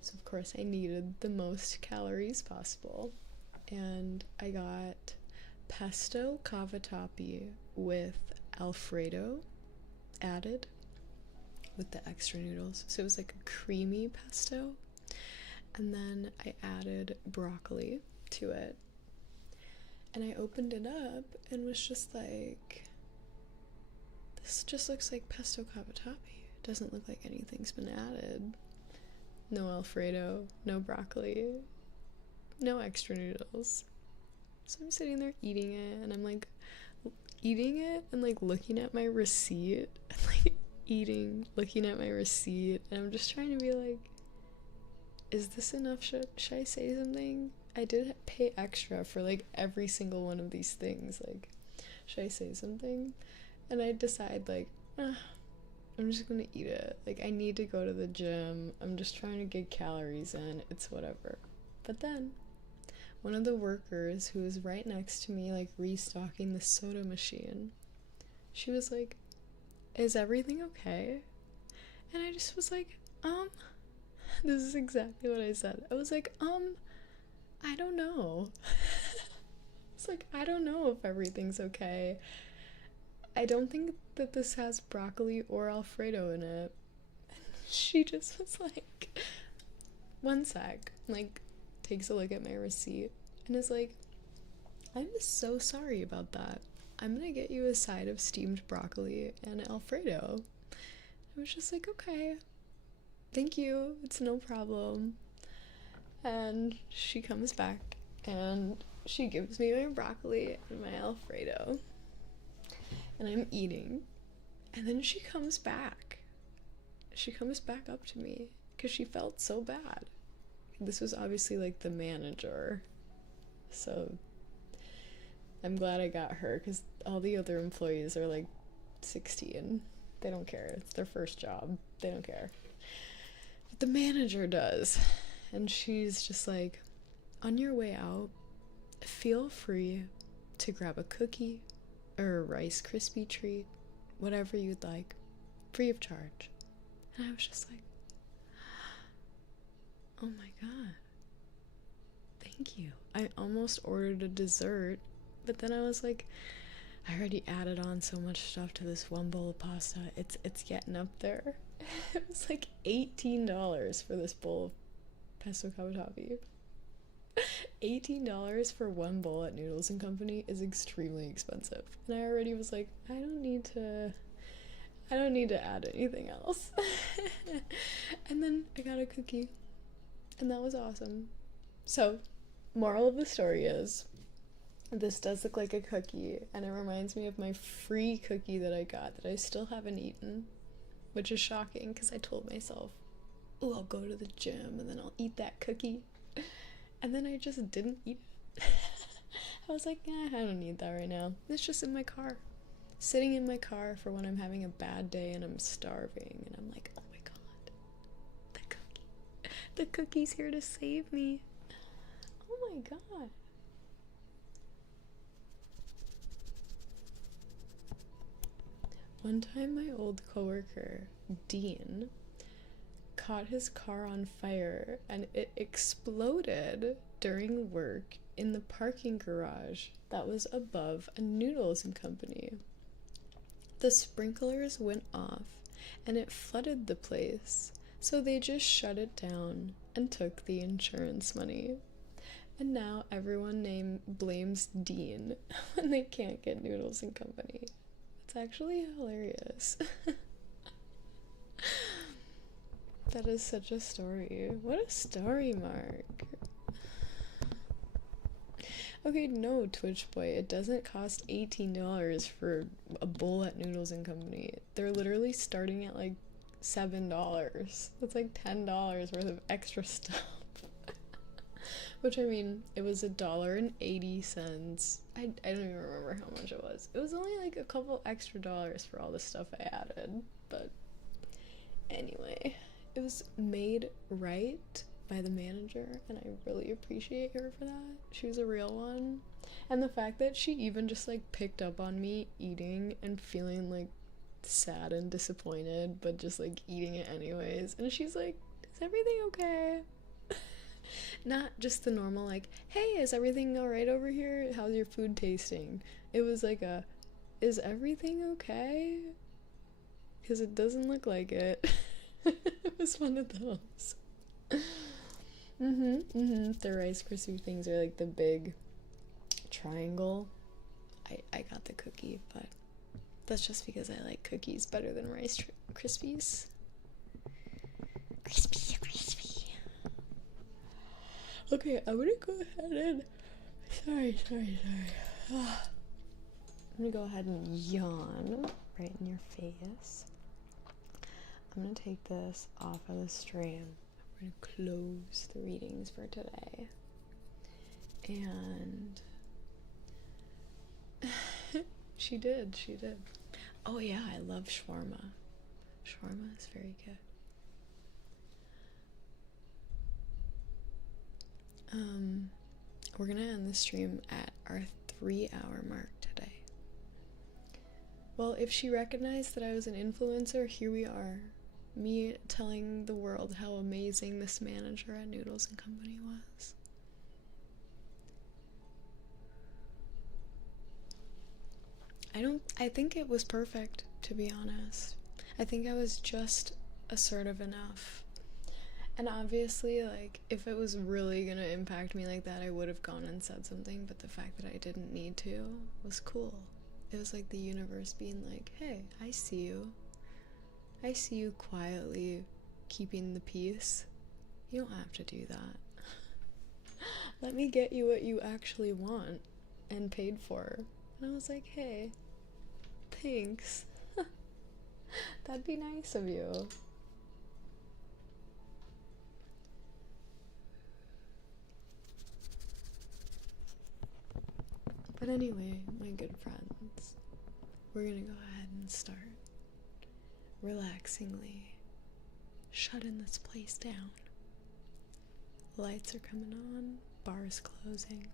So of course I needed the most calories possible. And I got pesto cavatappi with Alfredo added with the extra noodles. So it was like a creamy pesto. And then I added broccoli to it. And I opened it up and was just like, this just looks like pesto cavatappi. It doesn't look like anything's been added. No Alfredo, no broccoli, no extra noodles. So I'm sitting there eating it, and I'm like eating it and like looking at my receipt and like looking at my receipt, and I'm just trying to be like, is this enough? Should I say something? I did pay extra for like every single one of these things. Like, should I say something? And I decide like, I'm just gonna eat it. Like, I need to go to the gym. I'm just trying to get calories in. It's whatever. But then one of the workers who was right next to me, like restocking the soda machine, she was like, is everything okay? And I just was like, this is exactly what I said. I was like, I don't know. It's like, I don't know if everything's okay. I don't think that this has broccoli or Alfredo in it. And she just was like, one sec, like, takes a look at my receipt and is like, I'm so sorry about that. I'm gonna get you a side of steamed broccoli and Alfredo. I was just like, okay, thank you, it's no problem. And she comes back and she gives me my broccoli and my Alfredo. And I'm eating. And then she comes back. She comes back up to me because she felt so bad. This was obviously like the manager. So I'm glad I got her because all the other employees are like 16. They don't care. It's their first job. They don't care. But the manager does. And she's just like, on your way out, feel free to grab a cookie or a Rice Krispie treat, whatever you'd like, free of charge. And I was just like, oh my god, thank you. I almost ordered a dessert, but then I was like, I already added on so much stuff to this one bowl of pasta. It's getting up there. It was like $18 for this bowl of pesto cavatappi. $18 for one bowl at Noodles and Company is extremely expensive. And I already was like, I don't need to add anything else. And then I got a cookie. And that was awesome. So, moral of the story is, this does look like a cookie, and it reminds me of my free cookie that I got that I still haven't eaten, which is shocking because I told myself, oh, I'll go to the gym and then I'll eat that cookie. And then I just didn't eat it. I was like, I don't need that right now. It's just in my car. sitting in my car for when I'm having a bad day and I'm starving, and I'm like, oh my god, the cookie's here to save me. Oh my god. One time my old coworker, Dean, caught his car on fire and it exploded during work in the parking garage that was above a Noodles and Company. The sprinklers went off and it flooded the place, so they just shut it down and took the insurance money. And now everyone blames Dean when they can't get Noodles and Company. It's actually hilarious. That is such a story. What a story, Mark. Okay, no, Twitch Boy, it doesn't cost $18 for a bowl at Noodles and Company. They're literally starting at like $7. That's like $10 worth of extra stuff. Which, I mean, it was $1.80. I don't even remember how much it was. It was only like a couple extra dollars for all the stuff I added. But anyway, it was made right by the manager, and I really appreciate her for that. She was a real one. And the fact that she even just like picked up on me eating and feeling like sad and disappointed, but just like eating it anyways. And she's like, is everything okay? Not just the normal like, hey, is everything alright over here? How's your food tasting? It was like a, is everything okay? Because it doesn't look like it. It was one of those. The Rice Krispie things are like the big triangle. I got the cookie, but that's just because I like cookies better than Rice Krispies. Crispy. Okay, I'm gonna go ahead and sorry. I'm gonna go ahead and yawn right in your face. I'm gonna take this off of the stream. We're gonna close the readings for today. And she did. Oh yeah, I love shawarma. Shawarma is very good. We're gonna end the stream at our 3-hour mark today. Well, if she recognized that I was an influencer, here we are. Me telling the world how amazing this manager at Noodles and Company was. I think it was perfect, to be honest. I think I was just assertive enough. And obviously, like, if it was really gonna impact me like that, I would have gone and said something, but the fact that I didn't need to was cool. It was like the universe being like, hey, I see you. I see you quietly keeping the peace. You don't have to do that. Let me get you what you actually want and paid for. And I was like, hey, thanks. That'd be nice of you. But anyway, my good friends, we're gonna go ahead and start relaxingly shutting this place down. Lights are coming on, bars closing.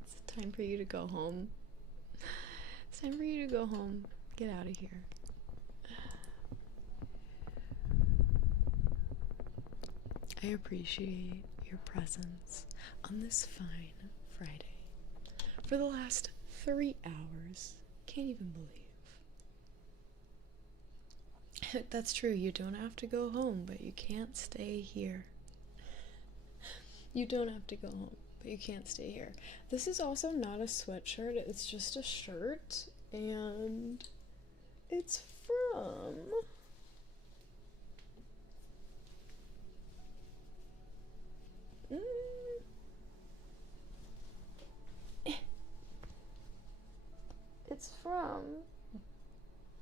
It's time for you to go home. It's time for you to go home. Get out of here. I appreciate your presence on this fine Friday. For the last 3 hours. Can't even believe. That's true, you don't have to go home, but you can't stay here. You don't have to go home, but you can't stay here. This is also not a sweatshirt, it's just a shirt, and it's from... It's from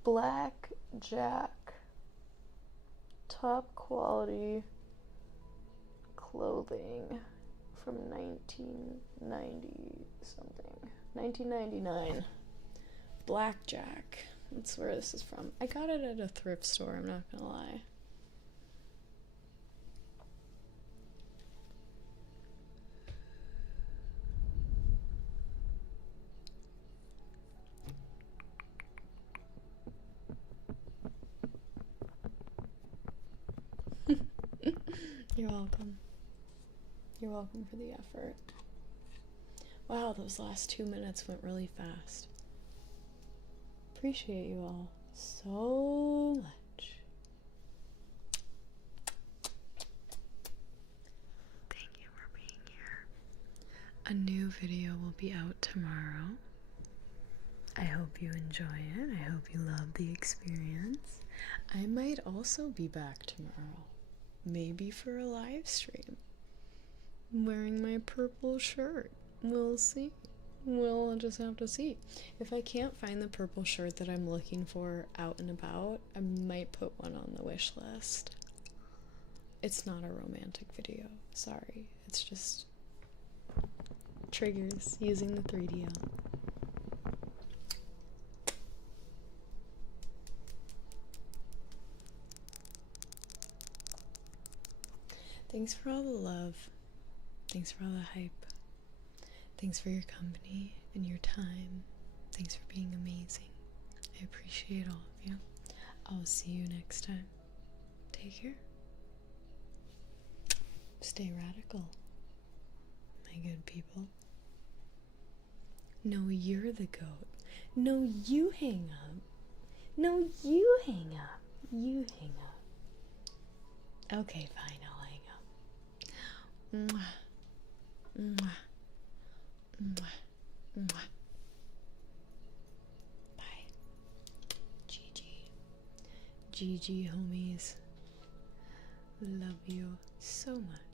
Black Jack. Top quality clothing from 1990 something. 1999. Blackjack. That's where this is from. I got it at a thrift store, I'm not gonna lie. You're welcome. You're welcome for the effort. Wow, those last 2 minutes went really fast. Appreciate you all so much. Thank you for being here. A new video will be out tomorrow. I hope you enjoy it. I hope you love the experience. I might also be back tomorrow. Maybe for a live stream. Wearing my purple shirt. We'll see. We'll just have to see. If I can't find the purple shirt that I'm looking for out and about, I might put one on the wish list. It's not a romantic video. Sorry. It's just triggers using the 3DO. Thanks for all the love. Thanks for all the hype. Thanks for your company and your time. Thanks for being amazing. I appreciate all of you. I'll see you next time. Take care. Stay radical, my good people. No, you're the goat. No, you hang up. No, you hang up. You hang up. Okay, fine, I'll hang up. Mwah. Mwah. Mwah. Mwah. Bye. GG. GG, homies. Love you so much.